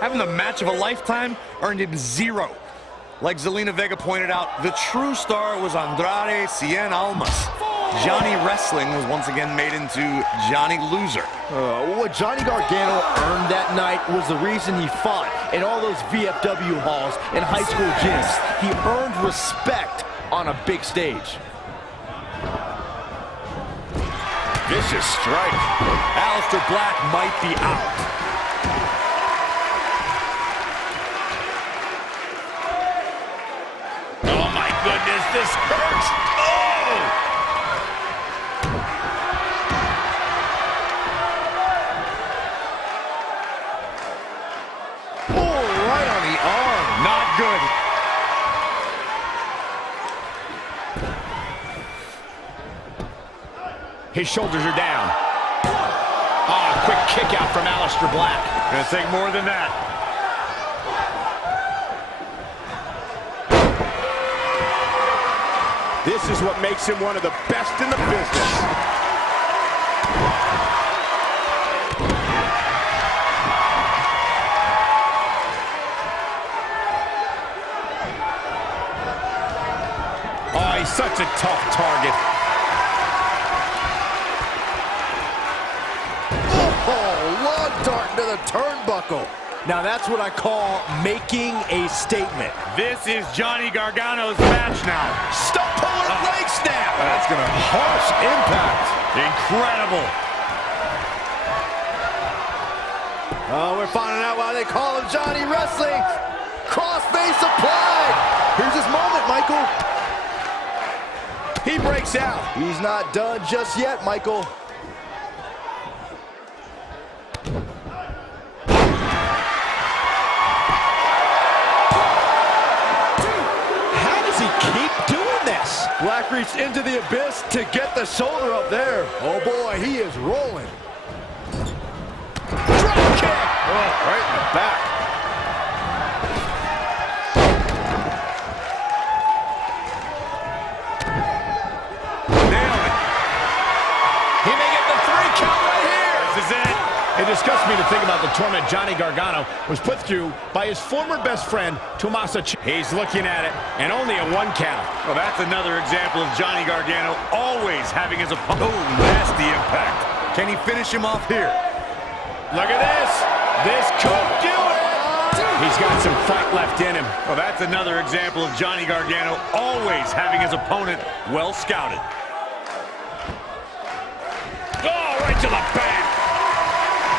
Having the match of a lifetime earned him 0. Like Zelina Vega pointed out, the true star was Andrade Cien Almas. Johnny Wrestling was once again made into Johnny Loser. What Johnny Gargano earned that night was the reason he fought in all those VFW halls and high school gyms. He earned respect on a big stage. Vicious strike. Aleister Black might be out. Oh, my goodness, this hurts. Oh! Right on the arm. Not good. His shoulders are down. Ah, quick kick out from Aleister Black. Gonna take more than that. This is what makes him one of the best in the business. Oh, he's such a tough target. Dart into the turnbuckle. Now that's what I call making a statement. This is Johnny Gargano's match now. Stump puller leg snap. That's gonna harsh impact. Incredible. Oh, we're finding out why they call him Johnny Wrestling. Crossface applied. Here's his moment, Michael. He breaks out. He's not done just yet, Michael. How does he keep doing this? Black reached into the abyss to get the shoulder up there. Oh boy, he is rolling. Drop kick. Oh, right in the back. It disgusts me to think about the torment Johnny Gargano was put through by his former best friend, Tommaso Ciampa. He's looking at it, and only a 1 count. Well, that's another example of Johnny Gargano always having his opponent. Oh, nasty impact. Can he finish him off here? Look at this. This could do it. He's got some fight left in him. Well, that's another example of Johnny Gargano always having his opponent well scouted. Oh, right to the back.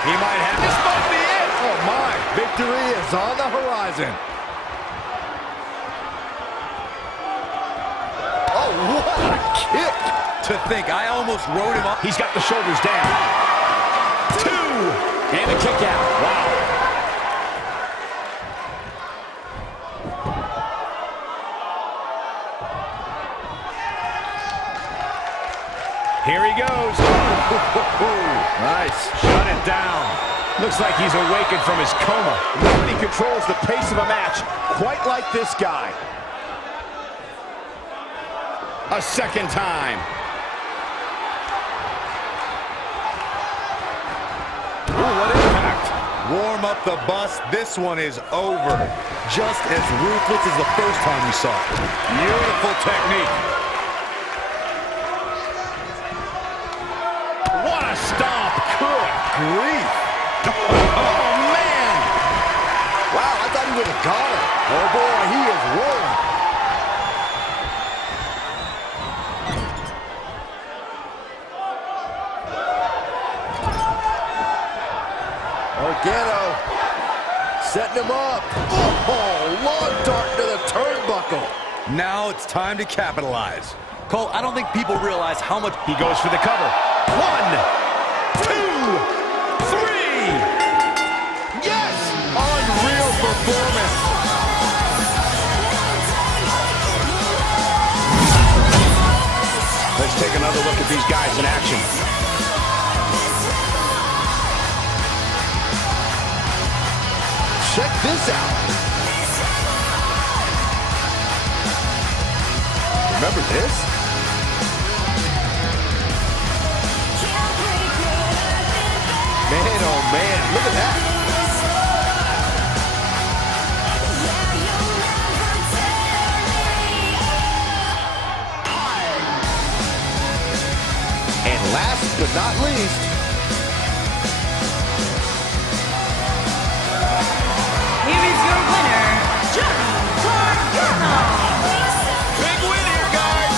He might have This might be it. Oh my, victory is on the horizon. Oh, what a kick. To think, I almost wrote him off. He's got the shoulders down. 2. And a kick out. Wow. Here he goes. Nice. Shut it down. Looks like he's awakened from his coma. Nobody controls the pace of a match quite like this guy. A second time. Ooh, what impact. Warm up the bus. This one is over. Just as ruthless as the first time we saw it. Beautiful technique. What a stomp. Good grief. Oh, man. Wow, I thought he would have got him. Oh, boy, he is rolling. Gargano setting him up. Oh, long dart to the turnbuckle. Now it's time to capitalize. Cole, I don't think people realize how much He goes for the cover. 1, 2, 3. Yes! Unreal performance. Let's take another look at these guys in action. Check this out. Remember this? Man, oh man, look at that. And last but not least, Here is your winner, Johnny Gargano. Big win here, guys.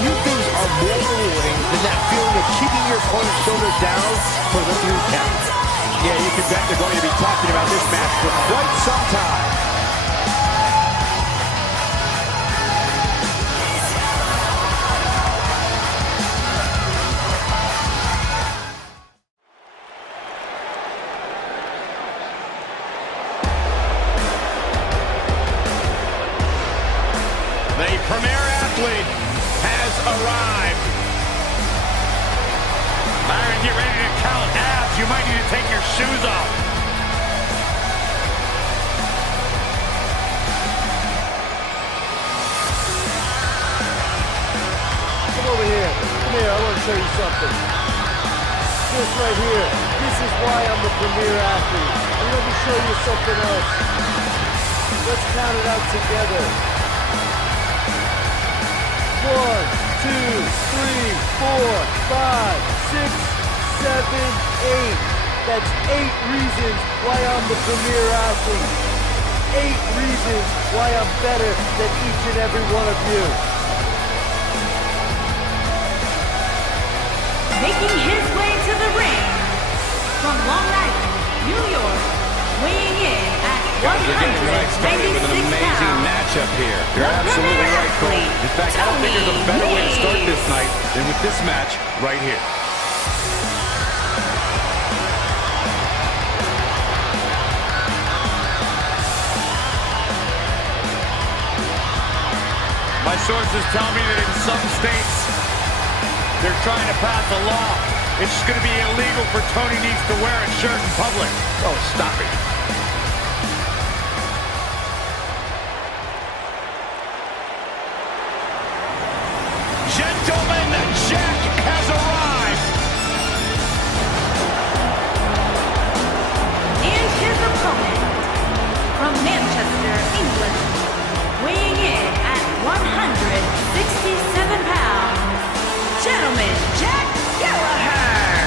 few things are more rewarding than that feeling of keeping your opponent's shoulders down for the 3 count. Yeah, you can bet they're going to be talking about this match for quite some time. The premier athlete has arrived. Byron, get ready to count abs. You might need to take your shoes off. Come over here. Come here, I want to show you something. This right here. This is why I'm the premier athlete. And let me show you something else. Let's count it out together. 1, 2, 3, 4, 5, 6, 7, 8. That's 8 reasons why I'm the premier athlete. 8 reasons why I'm better than each and every one of you. Making his way to the ring from Long Island, New York, weighing in at Guys are getting right started with an 196 amazing pounds. matchup here. You're The absolutely premier right, Cole. athlete, In fact, I don't think there's a better way to start this Tony night than with this match right here. My sources tell me that in some states, they're trying to pass a law. It's going to be illegal for Tony Nese to wear a shirt in public. Oh, stop it. Gentlemen, Jack has arrived. And his opponent, from Manchester, England, weighing in at 167 pounds, gentleman Jack Gallagher.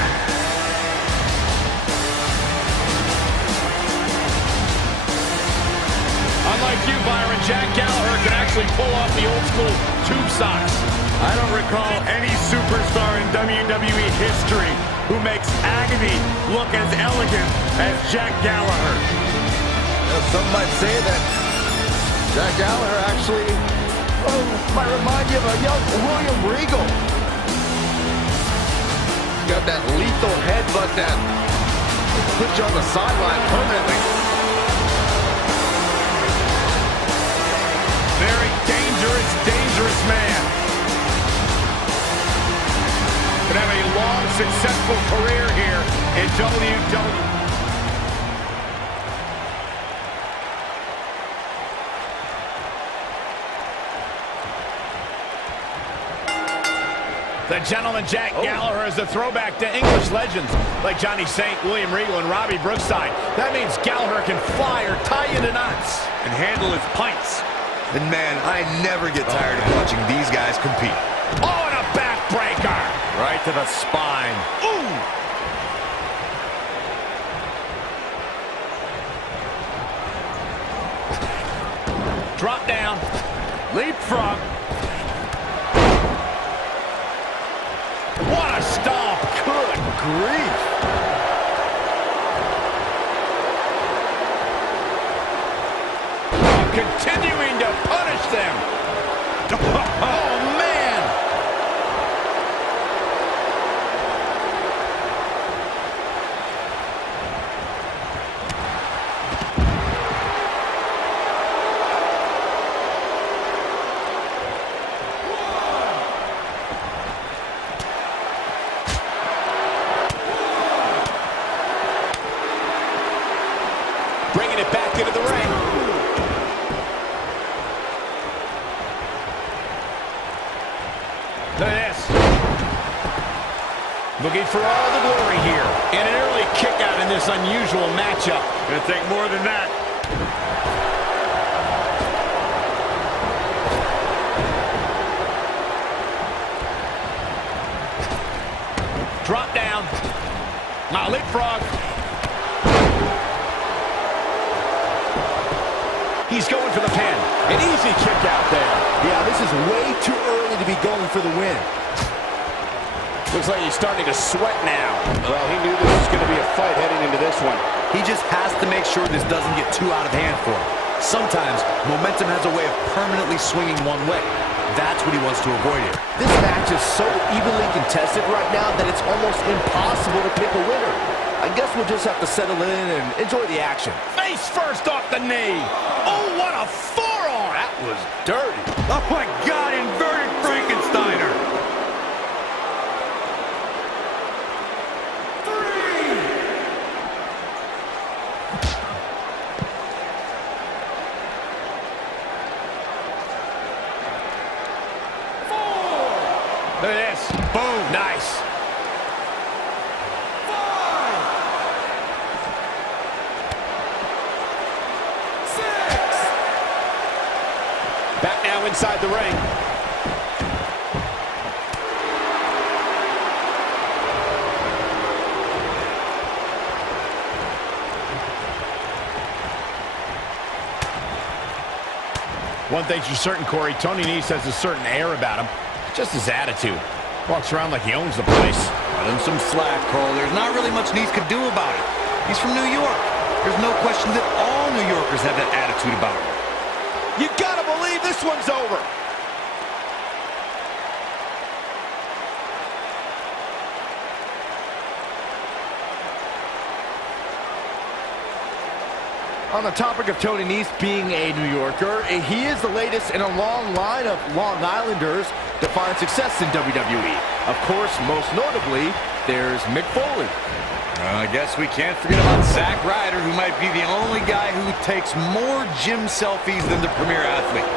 Unlike you, Byron, Jack Gallagher can actually pull off the old school tube socks. I don't recall any superstar in WWE history who makes agony look as elegant as Jack Gallagher. Some might say that Jack Gallagher actually might remind you of a young William Regal. Got that lethal headbutt that put you on the sideline permanently. Very dangerous man. Could have a long, successful career here in WWE. The gentleman Jack Gallagher is a throwback to English legends like Johnny Saint, William Regal, and Robbie Brookside. That means Gallagher can fly or tie into knots And handle his pints. And man, I never get tired of watching these guys compete. Oh, and a backbreaker. Right to the spine. Ooh. Drop down. Leapfrog. What a stomp. Good grief. Continuing to punish them. Oh, man. Bringing it back into the ring. Look at this. Looking for all the glory here. And an early kick out in this unusual matchup. Gonna take more than that. Drop down. Now leapfrog. He's going for the pin. An easy kick out there. Yeah, this is way too early to be going for the win. Looks like he's starting to sweat now. Well, he knew this was going to be a fight heading into this one. He just has to make sure this doesn't get too out of hand for him. Sometimes momentum has a way of permanently swinging one way. That's what he wants to avoid here. This match is so evenly contested right now that it's almost impossible to pick a winner. I guess we'll just have to settle in and enjoy the action. Face first off the knee. Oh, what a forearm. That was dirty. Oh my God, inverted Frankensteiner. Look at this. Boom. Nice. Back now inside the ring. One thing's for certain, Corey, Tony Nese has a certain air about him. Just his attitude. Walks around like he owns the place. Cut him some slack, Cole. There's not really much Nese could do about it. He's from New York. There's no question that all New Yorkers have that attitude about him. You gotta believe this one's over. On the topic of Tony Nese being a New Yorker, he is the latest in a long line of Long Islanders to find success in WWE. Of course, most notably, there's Mick Foley. I guess we can't forget about Zack Ryder, who might be the only guy who takes more gym selfies than the premier athlete.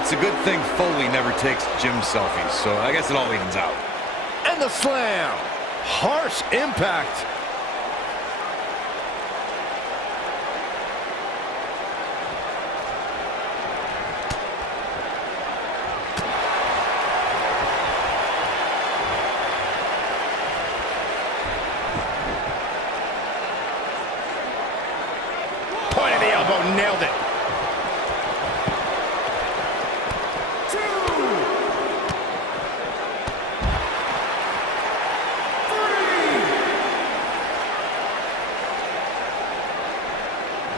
It's a good thing Foley never takes gym selfies, so I guess it all evens out. And the slam. Harsh impact. Nailed it.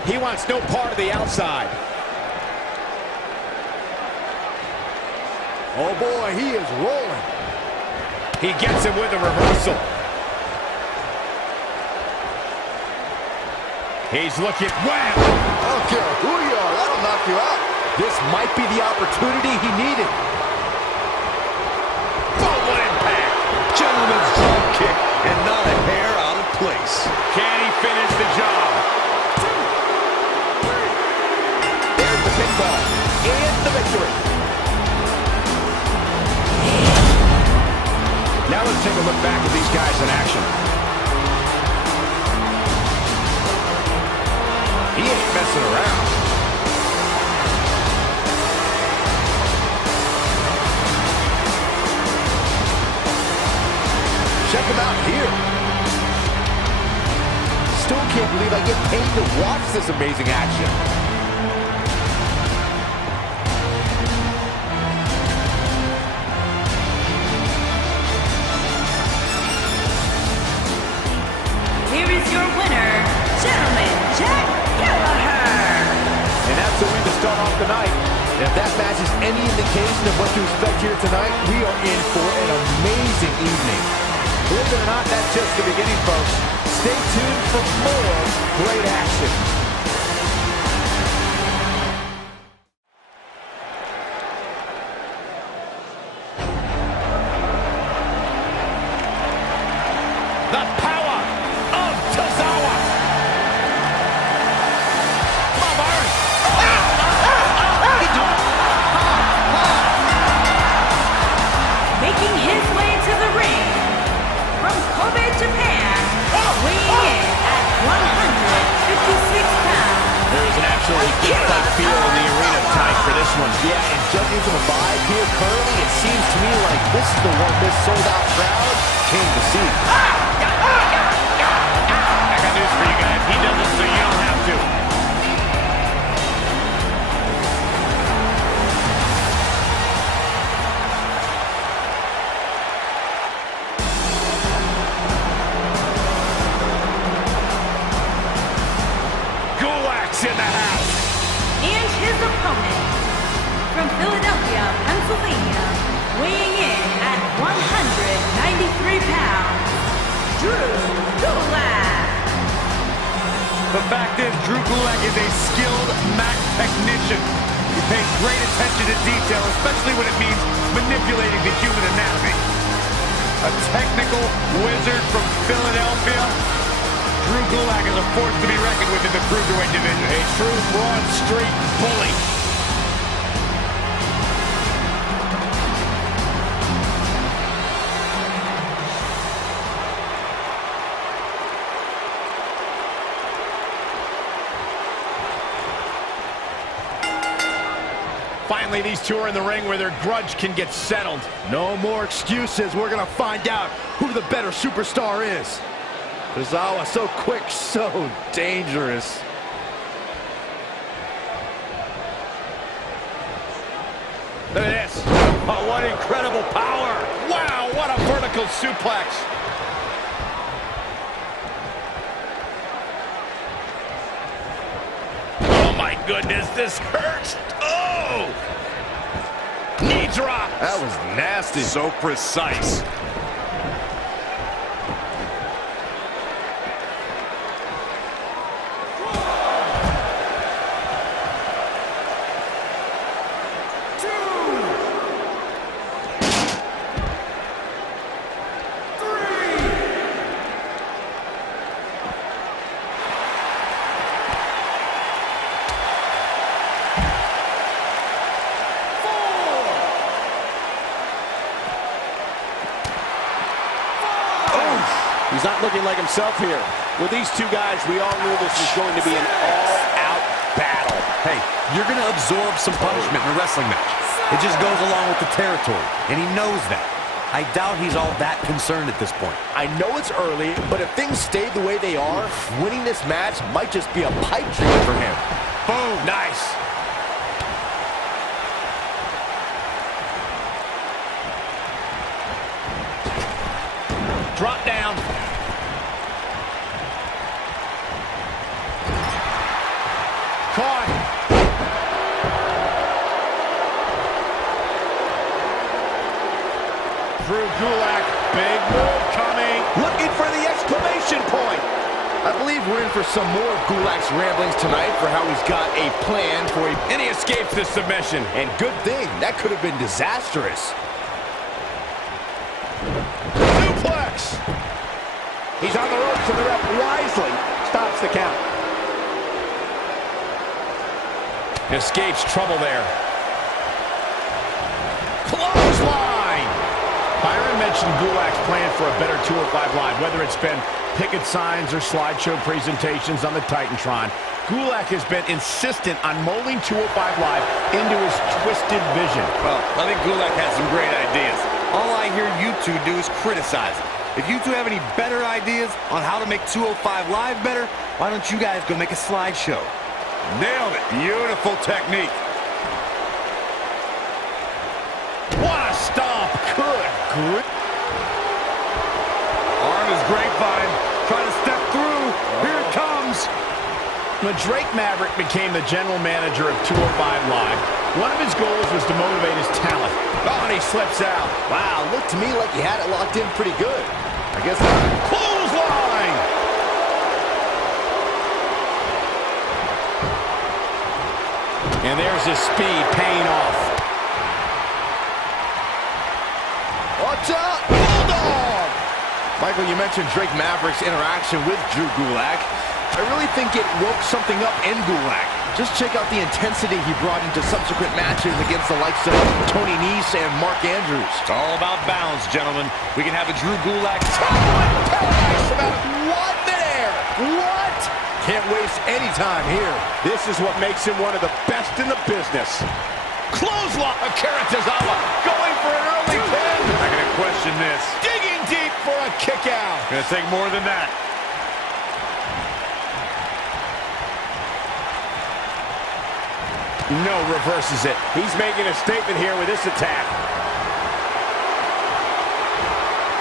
He wants no part of the outside. Oh boy, he is rolling. He gets him with a reversal. He's looking, wham! I don't care who you are, that'll knock you out. This might be the opportunity he needed. Oh, what impact! Gentleman's drop kick, and not a hair out of place. Can he finish the job? There's the pinfall and the victory. Now let's take a look back at these guys in action. He ain't messing around. Check him out here. Still can't believe I get paid to watch this amazing action. Here is your winner, gentlemen, Jack. And that's the way to start off the night. And if that match is any indication of what to expect here tonight, we are in for an amazing evening. Believe it or not, that's just the beginning, folks. Stay tuned for more great action. The power of Tozawa. Making his way to the ring from Kobe, Japan, weighing in at 156 pounds. There is an absolutely good fight feel in the arena tonight for this one. Yeah, and judging from the vibe here currently, it seems to me like this is the one this sold-out crowd came to see. I got news for you guys. He does it so you don't have to. In the house. And his opponent from Philadelphia, Pennsylvania, weighing in at 193 pounds, Drew Gulak. The fact is, Drew Gulak is a skilled mat technician. He pays great attention to detail, especially when it means manipulating the human anatomy. A technical wizard from Philadelphia. Drew Gulak is a force to be reckoned with in the cruiserweight division. A true Broad Street bully. Finally, these two are in the ring where their grudge can get settled. No more excuses. We're going to find out who the better superstar is. Tozawa, so quick, so dangerous. Look at this. Oh, what incredible power. Wow, what a vertical suplex. goodness, this hurts. Oh! Knee drop. That was nasty. So precise. He's not looking like himself here. With these two guys, we all knew this was going to be an all-out battle. Hey, you're going to absorb some punishment in a wrestling match. It just goes along with the territory, and he knows that. I doubt he's all that concerned at this point. I know it's early, but if things stay the way they are, winning this match might just be a pipe dream for him. Boom. Nice. Drop down. Caught. Drew Gulak, big move coming. Looking for the exclamation point. I believe we're in for some more of Gulak's ramblings tonight for how he's got a plan for a... And he escapes the submission. And good thing, that could have been disastrous. Suplex. He's on the ropes and the ref wisely stops the count. Escapes trouble there. Clothesline. Byron mentioned Gulak's plan for a better 205 Live, whether it's been picket signs or slideshow presentations on the Titantron. Gulak has been insistent on molding 205 Live into his twisted vision. Well, I think Gulak has some great ideas. All I hear you two do is criticize it. If you two have any better ideas on how to make 205 Live better, why don't you guys go make a slideshow? Nailed it. Beautiful technique. What a stomp. Good. Arm is grapevine. Trying to step through. Here it comes. When Drake Maverick became the general manager of 205 Live, one of his goals was to motivate his talent. Oh, and he slips out. Wow, looked to me like he had it locked in pretty good. I guess not. Clothesline! And there's his speed paying off. Watch out! Bulldog! Michael, you mentioned Drake Maverick's interaction with Drew Gulak. I really think it woke something up in Gulak. Just check out the intensity he brought into subsequent matches against the likes of Tony Nese and Mark Andrews. It's all about balance, gentlemen. We can have a Drew Gulak. What there? What? Can't waste any time here. This is what makes him one of the best in the business. Clothesline! Akira Tozawa going for an early pin. Not going to question this. Digging deep for a kick out. Going to take more than that. No, reverses it. He's making a statement here with this attack.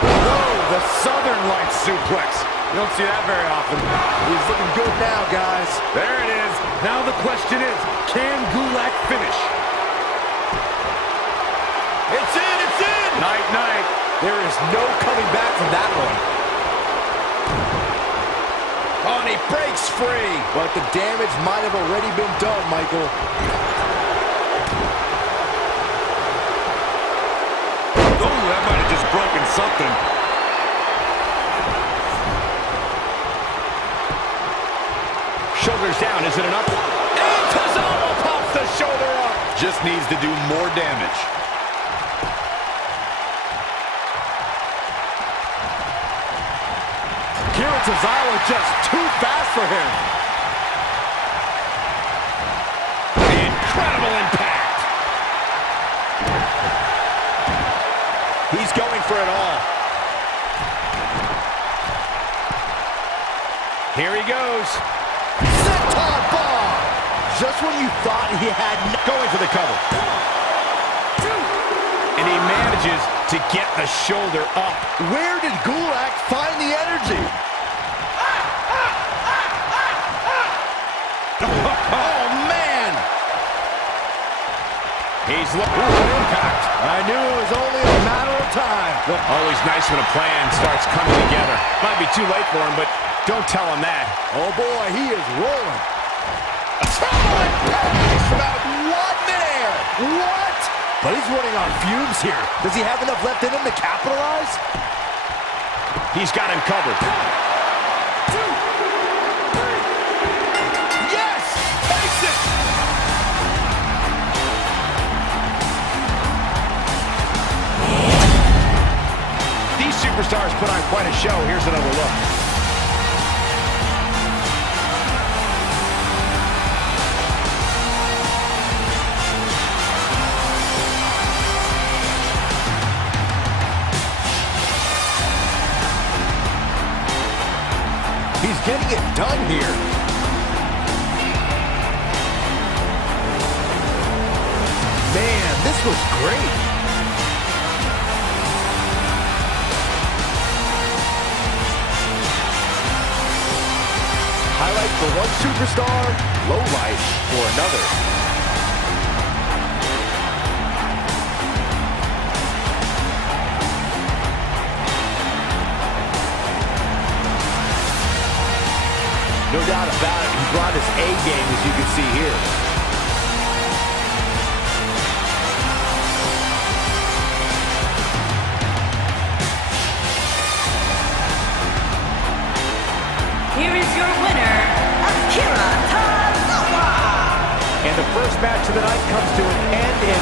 Whoa, the Southern Light suplex. You don't see that very often. He's looking good now, guys. There it is. Now the question is, can Gulak finish? It's in, it's in! Night, night. There is no coming back from that one. Oh, and he breaks free. But the damage might have already been done, Michael. Oh, that might have just broken something. Shoulders down, is it enough? And Tozawa pops the shoulder up. Just needs to do more damage. Akira Tozawa just too fast for him. Incredible impact. He's going for it all. Here he goes. Senton bomb. Just when you thought he had going for the cover. 1, 2. And he manages to get the shoulder up. Where did Gulak find the energy? Oh, man. He's looking for impact. I knew it was only a matter of time. Always nice when a plan starts coming together. Might be too late for him, but don't tell him that. Oh boy, he is rolling. A tumbling pass about 1 midair. What? But he's running on fumes here. Does he have enough left in him to capitalize? He's got him covered. Yes! Takes it! These superstars put on quite a show. Here's another look. He's getting it done here. Man, this was great. Highlight for one superstar, low light for another. No doubt about it, he brought his A game, as you can see here. Here is your winner, Akira Tozawa. And the first match of the night comes to an end in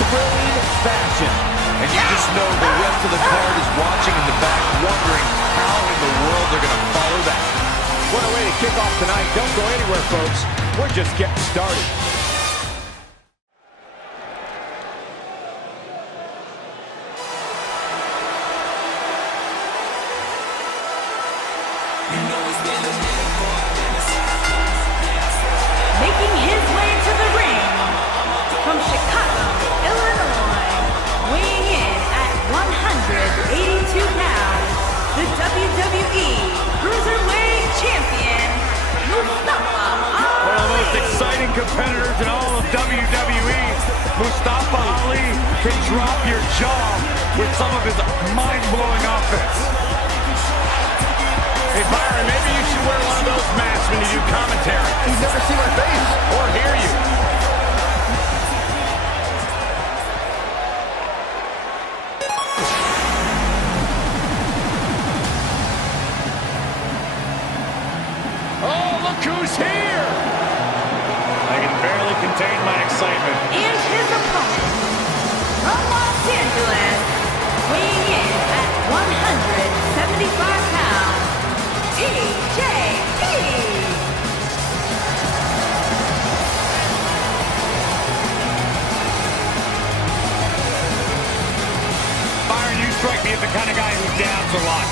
thrilling fashion. And you just know the rest of the card is watching in the back, wondering how in the world they're going to follow that. What a way to kick off tonight. Don't go anywhere, folks. We're just getting started. Making his way to the ring from Chicago, Illinois, weighing in at 182 pounds, the WWE Cruiserweight Champion, Mustafa Ali. One of the most exciting competitors in all of WWE. Mustafa Ali can drop your jaw with some of his mind-blowing offense. Hey, Byron, maybe you should wear one of those masks when you do commentary. He's never seen my face. Or hear you. Oh, look who's here! I can barely contain my excitement. And his opponent from Los Angeles, weighing in at 175 pounds, TJP. Byron, you strike me as the kind of guy who dabs a lot.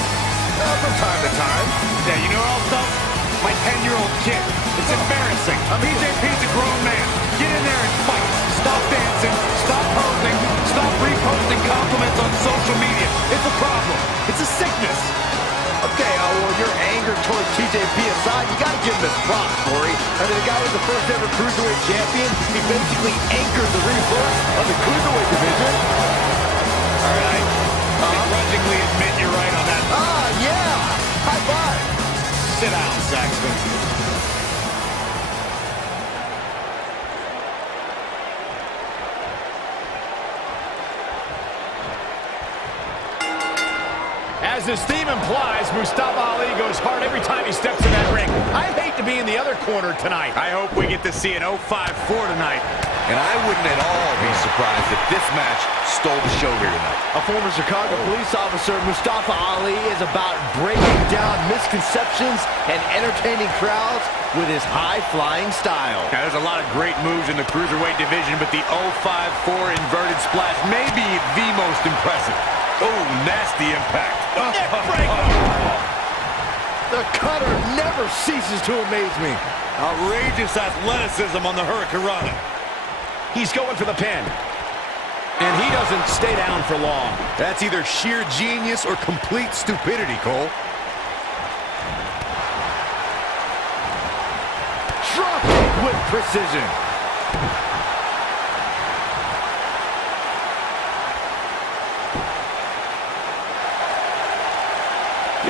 From time to time. Yeah, you know what else though? My 10-year-old kid. It's embarrassing. TJP's a grown man. Get in there and fight. Stop dancing. Stop posing. Stop reposting compliments on social media. It's a problem. It's a sickness. Okay, well, your anger towards TJP aside, you gotta give him his props, Corey. I mean, the guy was the first ever Cruiserweight champion. He basically anchored the rebirth of the Cruiserweight division. All right. Begrudgingly admit you're right on that. Yeah. High five. Sit down, Saxton. As his theme implies, Mustafa Ali goes hard every time he steps in that ring. I'd hate to be in the other corner tonight. I hope we get to see an 0-5-4 tonight. And I wouldn't at all be surprised if this match stole the show here tonight. A former Chicago police officer, Mustafa Ali, is about breaking down misconceptions and entertaining crowds with his high-flying style. Now, there's a lot of great moves in the Cruiserweight division, but the 0-5-4 inverted splash may be the most impressive. Oh, nasty impact. The cutter never ceases to amaze me. Outrageous athleticism on the Hurricanrana. He's going for the pin. And he doesn't stay down for long. That's either sheer genius or complete stupidity, Cole. Drop it with precision.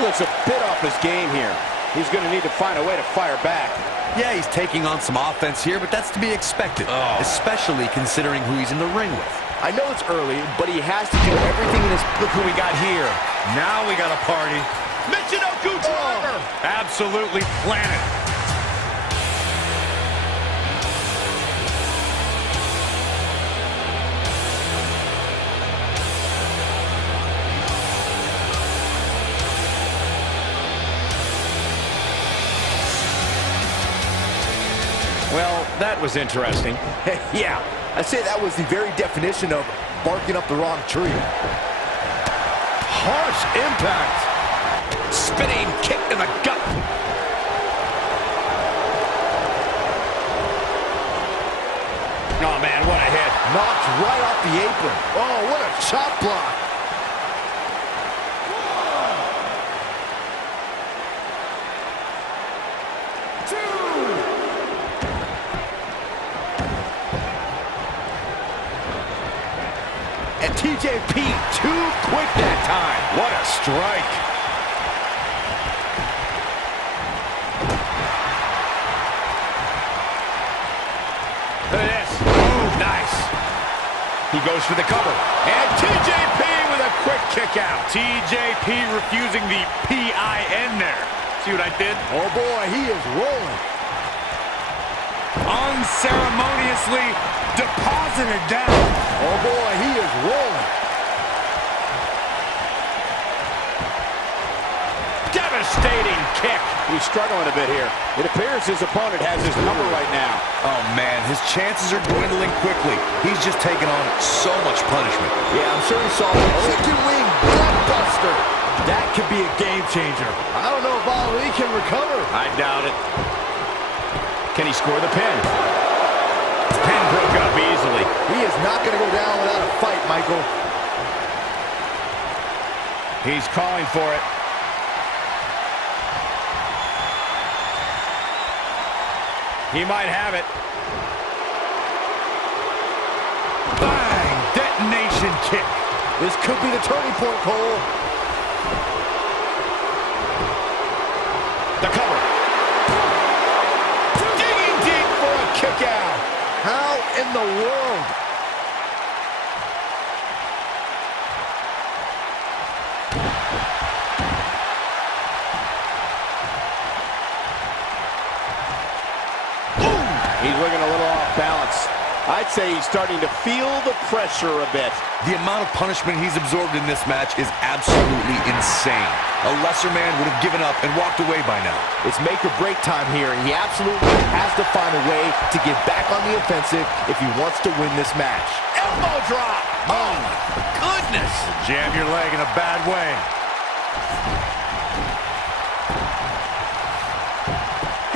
He looks a bit off his game here. He's going to need to find a way to fire back. Yeah, he's taking on some offense here, but that's to be expected, especially considering who he's in the ring with. I know it's early, but he has to do everything in his... Look who we got here. Now we got a party. Michinoku driver! Absolutely planted. Well, that was interesting. Yeah, I'd say that was the very definition of barking up the wrong tree. Harsh impact. Spinning kick in the gut. Oh, man, what a hit. Knocked right off the apron. Oh, what a chop block. And TJP too quick that time. What a strike. Look at this. Oh, nice. He goes for the cover. And TJP with a quick kick out. TJP refusing the P-I-N there. See what I did? Oh, boy, he is rolling. Unceremoniously deposited down. Oh, boy, he is rolling. Devastating kick. He's struggling a bit here. It appears his opponent has his number right now. Oh, man, his chances are dwindling quickly. He's just taking on so much punishment. Yeah, I'm sure he saw the chicken wing blockbuster. That could be a game changer. I don't know if Ali can recover. I doubt it. Can he score the pin? Pin broke up easily. He is not going to go down without a fight, Michael. He's calling for it. He might have it. Bang! Detonation kick. This could be the turning point, Cole. The cover. Digging deep for a kick out. How in the world? He's looking a little off balance. I'd say he's starting to feel the pressure a bit. The amount of punishment he's absorbed in this match is absolutely insane. A lesser man would have given up and walked away by now. It's make or break time here, and he absolutely has to find a way to get back on the offensive if he wants to win this match. Elbow drop. Oh, my goodness. Jam your leg in a bad way.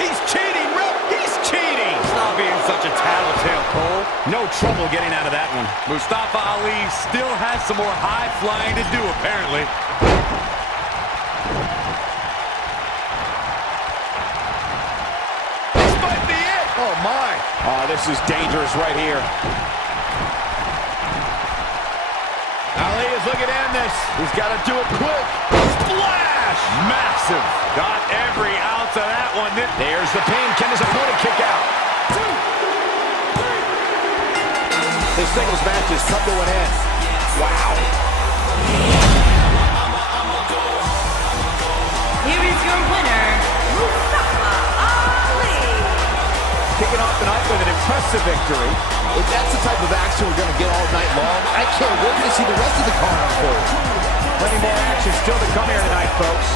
He's cheating, Rip. He's cheating. Stop being such a tattletale, Cole. No trouble getting out of that one. Mustafa Ali still has some more high flying to do, apparently. This might be it. Oh, my. Oh, this is dangerous right here. Ali is looking to end this. He's got to do it quick. Splash! Massive. Got every ounce of that one. There's the pin. Can his opponent kick out? This singles match has come to an end. Wow. Here is your winner, Mustafa Ali. Kicking off the night with an impressive victory. If that's the type of action we're going to get all night long, I can't wait to see the rest of the card unfold. Plenty more action still to come here tonight, folks.